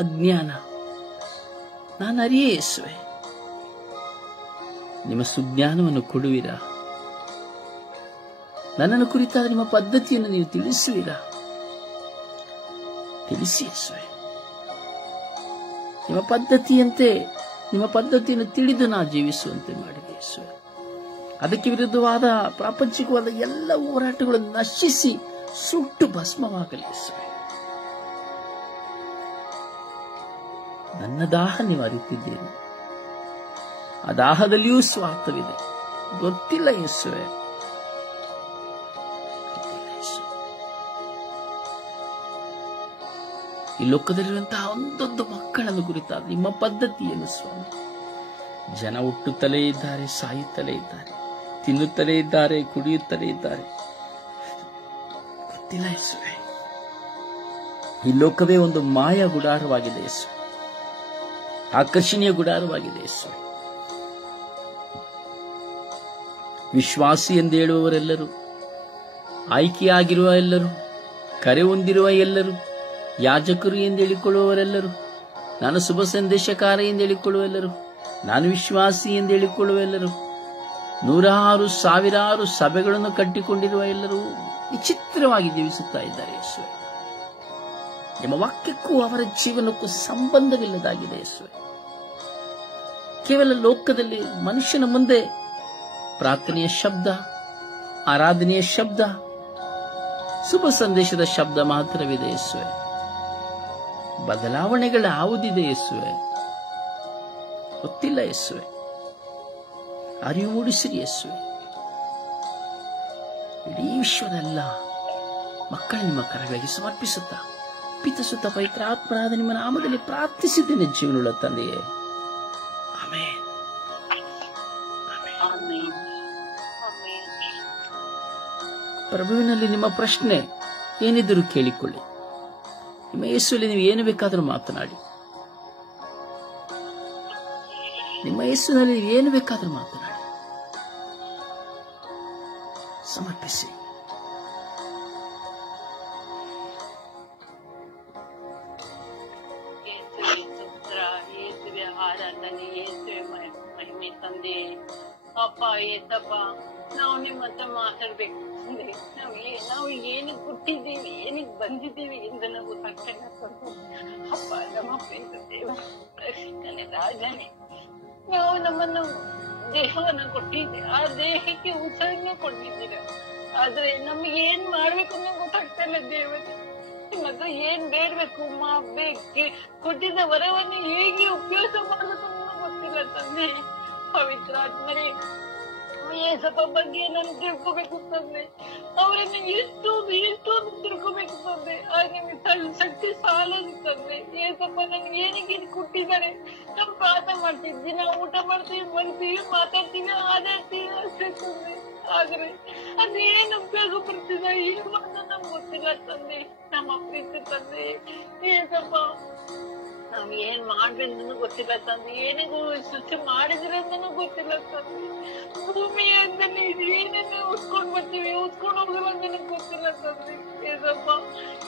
ಅಜ್ಞಾನ. ನಾನು ಅರಿಯೇ ಯೇಸುವೆ. ನಿಮ್ಮ ಸುಜ್ಞಾನವನ್ನು ಕೊಡುವಿರಾ? ನನ್ನನ್ನು ಕುರಿತಾದ ನಿಮ್ಮ ಪದ್ಧತಿಯನ್ನು ನೀವು ತಿಳಿಸುವಿರಾ? ತಿಳಿಸಿ ಯೇಸುವೆ. ನಿಮ್ಮ ಪದ್ಧತಿಯಂತೆ, ನಿಮ್ಮ ಪದ್ಧತಿಯನ್ನು ತಿಳಿದು ನಾ ಜೀವಿಸುವಂತೆ ಮಾಡಿದೆ ಯೇಸುವೆ. ಅದಕ್ಕೆ ವಿರುದ್ಧವಾದ ಪ್ರಾಪಂಚಿಕವಾದ ಎಲ್ಲ ಹೋರಾಟಗಳನ್ನು ನಶಿಸಿ ಸುಟ್ಟು ಭಸ್ಮವಾಗಲಿ ಯೇಸುವೆ. ನನ್ನ ದಾಹ ನೀವು ಅರಿತಿದ್ದೀರಿ. ಆ ದಾಹದಲ್ಲಿಯೂ ಸ್ವಾರ್ಥವಿದೆ. ಗೊತ್ತಿಲ್ಲ ಯೇಸುವೆ. ಈ ಲೋಕದಲ್ಲಿರುವಂತಹ ಒಂದೊಂದು ಮಕ್ಕಳನ್ನು ಕುರಿತಾದ ನಿಮ್ಮ ಪದ್ಧತಿಯನ್ನು ಸ್ವಾಮಿ. ಜನ ಹುಟ್ಟುತ್ತಲೇ ಇದ್ದಾರೆ, ಸಾಯುತ್ತಲೇ ಇದ್ದಾರೆ, ತಿನ್ನುತ್ತಲೇ ಇದ್ದಾರೆ, ಕುಡಿಯುತ್ತಲೇ ಇದ್ದಾರೆ. ಗೊತ್ತಿಲ್ಲ ಯೇಸುವೆ. ಈ ಲೋಕವೇ ಒಂದು ಮಾಯ ಗುಡಾರವಾಗಿದೆ ಯೇಸು, ಆಕರ್ಷಣೀಯ ಗುಡಾರವಾಗಿದೆ ಯೇಸುವೆ. ವಿಶ್ವಾಸಿ ಎಂದು ಹೇಳುವವರೆಲ್ಲರೂ, ಆಯ್ಕೆಯಾಗಿರುವ ಎಲ್ಲರೂ, ಕರೆ ಹೊಂದಿರುವ ಎಲ್ಲರೂ, ಯಾಜಕರು ಎಂದು ಹೇಳಿಕೊಳ್ಳುವವರೆಲ್ಲರೂ, ನಾನು ಶುಭ ಸಂದೇಶಕಾರ ಎಂದು ಹೇಳಿಕೊಳ್ಳುವೆಲ್ಲರೂ, ನಾನು ವಿಶ್ವಾಸಿ ಎಂದು ಹೇಳಿಕೊಳ್ಳುವೆಲ್ಲರೂ, ನೂರಾರು ಸಾವಿರಾರು ಸಭೆಗಳನ್ನು ಕಟ್ಟಿಕೊಂಡಿರುವ ಎಲ್ಲರೂ ವಿಚಿತ್ರವಾಗಿ ಜೀವಿಸುತ್ತಾ ಇದ್ದಾರೆ ಯೇಸುವೆ. ನಿಮ್ಮ ವಾಕ್ಯಕ್ಕೂ ಅವರ ಜೀವನಕ್ಕೂ ಸಂಬಂಧವಿಲ್ಲದಾಗಿದೆ ಯೇಸುವೆ. ಕೇವಲ ಲೋಕದಲ್ಲಿ ಮನುಷ್ಯನ ಮುಂದೆ ಪ್ರಾರ್ಥನೆಯ ಶಬ್ದ, ಆರಾಧನೆಯ ಶಬ್ದ, ಶುಭ ಸಂದೇಶದ ಶಬ್ದ ಮಾತ್ರವಿದೆ ಯೇಸುವೆ. ಬದಲಾವಣೆಗಳು ಯಾವುದಿದೆ ಯೇಸುವೆ? ಗೊತ್ತಿಲ್ಲ ಯೇಸುವೆ. ಅರಿವು ಮೂಡಿಸಿರಿ ಯೇಸುವೆ. ಇಡೀ ವಿಶ್ವದೆಲ್ಲ ಮಕ್ಕಳ ನಿಮ್ಮ ಕರಗಳಿಗೆ ಸಮರ್ಪಿಸುತ್ತಾ, ಪಿತಸುತ್ತ ಪವಿತ್ರ ಆತ್ಮನಾದ ನಿಮ್ಮ ನಾಮದಲ್ಲಿ ಪ್ರಾರ್ಥಿಸಿದ್ದೇನೆ ಜೀವನವುಳ್ಳ ತಂದೆಯೇ, ಆಮೆನ್. ಪ್ರಭುವಿನಲ್ಲಿ ನಿಮ್ಮ ಪ್ರಶ್ನೆ ಏನಿದ್ದರೂ ಕೇಳಿಕೊಳ್ಳಿ. ನಿಮ್ಮ ಯೇಸುವಲ್ಲಿ ನೀವು ಏನು ಬೇಕಾದರೂ ಮಾತನಾಡಿ. ನಿಮ್ಮ ಯೇಸುವಿನಲ್ಲಿ ನೀವು ಏನು ಬೇಕಾದರೂ ಮಾತನಾಡಿ. ಸಮರ್ಪಿಸಿ. ಯೇಸುವೆ ಆರಾಧನೆ, ಯೇಸುವೆ ಮಹಿಮೆ ತಂದೆ. ಅಪ್ಪ ಏತಪ್ಪ, ನಾವು ನಿಮ್ಮ ಹತ್ರ ಮಾತಾಡ್ಬೇಕು. ನಾವು ಏನಕ್ಕೆ ಹುಟ್ಟಿದ್ದೀವಿ, ಏನಕ್ಕೆ ಬಂದಿದ್ದೀವಿ ಎಂದು ನಾವು ತಕ್ಷಣ ಅಪ್ಪ ನಮ್ಮ ಪ್ರೀತ ದೇವ ರಕ್ಷಕನೇ, ರಾಜನೇ, ನಾವು ನಮ್ಮನ್ನು ದೇಹವನ್ನು ಕೊಟ್ಟಿದ್ದೆ, ಆ ದೇಹಕ್ಕೆ ಉಸಿರನ್ನು ಕೊಟ್ಟಿದ್ದೀರ. ಆದ್ರೆ ನಮ್ಗೆ ಏನ್ ಮಾಡ್ಬೇಕು ಅನ್ನೋ ಗೊತ್ತಾಗ್ತಾ ಇಲ್ಲ ದೇವರೇ. ನಿಮ್ಮ ಹತ್ರ ಏನ್ ಬೇಡ್ಬೇಕು ಕೊಟ್ಟಿದ್ದ ವರವನ್ನು ಹೇಗೆ ಉಪಯೋಗ ಮಾಡ್ಬೇಕು ಅನ್ನೋ ಗೊತ್ತಿಲ್ಲ ತಂದೆ. ಪವಿತ್ರ ಆತ್ಮರೇ, ಏಸಪ್ಪ ಬಗ್ಗೆ ನಾನು ತಿಳ್ಕೋಬೇಕು ತಂದೆ. ಅವರನ್ನು ಎಷ್ಟು ತಿಳ್ಕೋಬೇಕು ತಂದೆ. ಆಗ ನಿಮ್ಗೆ ಶಕ್ತಿ ಸಾಲದು ತಂದೆ. ಏಸಪ್ಪ ನನ್ಗೆ ಏನಕ್ಕೆ ಕೊಟ್ಟಿದ್ದಾರೆ. ನಾವು ಪ್ರಾರ್ಥನೆ ಮಾಡ್ತೀವಿ, ದಿನ ಊಟ ಮಾಡ್ತೀವಿ, ಮಲ್ತೀವಿ, ಮಾತಾಡ್ತೀವಿ, ಆಟಾಡ್ತೀವಿ ಅಷ್ಟೇ ತಂದೆ. ಆದ್ರೆ ಅದೇನು ಉಪಯೋಗ ಬರ್ತಿದೆ ಏನು ಮಾಡೋದು ನಮ್ಗೆ ಗೊತ್ತಿಲ್ಲ ತಂದೆ. ನಮ್ಮ ಪ್ರೀತಿ ತಂದೆ ಏಸಪ್ಪ, ನಾವ್ ಏನ್ ಮಾಡ್ಬೇಕು ಗೊತ್ತಿಲ್ಲ ತಂದೆ. ಏನಿಗೂ ಸೃಷ್ಟಿ ಮಾಡಿದ್ರೆ ಅಂತಾನು ಗೊತ್ತಿಲ್ಲ ತಂದೆ. ಭೂಮಿಯಲ್ಲಿ ಏನೇನು ಉಸ್ಕೊಂಡ್ ಬರ್ತೀವಿ, ಉಸ್ಕೊಂಡ್ ಹೋಗಲ್ಲ ಅಂತ ನನಗೆ ಗೊತ್ತಿಲ್ಲ ತಂದೆ. ಏಸಪ್ಪ,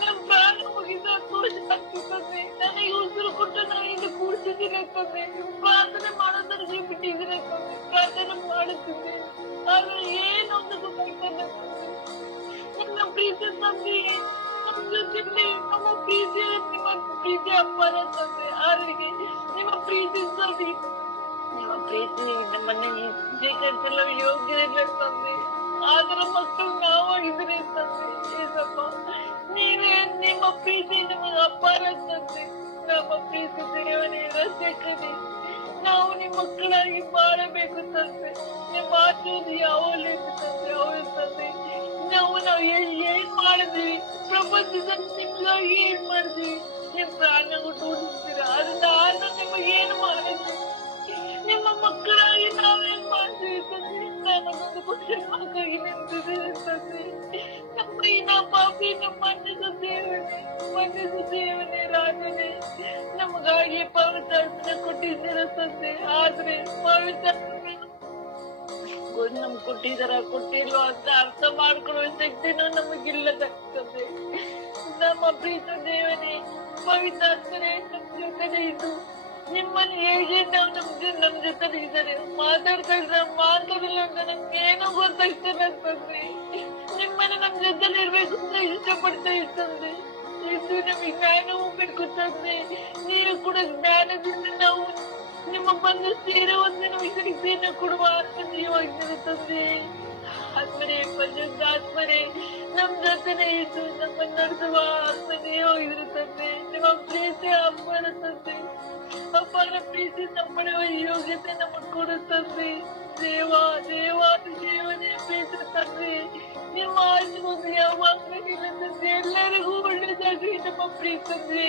ನಮ್ ಪ್ರಾಣ ಮುಗಿದ ದೋಷ ಆಗ್ತಿರ್ತದೆ. ನನಗೆ ಉಸಿರು ಕೊಟ್ಟು ನಾವು ಇಲ್ಲಿ ಕೂಡ್ಸಿದ್ದೀರ ತಂದೆ. ಪ್ರಾರ್ಥನೆ ಮಾಡೋದಕ್ಕೆ ಬಿಟ್ಟಿದ್ದೀರ ತಂದೆ. ಪ್ರಾರ್ಥನೆ ಮಾಡುತ್ತಿದ್ದೆ, ಆದ್ರೆ ಏನೊಂದು ಗೊತ್ತಾಗ್ತದೆ ನಿಮ್ಮ ಪ್ರೀತಿ ತಂದೆ. ನಮ್ಮ ಪ್ರೀತಿ ನಿಮ್ಮ ಪ್ರೀತಿ ಅಪ್ಪನ ತಂದೆ. ಅವರಿಗೆ ನಿಮ್ಮ ಪ್ರೀತಿ ತಂದೆ, ನಿಮ್ಮ ಪ್ರೀತಿ ನಮ್ಮನ್ನ ಸ್ವೀಕರಿಸಲು ಯೋಗ್ಯರಿಲ್ಲ ತಂದೆ. ಆದ್ರೆ ಮಕ್ಕಳು ನಾವಾಗಿದ್ರೆ ತಂದೆ. ಏಸಪ್ಪ, ನೀವೇ ನಿಮ್ಮ ಪ್ರೀತಿ ನಿಮಗೆ ಅಪ್ಪಾರ ತಂದೆ. ನಮ್ಮ ಪ್ರೀತಿ ದೇವನೇ ರಕ್ಷಕನೇ, ನಾವು ನಿಮ್ಮ ಮಕ್ಕಳಾಗಿ ಮಾಡಬೇಕು ತಂದೆ. ನಿಮ್ಮ ಆಚರಣೆ ಯಾವಲ್ಲಿ ತಂದೆ ಅವಳು ತಂದೆ. ನಾವು ಏನ್ ಮಾಡಿದ್ವಿ ಪ್ರಪಂಚದಲ್ಲಿ ನಿಮ್ಗಾಗಿ ಏನ್ ಮಾಡಿದ್ವಿ. ನಿಮ್ ಪ್ರಾಣ ಕೊಟ್ಟು ಉಳಿಸ್ತೀರ, ಅದರಿಂದ ಆದ್ರೂ ನಿಮಗೆ ಏನ್ ಮಾಡಿದ್ವಿ. ನಿಮ್ಮ ಮಕ್ಕಳಾಗಿ ನಾವೇನ್ ಮಾಡ್ತೀವಿ ತಂದೆ. ನಾನೊಂದು ಪುಸ್ತಕವಾಗಿ ನಿಂತಿದ್ದೇನೆ ತಂದೆ. ನಮ್ಮ ಪಾಪಿ ನಮ್ಮ ಮನ್ನಿಸು ದೇವನೇ ರಾಜನೇ. ನಮಗಾಗಿ ಪವಿತ್ರ ಕೊಟ್ಟಿದ್ದೀರ ತಂದೆ. ಆದ್ರೆ ಪವಿತ್ರ ನಮ್ಗೆ ಕೊಟ್ಟಿಲ್ವ ಅಂತ ಅರ್ಥ ಮಾಡ್ಕೊಳ್ಳುವ ಶಕ್ತಿನೂ ನಮಗಿಲ್ಲದಾಗ್ತದೆ. ನಮ್ಮ ಪ್ರೀತ ದೇವನೇ, ಪವಿತ್ರಾತ್ಮನೇ ನಮ್ ಜೊತೆ ಇದ್ದು ನಿಮ್ಮನ್ನು ಹೇಗೆ ನಾವು ನಮ್ ಜೊತೆ ಇದ್ದಾರೆ ಮಾತಾಡಲ್ಲ ಅಂತ ನಮ್ಗೇನೋ ಗೊತ್ತಾಗ್ತದೆ ಅಂತಂದ್ರೆ. ನಿಮ್ಮನ್ನ ನಮ್ ಜೊತೆ ಇರ್ಬೇಕು ಅಂತ ಇಷ್ಟಪಡ್ತಾ ಇರ್ತಂದ್ರೆ. ಇದು ನಮಗೆ ಜ್ಞಾನವೂ ಬೇಕು ತಂದೆ. ನೀವು ಕೂಡ ಜ್ಞಾನದಿಂದ ನಾವು ನಿಮ್ಮ ಬಂದು ಸೇರುವಂತೆ ನಮಗೆ ಶಕ್ತಿಯನ್ನು ಕೊಡುವ ಆತ್ಮೀಯವಾಗಿದ್ದರೆ ತಂದೆ. ಆತ್ಮರೇ, ಪರಿಶುದ್ಧಾತ್ಮರೇ, ನಮ್ ಜೊತೆನೆ ಇದ್ದು ನಮ್ಮನ್ನು ನಡೆಸುವ ಆತ್ಮೀಯವಾಗಿದ್ರೆ ತಂದೆ. ನಿಮ್ಮ ಪ್ರೀತಿ ಅಪ್ಪನ ತಂದೆ. ಅಪ್ಪನ ಪ್ರೀತಿ ನಮ್ಮನೆ ಯೋಗ್ಯತೆ ನಮಗೆ ಕೊಡುತ್ತಂದೆ. ದೇವನೇ ಪ್ರೀತಿ ತಂದೆ. ನಿಮ್ಮ ಆಶೀರ್ವಾದ ಯಾವಾಗಲಿಲ್ಲ ತಂದೆ. ಎಲ್ಲರಿಗೂ ಒಳ್ಳೆದಾಗಿ ನಮ್ಮ ಪ್ರೀತಿ ತಂದೆ.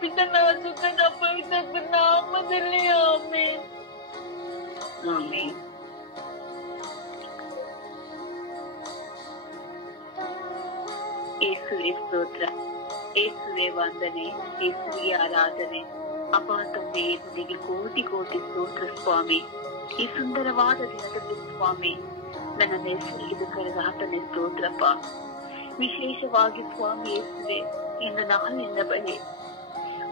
ಪಿತನ ಸುತನ ಪವಿತ್ರ ನಾಮದಲ್ಲಿ ಆಮೆನ್. ಆಮೆನ್. ಯೇಸುವೇ ಸ್ತೋತ್ರ, ಯೇಸುವೇ ವಂದನೆ, ಯೇಸುವಿಗೆ ಆರಾಧನೆ. ಅಪ್ಪ ತಂದೆ, ನಿನಗೆ ಕೋಟಿ ಕೋಟಿ ಸ್ತೋತ್ರ ಸ್ವಾಮಿ. ಈ ಸುಂದರವಾದ ದಿನದಲ್ಲಿ ಸ್ವಾಮಿ ನನ್ನ ಹೆಸರಿಗೆ ಕರೆದ ಆತನೇ ಸ್ತೋತ್ರಪ್ಪ. ವಿಶೇಷವಾಗಿ ಸ್ವಾಮಿ ಯೇಸುವೆ, ಇಂದು ನಾನು ನಿನ್ನ ಬಳಿ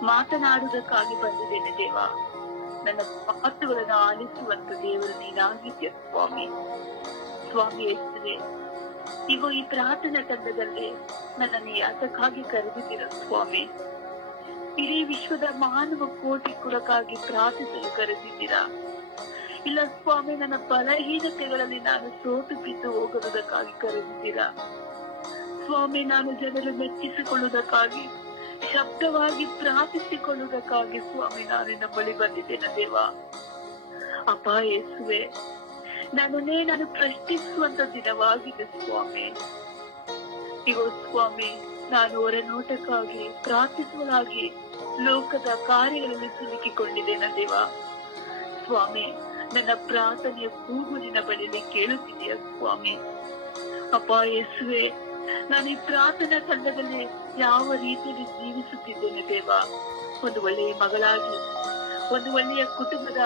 ಮಾತನಾಡುವುದಕ್ಕಾಗಿ ಬಂದಿದ್ದೇನೆ ದೇವ. ನನ್ನ ಮಾತುಗಳನ್ನು ಆಲಿಸುವಂತ ದೇವರು ನೀನಾಗಿದ್ಯ ಸ್ವಾಮಿ. ಸ್ವಾಮಿ ಯೇಸುವೆ, ಈಗ ಈ ಪ್ರಾರ್ಥನಾ ತಂಡದಲ್ಲಿ ನನ್ನನ್ನು ಯಾತಕ್ಕಾಗಿ ಕರೆದಿದ್ದೀರ ಸ್ವಾಮಿ. ಇಡೀ ವಿಶ್ವದ ಮಾನವ ಕೋಟಿ ಕುಲಕ್ಕಾಗಿ ಪ್ರಾರ್ಥಿಸಲು ಕರೆದಿದ್ದೀರಾ? ಇಲ್ಲ ಸ್ವಾಮಿ, ನನ್ನ ಬಲಹೀನತೆಗಳಲ್ಲಿ ನಾನು ಸೋತು ಬಿದ್ದು ಹೋಗುವುದಕ್ಕಾಗಿ ಕರೆದಿದ್ದೀರಾ? ಸ್ವಾಮಿ, ನಾನು ಜನರು ಮೆಚ್ಚಿಸಿಕೊಳ್ಳುವುದಕ್ಕಾಗಿ, ಶಬ್ದವಾಗಿ ಪ್ರಾರ್ಥಿಸಿಕೊಳ್ಳುವುದಕ್ಕಾಗಿ ಸ್ವಾಮಿ ನಾನು ನಿನ್ನ ಬಳಿ ಬಂದಿದ್ದೇನೆ ದೇವ. ಅಪ್ಪ ಯೇಸುವೆ, ನಾನು ಪ್ರಶ್ನಿಸುವಂತ ದಿನವಾಗಿದೆ ಸ್ವಾಮಿ. ಇಗೋ ಸ್ವಾಮಿ, ನಾನು ಹೊರನೋಟಕ್ಕಾಗಿ ಪ್ರಾರ್ಥಿಸುವುದಾಗಿ ಲೋಕದ ಕಾರ್ಯಗಳಲ್ಲಿ ಸಿಲುಕಿಕೊಂಡಿದ್ದೇನೆ ದೇವ. ಸ್ವಾಮಿ, ನನ್ನ ಪ್ರಾರ್ಥನೆಯ ಕೂಗು ನಿನ್ನ ಬಳಿಯಲ್ಲಿ ಕೇಳುತ್ತಿದೆಯಾ ಸ್ವಾಮಿ? ಅಪ್ಪ ಯೇಸುವೆ, ನಾನು ಈ ಪ್ರಾರ್ಥನಾ ತಂಡದಲ್ಲಿ ಯಾವ ರೀತಿಯಲ್ಲಿ ಜೀವಿಸುತ್ತಿದ್ದೇನೆ ದೇವ? ಒಂದು ಒಳ್ಳೆಯ ಮಗಳಾಗಿ, ಒಂದು ಒಳ್ಳೆಯ ಕುಟುಂಬದ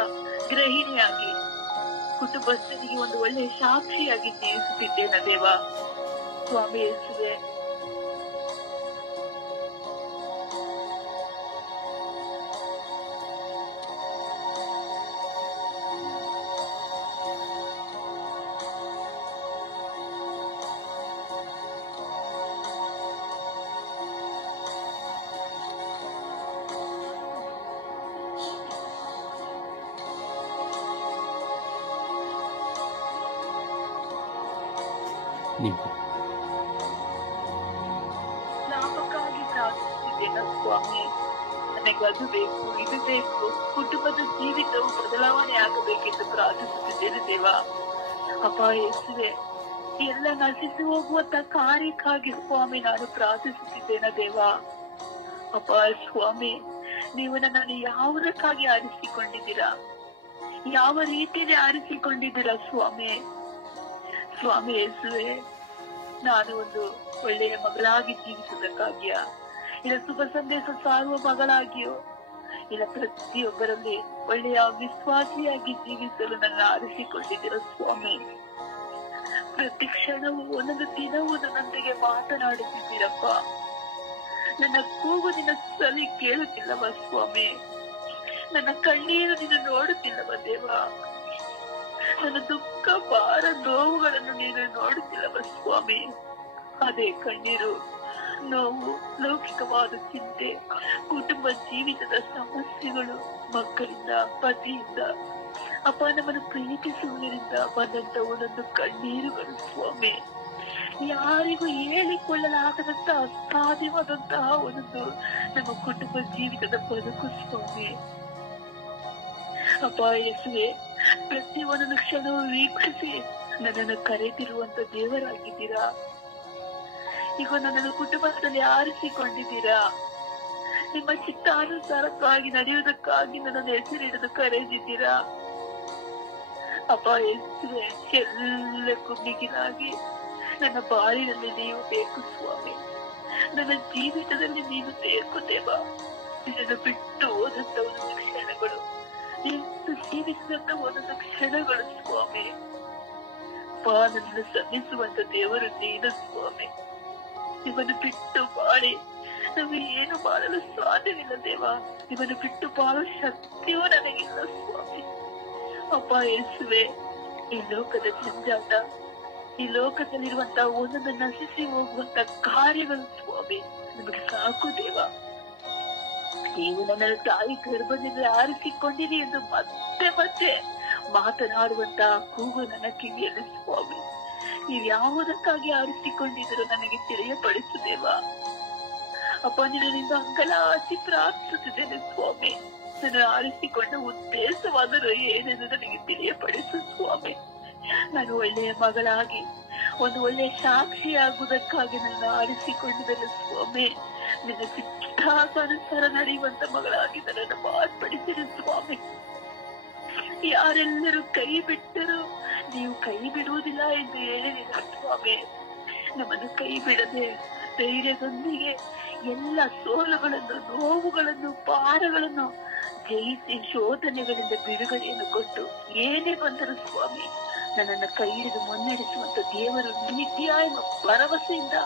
ಗೃಹಿಣಿಯಾಗಿ, ಕುಟುಂಬಸ್ಥನಿಗೆ ಒಂದು ಒಳ್ಳೆಯ ಸಾಕ್ಷಿಯಾಗಿ ಜೀವಿಸುತ್ತಿದ್ದೇನೆ ದೇವ. ಸ್ವಾಮಿ ಯೇಸುವೆ, ನೀವು. ಲಾಭಕ್ಕಾಗಿ ಪ್ರಾರ್ಥಿಸಿದ್ದೇನೆ ಸ್ವಾಮಿ. ನನಗೆ ಅದು ಬೇಕು, ಇದು ಬೇಕು, ಕುಟುಂಬದ ಜೀವಿತವು ಬದಲಾವಣೆ ಆಗಬೇಕೆಂದು ಪ್ರಾರ್ಥಿಸುತ್ತಿದ್ದೇನೆ ದೇವ. ಅಪ್ಪ ಯೇಸುವೆ, ಎಲ್ಲ ನಶಿಸಿ ಹೋಗುವಂತ ಕಾರ್ಯಕ್ಕಾಗಿ ಸ್ವಾಮಿ ನಾನು ಪ್ರಾರ್ಥಿಸುತ್ತಿದ್ದೇನೆ ದೇವ. ಅಪ್ಪ ಸ್ವಾಮಿ, ನೀವು ನನ್ನನ್ನು ಯಾವುದಕ್ಕಾಗಿ ಆರಿಸಿಕೊಂಡಿದ್ದೀರಾ, ಯಾವ ರೀತಿಯಲ್ಲಿ ಆರಿಸಿಕೊಂಡಿದ್ದೀರಾ ಸ್ವಾಮಿ. ಸ್ವಾಮಿ ಯೇಸುವೆ, ನಾನು ಒಂದು ಒಳ್ಳೆಯ ಮಗಳಾಗಿ ಜೀವಿಸುವುದಕ್ಕಾಗಿಯ, ಇಲ್ಲ ಶುಭ ಸಂದೇಶ ಸಾರುವ ಮಗಳಾಗಿಯೋ, ಇಲ್ಲ ಪ್ರತಿಯೊಬ್ಬರಲ್ಲಿ ಒಳ್ಳೆಯ ವಿಶ್ವಾಸಿಯಾಗಿ ಜೀವಿಸಲು ನನ್ನ ಆರಿಸಿಕೊಂಡಿದ್ದೀರ ಸ್ವಾಮಿ. ಪ್ರತಿ ಕ್ಷಣವೂ ಒಂದೊಂದು ದಿನವೂ ನನ್ನೊಂದಿಗೆ ಮಾತನಾಡುತ್ತಿದ್ದೀರಪ್ಪ. ನನ್ನ ಕೂಗು ನಿನ್ನ ಸರಿ ಕೇಳುತ್ತಿಲ್ಲವ ಸ್ವಾಮಿ. ನನ್ನ ಕಣ್ಣೀರು ನಿನ್ನ ನೋಡುತ್ತಿಲ್ಲವ ದೇವ. ನನ್ನ ದುಃಖ ಭಾರ ನೋವುಗಳನ್ನು ನೀನು ನೋಡುತ್ತಿಲ್ಲವ ಸ್ವಾಮಿ. ಅದೇ ಕಣ್ಣೀರು, ನೋವು, ಲೌಕಿಕವಾದ ಚಿಂತೆ, ಕುಟುಂಬ ಜೀವಿತದ ಸಮಸ್ಯೆಗಳು, ಮಕ್ಕಳಿಂದ, ಪತಿಯಿಂದ, ಅಪ್ಪ ನಮ್ಮನ್ನು ಪ್ರೀತಿಸುವುದರಿಂದ ಬಂದಂತ ಒಂದೊಂದು ಕಣ್ಣೀರುಗಳು ಸ್ವಾಮಿ. ಯಾರಿಗೂ ಹೇಳಿಕೊಳ್ಳಲಾಗದಂತಹ ಅಸಾಧ್ಯವಾದಂತಹ ಒಂದೊಂದು ನಮ್ಮ ಕುಟುಂಬ ಜೀವಿತದ ಬದುಕು ಸ್ವಾಮಿ. ಅಪ್ಪ ಯೇಸುವೆ, ಪ್ರತಿ ಒಂದೊಂದು ಕ್ಷಣವು ವೀಕ್ಷಿಸಿ ನನ್ನನ್ನು ಕರೆದಿರುವಂತ ದೇವರಾಗಿದ್ದೀರಾ. ಈಗ ನನ್ನನ್ನು ಕುಟುಂಬದಲ್ಲಿ ಆರಿಸಿಕೊಂಡಿದ್ದೀರಾ. ನಿಮ್ಮ ಚಿತ್ತಾನುಸಾರಕ್ಕಾಗಿ ನಡೆಯುವುದಕ್ಕಾಗಿ ನನ್ನನ್ನು ಹೆಸರಿಡಲು ಕರೆದಿದ್ದೀರಾ. ಅಪ್ಪ ಯೇಸುವೆ, ಎಲ್ಲಕ್ಕೂ ಮಿಗಿಲಾಗಿ ನನ್ನ ಬಾಳಿನಲ್ಲಿ ನೀವು ಬೇಕು ಸ್ವಾಮಿ. ನನ್ನ ಜೀವಿತದಲ್ಲಿ ನೀನು ಬೇಕು ದೇವ. ನಿನ್ನನ್ನು ಬಿಟ್ಟು ಹೋದಂತ ಒಂದೊಂದು ಕ್ಷಣಗಳು, ನಿನ್ನ ಜೀವಿಸಿದಂತ ಒಂದೊಂದು ಕ್ಷಣಗಳು ಸ್ವಾಮಿ. ನನ್ನನ್ನು ಸಲ್ಲಿಸುವಂತ ದೇವರು ನೀನು ಸ್ವಾಮಿ. ನಿಮ್ಮನ್ನು ಬಿಟ್ಟು ಬಾಳಿ ನಾವು ಏನು ಮಾಡಲು ಸಾಧ್ಯವಿಲ್ಲ ದೇವ. ನಿಮ್ಮನ್ನು ಬಿಟ್ಟು ಬಾಳುವ ಶಕ್ತಿಯೂ ನನಗಿಲ್ಲ ಸ್ವಾಮಿ. ಅಪ್ಪ ಯೇಸುವೆ, ಈ ಲೋಕದ ಜಂಜಾಟ, ಈ ಲೋಕದಲ್ಲಿರುವಂತಹ ಒಂದೊಂದು ನಶಿಸಿ ಹೋಗುವಂತ ಕಾರ್ಯಗಳು ಸ್ವಾಮಿ ನಮಗೆ ಸಾಕು ದೇವ. ನೀವು ನನ್ನನ್ನು ತಾಯಿ ಗರ್ಭದಲ್ಲಿ ಆರಿಸಿಕೊಂಡಿರಿ ಎಂದು ಮತ್ತೆ ಮತ್ತೆ ಮಾತನಾಡುವಂತಹ ಕೂಗು ನನ್ನ ಕಿವಿಯಲ್ಲಿ ಸ್ವಾಮಿ. ನೀವು ಯಾವುದಕ್ಕಾಗಿ ಆರಿಸಿಕೊಂಡಿದ್ದರೂ ನನಗೆ ತಿಳಿಯಪಡಿಸುದೇವ. ಅಪ್ಪ, ನಿನ್ನಿಂದ ಅಂಗಲಾಚಿ ಪ್ರಾರ್ಥಿಸುತ್ತಿದ್ದೇನೆ ಸ್ವಾಮಿ. ನನ್ನ ಆರಿಸಿಕೊಂಡ ಉದ್ದೇಶವಾದರೂ ಏನೆಂದು ನನಗೆ ತಿಳಿಯಪಡಿಸು ಸ್ವಾಮಿ. ನಾನು ಒಳ್ಳೆಯ ಮಗಳಾಗಿ ಒಂದು ಒಳ್ಳೆಯ ಸಾಕ್ಷಿಯಾಗುವುದಕ್ಕಾಗಿ ನನ್ನ ಆರಿಸಿಕೊಂಡಿದ್ದೇನೆ ಸ್ವಾಮಿ. ನಿನ್ನ ಚಿತ್ತಾನುಸಾರ ನಡೆಯುವಂತ ಮಗಳಾಗಿ ನನ್ನನ್ನು ಮಾರ್ಪಡಿಸಿದೆ ಸ್ವಾಮಿ. ಯಾರೆಲ್ಲರೂ ಕೈ ಬಿಟ್ಟರು ನೀವು ಕೈ ಬಿಡುವುದಿಲ್ಲ ಎಂದು ಹೇಳಿದ ಸ್ವಾಮಿ. ನಮ್ಮನ್ನು ಕೈ ಬಿಡದೆ ಧೈರ್ಯದೊಂದಿಗೆ ಎಲ್ಲ ಸೋಲುಗಳನ್ನು, ನೋವುಗಳನ್ನು, ಭಾರಗಳನ್ನು ಜಯಿಸಿ ಶೋಧನೆಗಳಿಂದ ಬಿಡುಗಡೆಯನ್ನು ಕೊಟ್ಟು ಏನೇ ಬಂದರೂ ಸ್ವಾಮಿ ನನ್ನನ್ನು ಕೈ ಹಿಡಿದು ಮುನ್ನಡೆಸುವಂತ ದೇವರು ನೀತಿಯ ಎಂಬ ಭರವಸೆಯಿಂದ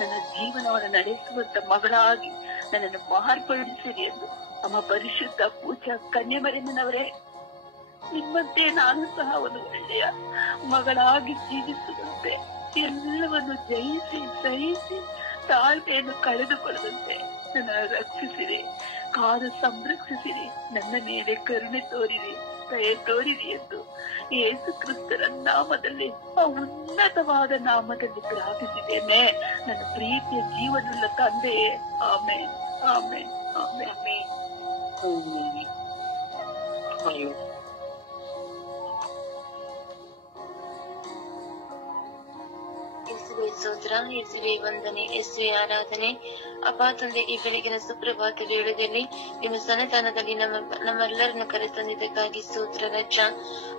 ನನ್ನ ಜೀವನವನ್ನು ನಡೆಸುವಂತ ಮಗಳಾಗಿ ನನ್ನನ್ನು ಮಾರ್ಪಡಿಸಿರಿ ಎಂದು ನಮ್ಮ ಪರಿಶುದ್ಧ ಪೂಜಾ ಕನ್ಯೆಮರಿಯಮ್ಮನವರೇ, ನಿಮ್ಮಂತೆ ನಾನು ಸಹ ಒಂದು ಒಳ್ಳೆಯ ಮಗಳಾಗಿ ಜೀವಿಸುವಂತೆ, ಎಲ್ಲವನ್ನು ಜಯಿಸಿ ಸಹಿಸಿ ತಾಳ್ಮೆಯನ್ನು ಕಳೆದುಕೊಳ್ಳದಂತೆ ನನ್ನನ್ನು ರಕ್ಷಿಸಿರಿ, ಕಾದು ಸಂರಕ್ಷಿಸಿರಿ, ನನ್ನ ಮೇಲೆ ಕರುಣೆ ತೋರಿರಿ, ದಯೆ ತೋರಿರಿ ಎಂದು ಯೇಸು ಕ್ರಿಸ್ತರ ನಾಮದಲ್ಲಿ, ಆ ಉನ್ನತವಾದ ನಾಮದಲ್ಲಿ ಪ್ರಾರ್ಥಿಸಿದ್ದೇನೆ ನನ್ನ ಪ್ರೀತಿಯ ಜೀವನವುಳ್ಳ ತಂದೆಯೇ. Amen, amen, amen, amen. ಯೇಸುವೆ ಸ್ತೋತ್ರ, ಯೇಸುವೆ ವಂದನೆ, ಯೇಸುವೆ ಆರಾಧನೆ. ಅಪ್ಪ ತಂದೆ, ಈ ಬೆಳಗಿನ ಸುಪ್ರಭಾತ ವೇಳೆಯಲ್ಲಿ ನಿಮ್ಮ ಸನ್ನಿಧಾನದಲ್ಲಿ ನಮ್ಮೆಲ್ಲರನ್ನು ಕರೆತಂದಿದ್ದಕ್ಕಾಗಿ ಸ್ತೋತ್ರ ರಜ.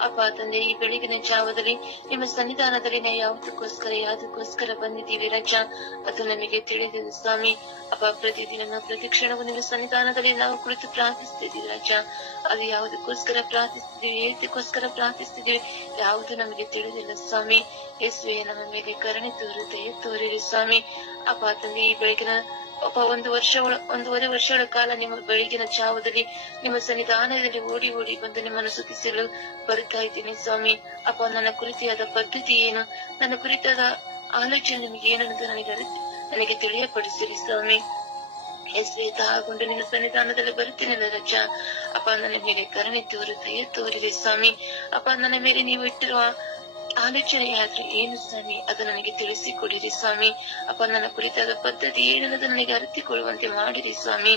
ಅಪ್ಪ ತಂದೆ, ಈ ಬೆಳಗಿನ ಜಾವದಲ್ಲಿ ನಿಮ್ಮ ಸನ್ನಿಧಾನದಲ್ಲಿ ನಾವು ಯಾವುದಕ್ಕೋಸ್ಕರ ಬಂದಿದ್ದೀವಿ ರಜ, ಅದು ನಮಗೆ ತಿಳಿದಿದೆ ಸ್ವಾಮಿ. ಅಪ್ಪ, ಪ್ರತಿದಿನ ಪ್ರತಿ ಕ್ಷಣವೂ ನಿಮ್ಮ ಸನ್ನಿಧಾನದಲ್ಲಿ ನಾವು ಕುಳಿತು ಪ್ರಾರ್ಥಿಸ್ತಿದ್ದೀವಿ ರಜ. ಅದು ಯಾವುದಕ್ಕೋಸ್ಕರ ಪ್ರಾರ್ಥಿಸ್ತಿದ್ದೀವಿ, ಏತಕ್ಕೋಸ್ಕರ ಪ್ರಾರ್ಥಿಸ್ತಿದ್ದೀವಿ, ಯಾವುದು ನಮಗೆ ತಿಳಿದಿಲ್ಲ ಸ್ವಾಮಿ. ಯೇಸುವೆ, ನಮ್ಮ ಮೇಲೆ ಕರುಣೆ ದಯೆ ತೋರಿರಿ ಸ್ವಾಮಿ. ಅಪ್ಪ ತಂದೆ, ಈ ಬೆಳಗಿನ ಒಂದೂವರೆ ವರ್ಷಗಳ ಕಾಲ ನಿಮ್ಮ ಬೆಳಗಿನ ಜಾವದಲ್ಲಿ ನಿಮ್ಮ ಸನ್ನಿಧಾನದಲ್ಲಿ ಓಡಿ ಓಡಿ ಬಂದು ನಿಮ್ಮನ್ನು ಸ್ತುತಿಸಲು ಬರ್ತಾ ಇದ್ದೀನಿ ಸ್ವಾಮಿ. ಅಪ್ಪ, ನನ್ನ ಕುರಿತಾದ ಪದ್ಧತಿ ಏನು, ನನ್ನ ಕುರಿತಾದ ಆಲೋಚನೆ ನಿಮಗೆ ಏನಂತ ನನಗೆ ತಿಳಿಯಪಡಿಸಿರಿ ಸ್ವಾಮಿ. ಯೇಸುವೆ, ತಾಗೊಂಡು ನಿಮ್ಮ ಸನ್ನಿಧಾನದಲ್ಲಿ ಬರುತ್ತೀನಲ್ಲ ರಜ. ಅಪ್ಪ, ನನ್ನ ಮೇಲೆ ಕರುಣೆ ದಯೆ ತೋರಿರಿ ಸ್ವಾಮಿ. ಅಪ್ಪ, ನನ್ನ ಮೇಲೆ ನೀವು ಇಟ್ಟಿರುವ ಆಲೋಚನೆಯಾದ್ರೆ ಏನು ಸ್ವಾಮಿ, ಅದು ನನಗೆ ತಿಳಿಸಿಕೊಡಿರಿ ಸ್ವಾಮಿ. ಅಪ್ಪ, ನನ್ನ ಕುರಿತಾದ ಪದ್ಧತಿ ಏನನ್ನೋದು ನನಗೆ ಅರಿತುಕೊಳ್ಳುವಂತೆ ಮಾಡಿರಿ ಸ್ವಾಮಿ.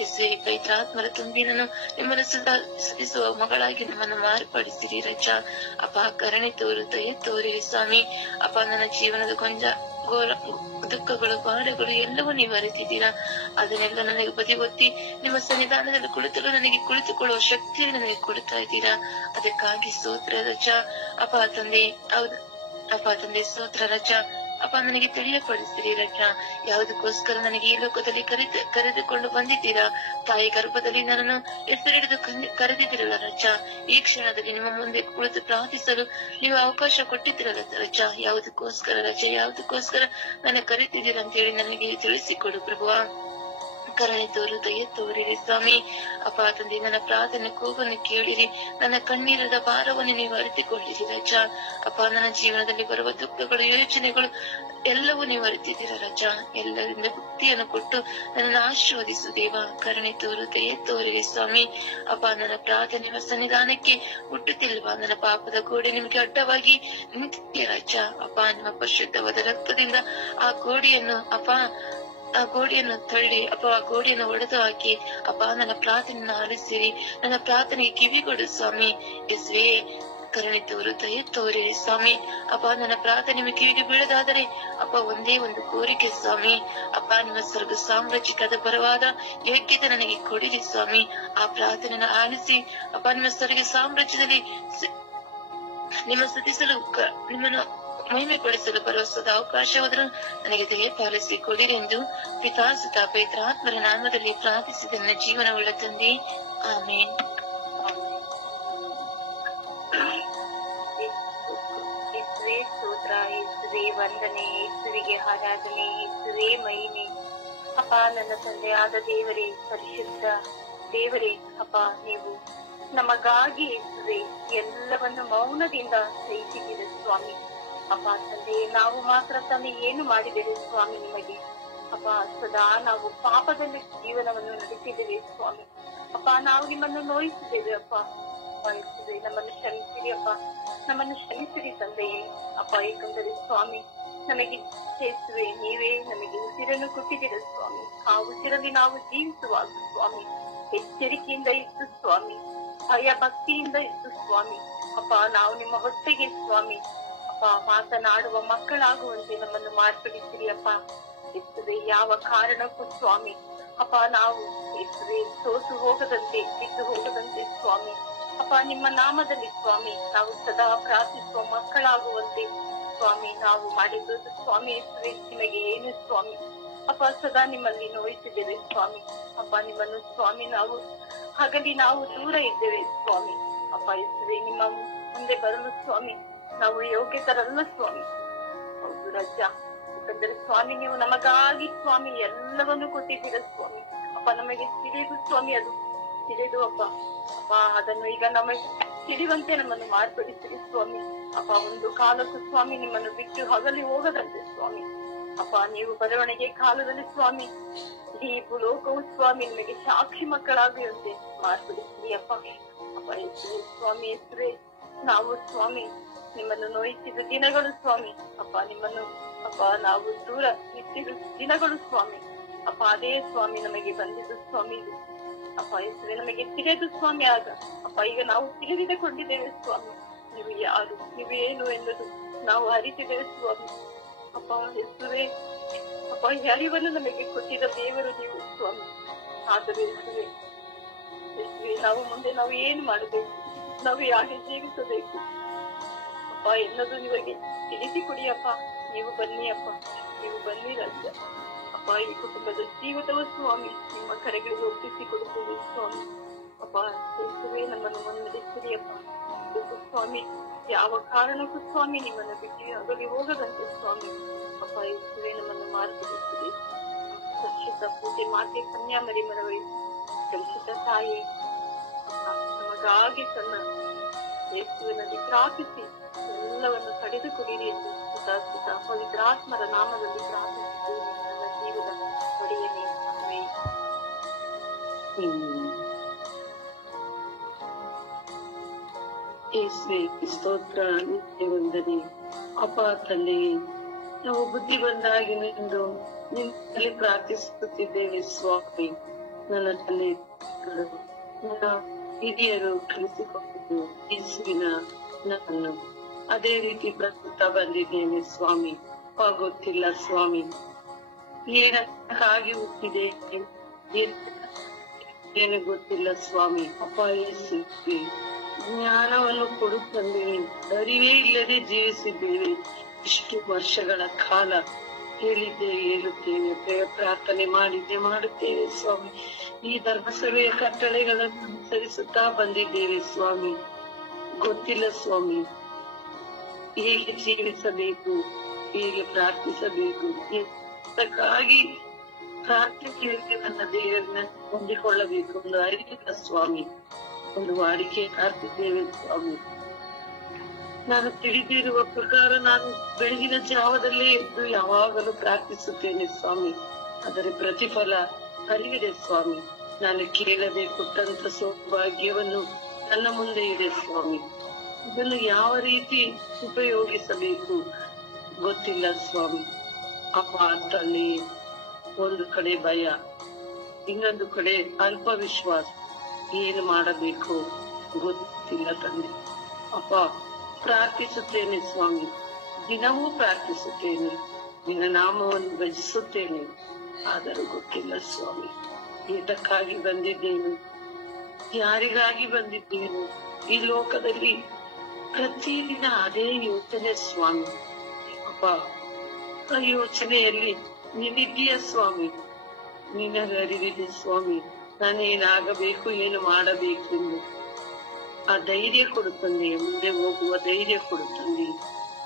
ಯೇಸುವೆ, ಪವಿತ್ರಾತ್ಮರ ತುಂಬಿ ನಾನು ನಿಮ್ಮನ್ನು ಸುಧಿಸುವ ಮಗಳಾಗಿ ನಮ್ಮನ್ನು ಮಾರ್ಪಡಿಸಿರಿ ರಜ. ಅಪ್ಪ, ಕರುಣೆ ತೋರು, ದಯೆ ತೋರಿರಿ ಸ್ವಾಮಿ. ಅಪ್ಪ, ನನ್ನ ಜೀವನದ ಕೊಂಚ ದುಃಖಗಳು, ಭಾರಗಳು ಎಲ್ಲವೂ ನೀವು ಅರಿತಿದ್ದೀರಾ. ಅದನ್ನೆಲ್ಲ ನನಗೆ ಬದಿಗೊತ್ತಿ ನಿಮ್ಮ ಸನ್ನಿಧಾನದಲ್ಲಿ ಕುಳಿತಲು ನನಗೆ ಕುಳಿತುಕೊಳ್ಳುವ ಶಕ್ತಿಯನ್ನು ನನಗೆ ಕೊಡ್ತಾ ಇದ್ದೀರಾ. ಅದಕ್ಕಾಗಿ ಸ್ತೋತ್ರ ರಜ. ಅಪ್ಪ ತಂದೆ, ಹೌದು ಅಪ್ಪ ತಂದೆ, ಸ್ತೋತ್ರ ರಜ. ಅಪ್ಪ, ನನಗೆ ತಿಳಿಯಪಡಿಸಿರಿ ರಜ. ಯಾವುದಕ್ಕೋಸ್ಕರ ನನಗೆ ಈ ಲೋಕದಲ್ಲಿ ಕರೆದುಕೊಂಡು ಬಂದಿದ್ದೀರಾ. ತಾಯಿ ಗರ್ಭದಲ್ಲಿ ನನ್ನನ್ನು ಹೆಸರಿಡಿದು ಕರೆದಿದ್ದೀರಲ್ಲ ರಜ. ಈ ಕ್ಷಣದಲ್ಲಿ ನಿಮ್ಮ ಮುಂದೆ ಕುಳಿತು ಪ್ರಾರ್ಥಿಸಲು ನೀವು ಅವಕಾಶ ಕೊಟ್ಟಿದ್ದೀರಲ್ಲ ರಜ. ಯಾವುದಕ್ಕೋಸ್ಕರ ರಜ, ಯಾವುದಕ್ಕೋಸ್ಕರ ನನ್ನ ಕರೆತಿದ್ದೀರಾ ಅಂತ ಹೇಳಿ ನನಗೆ ತಿಳಿಸಿಕೊಡು ಪ್ರಭುವಾ. ಕರುಣೆ ತೋರು, ದಯೆ ತೋರಿರಿ ಸ್ವಾಮಿ. ಅಪ್ಪ ತಂದೆ, ನನ್ನ ಪ್ರಾರ್ಥನೆ ಕೂಗನ್ನು ಕೇಳಿರಿ. ನನ್ನ ಕಣ್ಣೀರದ ಭಾರವನ್ನು ನೀವು ಅರಿತುಕೊಳ್ಳಿರಿ ರಜ. ಅಪ್ಪ, ನನ್ನ ಜೀವನದಲ್ಲಿ ಬರುವ ದುಃಖಗಳು, ಯೋಚನೆಗಳು ಎಲ್ಲವೂ ನೀವು ಅರಿತಿದ್ದೀರ ರಜ. ಎಲ್ಲರಿಂದ ಮುಕ್ತಿಯನ್ನು ಕೊಟ್ಟು ನನ್ನನ್ನು ಆಶೀರ್ವದಿಸು ದೇವ. ಕರುಣೆ ತೋರು, ದಯೆ ತೋರಿರಿ ಸ್ವಾಮಿ. ಅಪ್ಪ, ನನ್ನ ಪ್ರಾರ್ಥನೆ ಸನ್ನಿಧಾನಕ್ಕೆ ಮುಟ್ಟುತ್ತಿಲ್ವಾ? ನನ್ನ ಪಾಪದ ಗೋಡೆ ನಿಮಗೆ ಅಡ್ಡವಾಗಿ ನಿಂತಿದೆ ರಜ. ಅಪ್ಪ, ನಿಮ್ಮ ಪರಿಶುದ್ಧವಾದ ರಕ್ತದಿಂದ ಆ ಗೋಡೆಯನ್ನು ತಳ್ಳಿ ಅಪ್ಪ, ಆ ಗೋಡೆಯನ್ನು ಒಡೆದು ಹಾಕಿ ಅಪ್ಪ, ನನ್ನ ಪ್ರಾರ್ಥನೆಯನ್ನು ಆಲಿಸಿರಿ. ನನ್ನ ಪ್ರಾರ್ಥನೆಗೆ ಕಿವಿಗೊಡು ಸ್ವಾಮಿ. ಯೇಸುವೇ, ಕರುಣೆ ತೋರು, ದಯೆ ತೋರಿರಿ ಸ್ವಾಮಿ. ಅಪ್ಪ, ನನ್ನ ಪ್ರಾರ್ಥನೆ ನಿಮ್ಮ ಕಿವಿಗೆ ಬೀಳದಾದರೆ ಅಪ್ಪ, ಒಂದೇ ಒಂದು ಕೋರಿಕೆ ಸ್ವಾಮಿ. ಅಪ್ಪ, ನಿಮ್ಮ ಸ್ವರ್ಗ ಸಾಮ್ರಾಜ್ಯದ ಬರವಾದ ಯೋಗ್ಯತೆ ನನಗೆ ಕೊಡಿರಿ ಸ್ವಾಮಿ. ಆ ಪ್ರಾರ್ಥನೆಯನ್ನು ಆಲಿಸಿ ಅಪ್ಪ, ನಿಮ್ಮ ಸ್ವರ್ಗ ಸಾಮ್ರಾಜ್ಯದಲ್ಲಿ ನಿಮ್ಮ ಸ್ತುತಿಸಲು, ನಿಮ್ಮನ್ನು ಮಹಿಮೆ ಪಡಿಸಲು ಬರುವ ಸದಾ ಅವಕಾಶವಾದರೂ ನನಗೆ ದಯೆ ಪಾಲಿಸಿ ಕೊಡಿರಿ ಎಂದು ಪಿತಾ, ಸುತ, ಪವಿತ್ರಾತ್ಮರ ನಾಮದಲ್ಲಿ ಪ್ರಾರ್ಥಿಸಿದ ನನ್ನ ಜೀವನವುಳ್ಳ ತಂದೆ, ಆಮೇನ್. ಯೇಸುವೇ ಸ್ತೋತ್ರ, ಯೇಸುವೇ ವಂದನೆ, ಯೇಸುವಿಗೆ ಆರಾಧನೆ, ಯೇಸುವೇ ಮಹಿಮೆ. ಅಪ್ಪ, ನನ್ನ ತಂದೆಯಾದ ದೇವರೇ, ಪರಿಶುದ್ಧ ದೇವರೇ, ಅಪ್ಪ, ನೀವು ನಮಗಾಗಿ ಯೇಸುವೇ ಎಲ್ಲವನ್ನು ಮೌನದಿಂದ ಸಹಿಸಿದ್ದೀರಿ ಸ್ವಾಮಿ. ಅಪ್ಪ ತಂದೆ, ನಾವು ಮಾತ್ರ ತಾನೇ ಏನು ಮಾಡಿದ್ದೇವೆ ಸ್ವಾಮಿ ನಿಮಗೆ. ಅಪ್ಪ, ಸದಾ ನಾವು ಪಾಪದಲ್ಲಿ ಜೀವನವನ್ನು ನಡೆಸಿದ್ದೇವೆ ಸ್ವಾಮಿ. ಅಪ್ಪ, ನಾವು ನಿಮ್ಮನ್ನು ನೋಯಿಸಿದ್ದೇವೆ ಅಪ್ಪ. ನಮ್ಮನ್ನು ಕ್ಷಮಿಸಿರಿ ಅಪ್ಪ, ನಮ್ಮನ್ನು ಕ್ಷಮಿಸಿರಿ ತಂದೆಯೇ. ಅಪ್ಪ, ಏಕೆಂದರೆ ಸ್ವಾಮಿ, ನಮಗೆ ಯೇಸುವೆ ನೀವೇ ನಮಗೆ ಉಸಿರನ್ನು ಕೊಟ್ಟಿದ್ದೀರ ಸ್ವಾಮಿ. ಆ ಉಸಿರಲ್ಲಿ ನಾವು ಜೀವಿಸುವಾಗ ಸ್ವಾಮಿ ಎಚ್ಚರಿಕೆಯಿಂದ ಇತ್ತು ಸ್ವಾಮಿ, ಭಯ ಭಕ್ತಿಯಿಂದ ಇತ್ತು ಸ್ವಾಮಿ. ಅಪ್ಪ, ನಾವು ನಿಮ್ಮ ಹೊಟ್ಟೆಗೆ ಸ್ವಾಮಿ ಅಪ್ಪ ಮಾತನಾಡುವ ಮಕ್ಕಳಾಗುವಂತೆ ನಮ್ಮನ್ನು ಮಾರ್ಪಡಿಸಿರಿ ಅಪ್ಪ. ಯೇಸುವೆ, ಯಾವ ಕಾರಣಕ್ಕೂ ಸ್ವಾಮಿ ಅಪ್ಪ ನಾವು ಯೇಸುವೆ ಸೋತು ಹೋಗದಂತೆ, ಬಿದ್ದು ಹೋಗದಂತೆ ಸ್ವಾಮಿ ಅಪ್ಪ, ನಿಮ್ಮ ನಾಮದಲ್ಲಿ ಸ್ವಾಮಿ ನಾವು ಸದಾ ಪ್ರಾರ್ಥಿಸುವ ಮಕ್ಕಳಾಗುವಂತೆ ಸ್ವಾಮಿ ನಾವು ಮಾಡಿದ್ದು ಸ್ವಾಮಿ. ಯೇಸುವೆ, ನಿಮಗೆ ಏನು ಸ್ವಾಮಿ ಅಪ್ಪ, ಸದಾ ನಿಮ್ಮಲ್ಲಿ ನೋಯಿಸಿದ್ದೇವೆ ಸ್ವಾಮಿ. ಅಪ್ಪ, ನಿಮ್ಮನ್ನು ಸ್ವಾಮಿ ನಾವು ಹಗಲಿ ನಾವು ದೂರ ಇದ್ದೇವೆ ಸ್ವಾಮಿ. ಅಪ್ಪ ಯೇಸುವೆ, ನಿಮ್ಮ ಮುಂದೆ ಬರಲು ಸ್ವಾಮಿ ನಾವು ಯೋಗ್ಯತರಲ್ಲ ಸ್ವಾಮಿ. ಹೌದು ರಜ, ಯಾಕಂದ್ರೆ ಸ್ವಾಮಿ ನೀವು ನಮಗಾಗಿ ಸ್ವಾಮಿ ಎಲ್ಲವನ್ನು ಕೊಟ್ಟಿದ್ದೀರ ಸ್ವಾಮಿ. ಅಪ್ಪ, ನಮಗೆ ತಿಳಿದು ಸ್ವಾಮಿ, ಅದು ತಿಳಿದು ಅಪ್ಪ ಅಪ್ಪ ಅದನ್ನು ಈಗ ನಮಗೆ ತಿಳಿಯುವಂತೆ ನಮ್ಮನ್ನು ಮಾರ್ಪಡಿಸಿರಿ ಸ್ವಾಮಿ. ಅಪ್ಪ, ಒಂದು ಕಾಲಕ್ಕೂ ಸ್ವಾಮಿ ನಿಮ್ಮನ್ನು ಬಿಟ್ಟು ಹಗಲಿ ಹೋಗದಂತೆ ಸ್ವಾಮಿ. ಅಪ್ಪ, ನೀವು ಬರವಣಿಗೆ ಕಾಲದಲ್ಲಿ ಸ್ವಾಮಿ ಈ ಭೂಲೋಕವು ಸ್ವಾಮಿ ನಿಮಗೆ ಸಾಕ್ಷಿ ಮಕ್ಕಳಾಗುವಂತೆ ಮಾರ್ಪಡಿಸಿರಿ ಅಪ್ಪ. ಅಪ್ಪ ಯೇಸುವೆ ಸ್ವಾಮಿ, ಯೇಸುವೆ ನಾವು ಸ್ವಾಮಿ ನಿಮ್ಮನ್ನು ನೋಯಿಸಿದ ದಿನಗಳು ಸ್ವಾಮಿ. ಅಪ್ಪ, ನಿಮ್ಮನ್ನು ಅಪ್ಪ ನಾವು ದೂರ ಇಟ್ಟಿದ ದಿನಗಳು ಸ್ವಾಮಿ. ಅಪ್ಪ, ಅದೇ ಸ್ವಾಮಿ ನಮಗೆ ಬಂದಿದ್ದು ಸ್ವಾಮಿ. ಅಪ್ಪ ಯೇಸುವೆ, ನಮಗೆ ತಿಳಿದು ಸ್ವಾಮಿ ಆಗ ಅಪ್ಪ ಈಗ ನಾವು ತಿಳಿದುಕೊಂಡಿದ್ದೇವೆ ಸ್ವಾಮಿ. ನೀವು ಯಾರು, ನೀವು ಏನು ಎನ್ನುವುದು ನಾವು ಅರಿತಿದ್ದೇವೆ ಸ್ವಾಮಿ. ಅಪ್ಪ ಯೇಸುವೆ, ಅಪ್ಪ ಯಾರಿವನ್ನು ನಮಗೆ ಕೊಟ್ಟಿದ್ದ ದೇವರು ನೀವು ಸ್ವಾಮಿ. ಆದರೆ ಯೇಸುವೆ, ನಾವು ಮುಂದೆ ನಾವು ಏನು ಮಾಡಬೇಕು, ನಾವು ಯಾಕೆ ಜೀವಿಸಬೇಕು ಅಪ್ಪ ಎನ್ನೋದು ನಿಮಗೆ ತಿಳಿಸಿಕೊಡಿ ಅಪ್ಪ. ನೀವು ಬನ್ನಿ ಅಪ್ಪ, ನೀವು ಬನ್ನಿ ರಾಜ್ಯ ಅಪ್ಪ. ಈ ಕುಟುಂಬದ ಜೀವಿತವು ಸ್ವಾಮಿ ನಿಮ್ಮ ಕರೆಗಳಿಗೆ ಒಪ್ಪಿಸಿಕೊಡುತ್ತೇವೆ ಸ್ವಾಮಿ. ಅಪ್ಪ ಯೇಸುವೆ, ನಮ್ಮನ್ನು ಮುನ್ನಡೆಸಿರಿ ಅಪ್ಪ. ಸ್ವಾಮಿ, ಯಾವ ಕಾರಣಕ್ಕೂ ಸ್ವಾಮಿ ನಿಮ್ಮನ್ನು ಬಿಟ್ಟು ಅಗಲಿ ಹೋಗದಂತೆ ಸ್ವಾಮಿ. ಅಪ್ಪ ಯೇಸುವೆ, ನಮ್ಮನ್ನು ಮಾರ್ಗದರ್ಶಿರಿ. ಪರಿಶುದ್ಧ ಪೂಜೆ ಮಾತೆ ಕನ್ಯಾಮರಿ ಮರವಳಿ, ಪರಿಶುದ್ಧ ತಾಯಿ ನಮಗಾಗಿ ಸಣ್ಣ ಯೇಸುವಿನಲ್ಲಿ ಪ್ರಾರ್ಥಿಸಿ ಎಲ್ಲವನ್ನು ಪಡೆದುಕೊಡಿರಿ ಎಂದು ಸುತ ಪವಿತ್ರಾತ್ಮರ ನಾಮದಲ್ಲಿ ಪ್ರಾರ್ಥಿಸಿದ್ದೇವೆ ನನ್ನ ಜೀವದ ಒಡೆಯನೇ. ಆಮೆನ್. ಯೇಸುವೆ ಸ್ತೋತ್ರ, ನಿತ್ಯ ವಂದನೆ. ಅಪ್ಪ ತಂದೆಯೇ, ನಾವು ಬುದ್ಧಿ ಬಂದಾಗಿನಿಂದ ನಿನ್ನಲ್ಲಿ ಪ್ರಾರ್ಥಿಸುತ್ತಿದ್ದೇವೆ ಸ್ವಾಮಿ. ನನ್ನ ತಂದೆ ನನ್ನ ಹಿರಿಯರು ಕಲಿಸಿಕೊಂಡು ಯೇಸುವಿನ ನನ್ನನ್ನು ಅದೇ ರೀತಿ ಪ್ರಸ್ತುತ ಬಂದಿದ್ದೇನೆ ಸ್ವಾಮಿ. ಗೊತ್ತಿಲ್ಲ ಸ್ವಾಮಿ, ಏನಕ್ಕಾಗಿ ಹುಟ್ಟಿದೆ ಏನು ಗೊತ್ತಿಲ್ಲ ಸ್ವಾಮಿ. ಅಪ್ಪ ಯೇಸುವೆ, ಜ್ಞಾನವನ್ನು ಕೊಡು ತಂದೆ. ಅರಿವೇ ಇಲ್ಲದೆ ಜೀವಿಸಿದ್ದೇವೆ ಇಷ್ಟು ವರ್ಷಗಳ ಕಾಲ. ಹೇಳಿದ್ದೇವೆ, ಹೇಳುತ್ತೇವೆ, ಪ್ರಾರ್ಥನೆ ಮಾಡುತ್ತೇವೆ ಸ್ವಾಮಿ. ಈ ಧರ್ಮಸಭೆಯ ಕಟ್ಟಳೆಗಳನ್ನು ಅನುಸರಿಸುತ್ತಾ ಬಂದಿದ್ದೇವೆ ಸ್ವಾಮಿ. ಗೊತ್ತಿಲ್ಲ ಸ್ವಾಮಿ, ಹೇಗೆ ಜೀವಿಸಬೇಕು, ಹೇಗೆ ಪ್ರಾರ್ಥಿಸಬೇಕು, ಅದಕ್ಕಾಗಿ ಪ್ರಾರ್ಥನೆಯಲ್ಲಿ ನನ್ನ ದೇವರನ್ನ ಹೊಂದಿಕೊಳ್ಳಬೇಕು ಒಂದು ಅರಿವಿಲ್ಲ ಸ್ವಾಮಿ. ಒಂದು ವಾಡಿಕೆ ಪ್ರಾರ್ಥಿದ್ದೇವೆ ಸ್ವಾಮಿ. ನಾನು ತಿಳಿದಿರುವ ಪ್ರಕಾರ ನಾನು ಬೆಳಗಿನ ಜಾವದಲ್ಲೇ ಎದ್ದು ಯಾವಾಗಲೂ ಪ್ರಾರ್ಥಿಸುತ್ತೇನೆ ಸ್ವಾಮಿ. ಅದರ ಪ್ರತಿಫಲ ಅರಿವಿದೆ ಸ್ವಾಮಿ. ನಾನು ಕೇಳದೆ ಕೊಟ್ಟಂತ ಸೌಭಾಗ್ಯವನ್ನು ನನ್ನ ಮುಂದೆ ಇದೆ ಸ್ವಾಮಿ. ಇದನ್ನು ಯಾವ ರೀತಿ ಉಪಯೋಗಿಸಬೇಕು ಗೊತ್ತಿಲ್ಲ ಸ್ವಾಮಿ. ಅಪ್ಪ ತಂದೆ, ಒಂದು ಕಡೆ ಭಯ, ಇನ್ನೊಂದು ಕಡೆ ಅಲ್ಪ ವಿಶ್ವಾಸ. ಏನು ಮಾಡಬೇಕು ಗೊತ್ತಿಲ್ಲ ತಂದೆ. ಅಪ್ಪ ಪ್ರಾರ್ಥಿಸುತ್ತೇನೆ ಸ್ವಾಮಿ, ದಿನವೂ ಪ್ರಾರ್ಥಿಸುತ್ತೇನೆ, ನಿನ್ನ ನಾಮವನ್ನು ಭಜಿಸುತ್ತೇನೆ. ಆದರೂ ಗೊತ್ತಿಲ್ಲ ಸ್ವಾಮಿ, ಇದಕ್ಕಾಗಿ ಬಂದಿದ್ದೇನೆ, ಯಾರಿಗಾಗಿ ಬಂದಿದ್ದೇನೆ. ಈ ಲೋಕದಲ್ಲಿ ಪ್ರತಿದಿನ ಅದೇ ಯೋಚನೆ ಸ್ವಾಮಿ. ಅಪ್ಪ, ಆ ಯೋಚನೆಯಲ್ಲಿ ನಿನ್ನಿದೆಯ ಸ್ವಾಮಿ, ನಿನಗೆ ಅರಿವಿದೆ ಸ್ವಾಮಿ. ನಾನೇನಾಗಬೇಕು, ಏನು ಮಾಡಬೇಕು ಎಂದು ಆ ಧೈರ್ಯ ಕೊಡುತ್ತಂದೆ, ಮುಂದೆ ಹೋಗುವ ಧೈರ್ಯ ಕೊಡುತ್ತಂದೆ.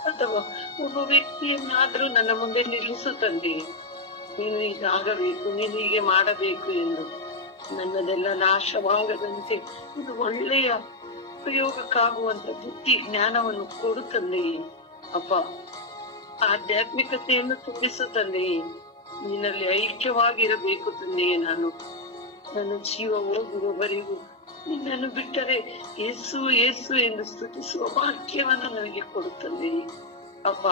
ಅಥವಾ ಒಬ್ಬ ವ್ಯಕ್ತಿಯನ್ನಾದ್ರೂ ನನ್ನ ಮುಂದೆ ನಿಲ್ಲಿಸುತ್ತಂದೆ, ನೀನು ಹೀಗಾಗಬೇಕು, ನೀನು ಹೀಗೆ ಮಾಡಬೇಕು ಎಂದು. ನನ್ನದೆಲ್ಲ ನಾಶವಾಗದಂತೆ ಇದು ಒಳ್ಳೆಯ ಉಪಯೋಗಕ್ಕಾಗುವಂತ ಬುದ್ಧಿ ಜ್ಞಾನವನ್ನು ಕೊಡುತ್ತಂದೆಯೇ. ಅಪ್ಪ, ಆಧ್ಯಾತ್ಮಿಕತೆಯನ್ನು ತುಂಬಿಸುತ್ತಂದೆಯೇ. ನಿನ್ನಲ್ಲಿ ಐಕ್ಯವಾಗಿರಬೇಕು ತಂದೆಯೇ. ನನ್ನ ಜೀವ ಹೋಗುವವರೆಗೂ ನಿನ್ನನ್ನು ಬಿಟ್ಟರೆ ಯೇಸು ಯೇಸು ಎಂದು ಸ್ತುತಿಸುವ ಭಾಗ್ಯವನ್ನು ನನಗೆ ಕೊಡುತ್ತಂದೆಯೇ. ಅಪ್ಪ,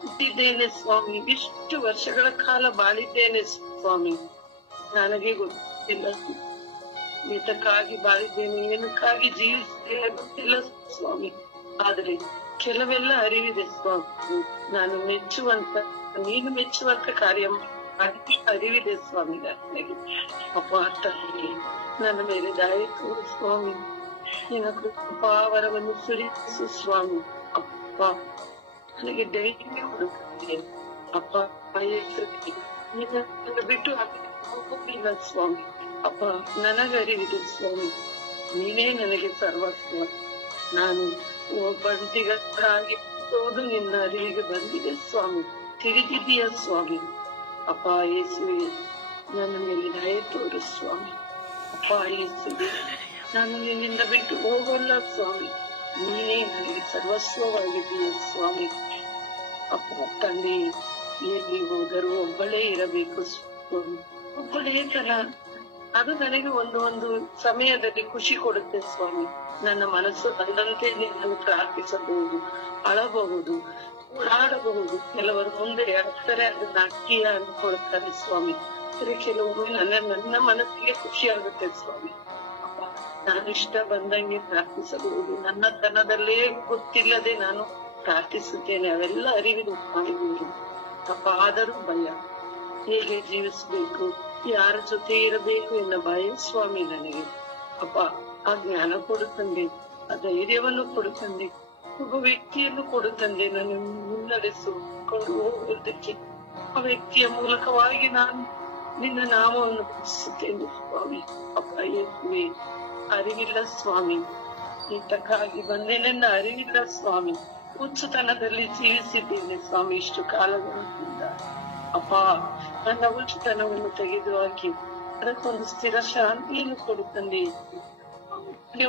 ಹುಟ್ಟಿದ್ದೇನೆ ಸ್ವಾಮಿ, ಇಷ್ಟು ವರ್ಷಗಳ ಕಾಲ ಬಾಳಿದ್ದೇನೆ ಸ್ವಾಮಿ. ನನಗೆ ಗೊತ್ತಿಲ್ಲ ಏತಕ್ಕಾಗಿ ಬಾಳಿದ್ದೇನೆ, ಏನಕ್ಕಾಗಿ ಜೀವಿಸಿದ್ದೇನೆ ಗೊತ್ತಿಲ್ಲ ಸ್ವಾಮಿ. ಆದರೆ ಕೆಲವೆಲ್ಲ ಅರಿವಿದೆ ಸ್ವಾಮಿ. ನಾನು ಮೆಚ್ಚುವಂತ, ನೀನು ಮೆಚ್ಚುವಂತ ಕಾರ್ಯ ಅರಿವಿದೆ ಸ್ವಾಮಿ ನನಗೆ. ಅಪ್ಪ ತಂದೆ, ನನ್ನ ಮೇಲೆ ದಯೆ ತೋರು ಸ್ವಾಮಿ. ನಿನ್ನ ಕೃಪಾವರವನ್ನು ಸುರಿಸು ಸ್ವಾಮಿ. ಅಪ್ಪ, ನನಗೆ ಧೈರ್ಯ ಕೊಡುತ್ತೇನೆ. ಅಪ್ಪ, ನಿನ್ನನ್ನು ಬಿಟ್ಟು ಹೋಗಿಲ್ಲ ಸ್ವಾಮಿ. ಅಪ್ಪ, ನನಗರಿವಿದೆ ಸ್ವಾಮಿ, ನೀನೇ ನನಗೆ ಸರ್ವಸ್ವ. ನಾನು ಒಬ್ಬಂಟಿಗಾಗಿ ಹೋದು ನಿನ್ನ ಅರಿವಿಗೆ ಬಂದಿದೆ ಸ್ವಾಮಿ. ತಿಳಿದಿದೆಯ ಸ್ವಾಮಿ. ಅಪ್ಪ ಯೇಸುವೆ, ನನ್ನ ಮೇಲೆ ದಯೆ ತೋರು ಸ್ವಾಮಿ. ಅಪ್ಪ ಯೇಸುವೆ, ನಾನು ನಿನ್ನಿಂದ ಬಿಟ್ಟು ಹೋಗಲ್ಲ ಸ್ವಾಮಿ. ನೀನೇ ನನಗೆ ಸರ್ವಸ್ವವಾಗಿದೆಯ ಸ್ವಾಮಿ. ಅಪ್ಪ ತಂದೆ, ಎಲ್ಲಿ ಹೋದರೂ ಒಬ್ಬಳೇ ಇರಬೇಕು ಸ್ವಾಮಿ. ಒಬ್ಬಳೇ ತನ, ಅದು ನನಗೆ ಒಂದು ಸಮಯದಲ್ಲಿ ಖುಷಿ ಕೊಡುತ್ತೆ ಸ್ವಾಮಿ. ನನ್ನ ಮನಸ್ಸು ಬಂದಂತೆ ನಿನ್ನನ್ನು ಪ್ರಾರ್ಥಿಸಬಹುದು, ಅಳಬಹುದು, ಓಡಾಡಬಹುದು. ಕೆಲವರು ಮುಂದೆ ಹೇಳ್ತಾರೆ, ಅದನ್ನ ಅಕ್ಕಿಯ ಅನ್ಕೊಳ್ತಾರೆ ಸ್ವಾಮಿ. ಕೆಲವೊಮ್ಮೆ ನನ್ನ ಮನಸ್ಸಿಗೆ ಖುಷಿ ಆಗುತ್ತೆ ಸ್ವಾಮಿ. ಅಪ್ಪ, ನಾನು ಇಷ್ಟ ಬಂದಂಗೆ ಪ್ರಾರ್ಥಿಸಬಹುದು. ನನ್ನ ತನದಲ್ಲೇ ಗೊತ್ತಿಲ್ಲದೆ ನಾನು ಪ್ರಾರ್ಥಿಸುತ್ತೇನೆ. ಅವೆಲ್ಲ ಅರಿವಿನ ಸ್ವಾಮಿ. ಅಪ್ಪ, ಆದರೂ ಭಯ, ಹೇಗೆ ಜೀವಿಸಬೇಕು, ಯಾರ ಜೊತೆ ಇರಬೇಕು ಎನ್ನ ಭಯ ಸ್ವಾಮಿ ನನಗೆ. ಅಪ್ಪ, ಆ ಜ್ಞಾನ ಕೊಡುತ್ತಂದೆ, ಆ ಧೈರ್ಯವನ್ನು ಕೊಡುತ್ತಂದೆ, ಒಬ್ಬ ವ್ಯಕ್ತಿಯನ್ನು ಕೊಡುತ್ತಂದೆ ನಾನು ಮುನ್ನಡೆಸಿಕೊಂಡು ಹೋಗುವುದಕ್ಕೆ. ಆ ವ್ಯಕ್ತಿಯ ಮೂಲಕವಾಗಿ ನಾನು ನಿನ್ನ ನಾಮವನ್ನು ಪೂಜಿಸುತ್ತೇನೆ ಸ್ವಾಮಿ. ಅಪ್ಪ ಯೇಸುವೆ, ಅರಿವಿಲ್ಲ ಸ್ವಾಮಿ, ಇದಕ್ಕಾಗಿ ಬಂದೇನೆನ್ನ ಅರಿವಿಲ್ಲ ಸ್ವಾಮಿ. ಹುಚ್ಚುತನದಲ್ಲಿ ಜೀವಿಸಿದ್ದೇನೆ ಸ್ವಾಮಿ ಇಷ್ಟು ಕಾಲಗಳಿಂದ. ಅಪ್ಪ, ನನ್ನ ಹುಚ್ಚುತನವನ್ನು ತೆಗೆದು ಹಾಕಿ ಅದಕ್ಕೊಂದು ಸ್ಥಿರ ಶಾಂತಿಯನ್ನು ಕೊಡುತ್ತಂದೆ,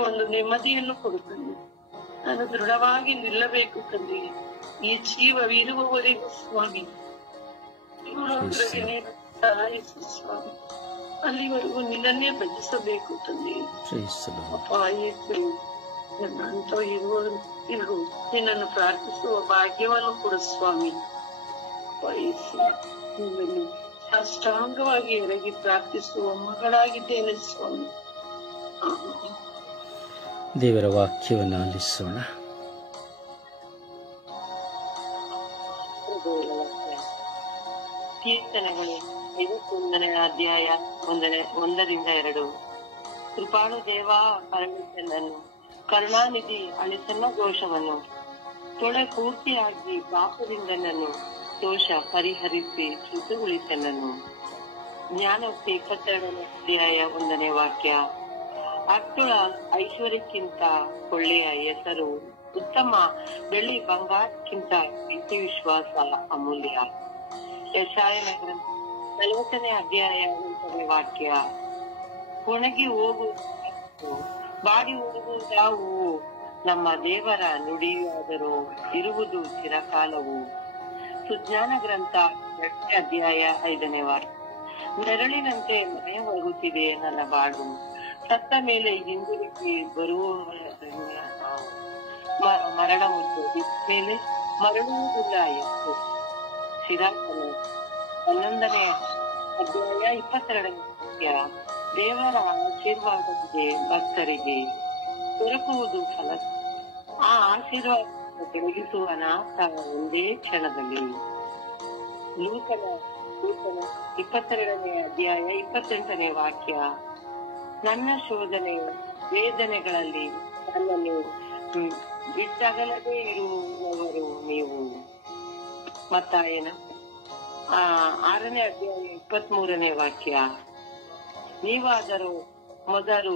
ಒಂದು ನೆಮ್ಮದಿಯನ್ನು ಕೊಡುತ್ತಂದೆ. ನಾನು ದೃಢವಾಗಿ ನಿಲ್ಲಬೇಕು ತಂದೆ, ಈ ಜೀವವಿರುವವರೆಗೂ ಸ್ವಾಮಿ. ಸ್ವಾಮಿ, ಅಲ್ಲಿವರೆಗೂ ನಿನ್ನನ್ನೇ ಭಜಿಸಬೇಕು ತಂದೆ. ಅಪ್ಪ ಯೇಸು, ನನ್ನಂತ ಇರು ನಿನ್ನನ್ನು ಪ್ರಾರ್ಥಿಸುವ ಭಾಗ್ಯವನ್ನು ಕೊಡು ಸ್ವಾಮಿ. ವಹಿಸಿ ನಿನ್ನನ್ನು ಸಾಷ್ಟಾಂಗವಾಗಿ ಎರಗಿ ಪ್ರಾರ್ಥಿಸುವ ಮಗಳಾಗಿದ್ದೇನೆ ಸ್ವಾಮಿ. ದೇವರ ವಾಕ್ಯವನ್ನು ಆಲಿಸೋಣ. ಕೀರ್ತನೆಗಳು 51ನೇ ಅಧ್ಯಾಯ 1-2. ಕೃಪಾಳು ದೇವ ಪರಮೇಶ್ವರನನ್ನು, ಕರುಣಾನಿಧಿ ಅಳಿಸನ್ನ ದೋಷವನ್ನು ತೊಳೆ ಪೂರ್ತಿಯಾಗಿ ಪಾಪದಿಂದ ನನ್ನ ದೋಷ ಪರಿಹರಿಸಿ ಶುದ್ಧಗೊಳಿಸನನ್ನು. ಜ್ಞಾನೋಕ್ತಿ 22ನೇ ಅಧ್ಯಾಯ 1ನೇ ವಾಕ್ಯ. ಅರ್ತುಳ ಐಶ್ವರ್ಯಕ್ಕಿಂತ ಒಳ್ಳೆಯ ಹೆಸರು ಉತ್ತಮ, ಬೆಳ್ಳಿ ಬಂಗಾರಕ್ಕಿಂತ ಪ್ರೀತಿ ವಿಶ್ವಾಸ ಅಮೂಲ್ಯ. ಯೆಶಾಯನ ಗ್ರಂಥ 40ನೇ ಅಧ್ಯಾಯ 1ನೇ ವಾಕ್ಯ. ಒಣಗಿ ಹೋಗುವುದು ಬಾಡಿ ಹೋಗುವುದಾವು, ನಮ್ಮ ದೇವರ ನುಡಿಯಾದರೂ ಇರುವುದು ಚಿರಕಾಲವು. ಸುಜ್ಞಾನ ಗ್ರಂಥ 2ನೇ ಅಧ್ಯಾಯ 5ನೇ ವಾಕ್ಯ. ನೆರಳಿನಂತೆ ಮರೆಯಾಗುತ್ತಿದೆ ನನ್ನ ಬಾಳು, ಸತ್ತ ಮೇಲೆ ಹಿಂದಿರುಗಿ ಬರುವ ಮರಣ ಮುಟ್ಟು ಮೇಲೆ ಮರಳುವುದಿಲ್ಲ ಎಂದು. ಸಿರಾಕನ 11ನೇ ಅಧ್ಯಾಯ 22ನೇ ವಾಕ್ಯ. ದೇವರ ಆಶೀರ್ವಾದವಿದೆ ಭಕ್ತರಿಗೆ, ದೊರಕುವುದು ಫಲ. ಆ ಆಶೀರ್ವಾದ ಬೆಳಗಿಸುವನಾಥ ಒಂದೇ ಕ್ಷಣದಲ್ಲಿ. ಲೂಕನ 22ನೇ ಅಧ್ಯಾಯ 28ನೇ ವಾಕ್ಯ. ನನ್ನ ಶೋಧನೆ ವೇದನೆಗಳಲ್ಲಿ ನನ್ನನ್ನು ಬಿಟ್ಟಗಲದೇ ಇರುವವರು ನೀವು. ಮತ್ತಾಯನ 6ನೇ ಅಧ್ಯಾಯ 23ನೇ ವಾಕ್ಯ. ನೀವಾದರೂ ಮೊದಲು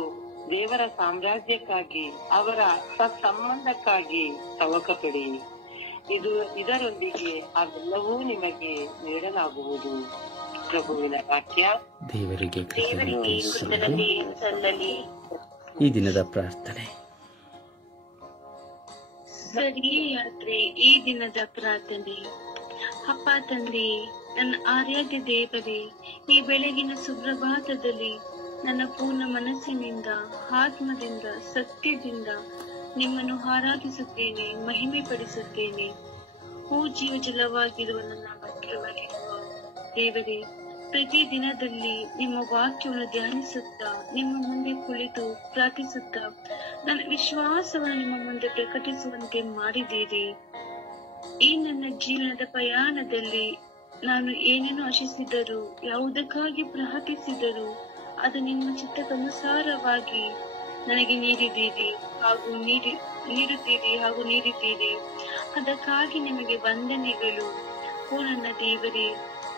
ದೇವರ ಸಾಮ್ರಾಜ್ಯಕ್ಕಾಗಿ ಅವರ ಸತ್ಸಂಬಂಧಕ್ಕಾಗಿ ತವಕಪಡಿ, ಇದರೊಂದಿಗೆ ಅವೆಲ್ಲವೂ ನಿಮಗೆ ನೀಡಲಾಗುವುದು. ಪ್ರಭುವಿನ ವಾಕ್ಯ. ದೇವರಿಗೆ ಸಲ್ಲಲಿ. ಈ ದಿನದ ಪ್ರಾರ್ಥನೆ. ಸರಿಯೇ ಯಾತ್ರೆ ಈ ದಿನದ ಪ್ರಾರ್ಥನೆ. ಅಪ್ಪ ತಂದೆ, ನನ್ನ ಆರಾಧ್ಯ ದೇವರೇ, ಈ ಬೆಳಗಿನ ಸುಪ್ರಭಾತದಲ್ಲಿ ನನ್ನ ಪೂರ್ಣ ಮನಸ್ಸಿನಿಂದ, ಆತ್ಮದಿಂದ, ಸತ್ಯದಿಂದ ನಿಮ್ಮನ್ನು ಆರಾಧಿಸುತ್ತೇನೆ, ಮಹಿಮೆ ಪಡಿಸುತ್ತೇನೆ. ಓ ಜೀವ ಜಲವಾಗಿರುವ ನನ್ನ ವಾಕ್ಯವರಿರುವ ದೇವರೇ, ಪ್ರತಿ ದಿನದಲ್ಲಿ ನಿಮ್ಮ ವಾಕ್ಯವನ್ನು ಧ್ಯಾನಿಸುತ್ತಾ, ನಿಮ್ಮ ಮುಂದೆ ಕುಳಿತು ಪ್ರಾರ್ಥಿಸುತ್ತಾ ನನ್ನ ವಿಶ್ವಾಸವನ್ನು ನಿಮ್ಮ ಮುಂದೆ ಪ್ರಕಟಿಸುವಂತೆ ಮಾಡಿದ್ದೀರಿ. ಈ ನನ್ನ ಜೀವನದ ಪ್ರಯಾಣದಲ್ಲಿ ನಾನು ಏನನ್ನು ಆಶಿಸಿದರೂ, ಯಾವುದಕ್ಕಾಗಿ ಪ್ರಾರ್ಥಿಸಿದರೂ ಅದು ನಿಮ್ಮ ಚಿತ್ತಕ್ಕನುಸಾರವಾಗಿ ನನಗೆ ನೀಡಿದ್ದೀರಿ ಹಾಗೂ ನೀಡಿದ್ದೀರಿ. ಅದಕ್ಕಾಗಿ ನಿಮಗೆ ವಂದನೆಗಳು. ಓ ನನ್ನ ದೇವರೇ,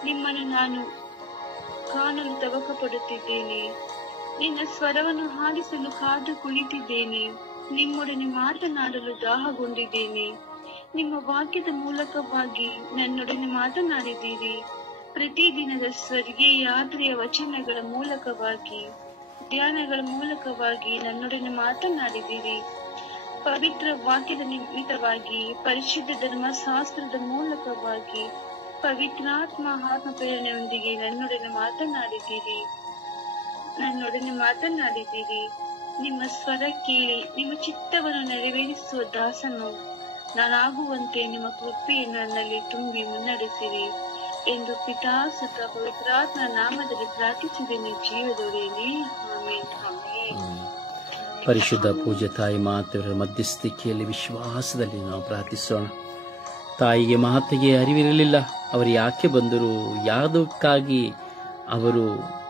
ನಿಮ್ಮನ್ನು ನಾನು ಕಾಣಲು ತವಕ ಪಡುತ್ತಿದ್ದೇನೆ. ನಿನ್ನ ಸ್ವರವನ್ನು ಆಲಿಸಲು ಕಾದು ಕುಳಿತಿದ್ದೇನೆ. ನಿಮ್ಮೊಡನೆ ಮಾತನಾಡಲು ದಾಹಗೊಂಡಿದ್ದೇನೆ. ನಿಮ್ಮ ವಾಕ್ಯದ ಮೂಲಕವಾಗಿ ನನ್ನೊಡನೆ ಮಾತನಾಡಿದ್ದೀರಿ. ಪ್ರತಿದಿನದ ಸ್ವರ್ಗೀಯ ಯಾತ್ರೆಯ ವಚನಗಳ ಮೂಲಕವಾಗಿ, ಧ್ಯಾನಗಳ ಮೂಲಕವಾಗಿ ನನ್ನೊಡನೆ ಮಾತನಾಡಿದ್ದೀರಿ. ಪವಿತ್ರ ವಾಕ್ಯದ ನಿಮಿತ್ತವಾಗಿ, ಪರಿಶುದ್ಧ ಧರ್ಮಶಾಸ್ತ್ರದ ಮೂಲಕವಾಗಿ, ಪವಿತ್ರಾತ್ಮ ಆತ್ಮ ಪ್ರೇರಣೆಯೊಂದಿಗೆ ನನ್ನೊಡನೆ ಮಾತನಾಡಿದ್ದೀರಿ. ನಿಮ್ಮ ಸ್ವರ ಕೇಳಿ ನಿಮ್ಮ ಚಿತ್ತವನ್ನು ನೆರವೇರಿಸುವ ದಾಸನು ನಾನಾಗುವಂತೆ ನಿಮ್ಮ ಕೃಪೆಯನ್ನು ನನ್ನಲ್ಲಿ ತುಂಬಿ ಮುನ್ನಡೆಸಿರಿ ಎಂದು ಪಿತಾ ಸುತ ಪವಿತ್ರಾತ್ಮ ನಾಮದಲ್ಲಿ ಪ್ರಾರ್ಥಿಸಿದ್ದೇನೆ ಜೀವದೊಡೆಯನೇ. ಆಮೆನ್. ಪರಿಶುದ್ಧ ಪೂಜ್ಯ ತಾಯಿ ಮಾತೆಯವರ ಮಧ್ಯಸ್ಥಿಕೆಯಲ್ಲಿ ವಿಶ್ವಾಸದಲ್ಲಿ ನಾವು ಪ್ರಾರ್ಥಿಸೋಣ. ತಾಯಿಗೆ ಮಾತೆಗೆ ಅರಿವಿರಲಿಲ್ಲ, ಅವರು ಯಾಕೆ ಬಂದರು, ಯಾವುದಕ್ಕಾಗಿ ಅವರು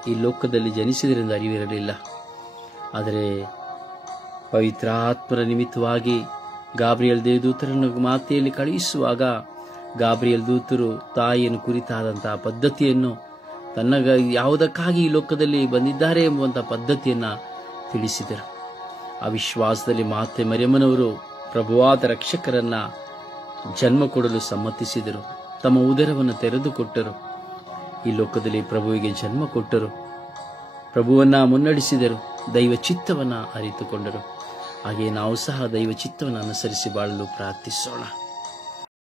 ಈ ಲೋಕದಲ್ಲಿ ಜನಿಸಿದರೆಂದು ಅರಿವಿರಲಿಲ್ಲ. ಆದರೆ ಪವಿತ್ರಾತ್ಮರ ನಿಮಿತ್ತವಾಗಿ ಗಾಬ್ರಿಯಲ್ ದೇವದೂತರನ್ನು ಮಾತೆಯಲ್ಲಿ ಕಳುಹಿಸುವಾಗ ಗಾಬ್ರಿಯಲ್ ದೂತರು ತಾಯಿಯನ್ನು ಕುರಿತಾದಂತಹ ಪದ್ಧತಿಯನ್ನು, ತನ್ನ ಯಾವುದಕ್ಕಾಗಿ ಈ ಲೋಕದಲ್ಲಿ ಬಂದಿದ್ದಾರೆ ಎಂಬುವಂತಹ ಪದ್ಧತಿಯನ್ನು ತಿಳಿಸಿದರು. ಆ ವಿಶ್ವಾಸದಲ್ಲಿ ಮಾತೆ ಮರಿಯಮ್ಮನವರು ಪ್ರಭುವಾದ ರಕ್ಷಕರನ್ನ ಜನ್ಮ ಕೊಡಲು ಸಮ್ಮತಿಸಿದರು. ತಮ್ಮ ಉದರವನ್ನು ತೆರೆದುಕೊಟ್ಟರು. ಈ ಲೋಕದಲ್ಲಿ ಪ್ರಭುವಿಗೆ ಜನ್ಮ ಕೊಟ್ಟರು. ಪ್ರಭುವನ್ನ ಮುನ್ನಡೆಸಿದರು. ದೈವ ಚಿತ್ತವನ್ನ ಅರಿತುಕೊಂಡರು. ಹಾಗೆ ನಾವು ಸಹ ದೈವ ಚಿತ್ತವನ್ನು ಅನುಸರಿಸಿ ಬಾಳಲು ಪ್ರಾರ್ಥಿಸೋಣ.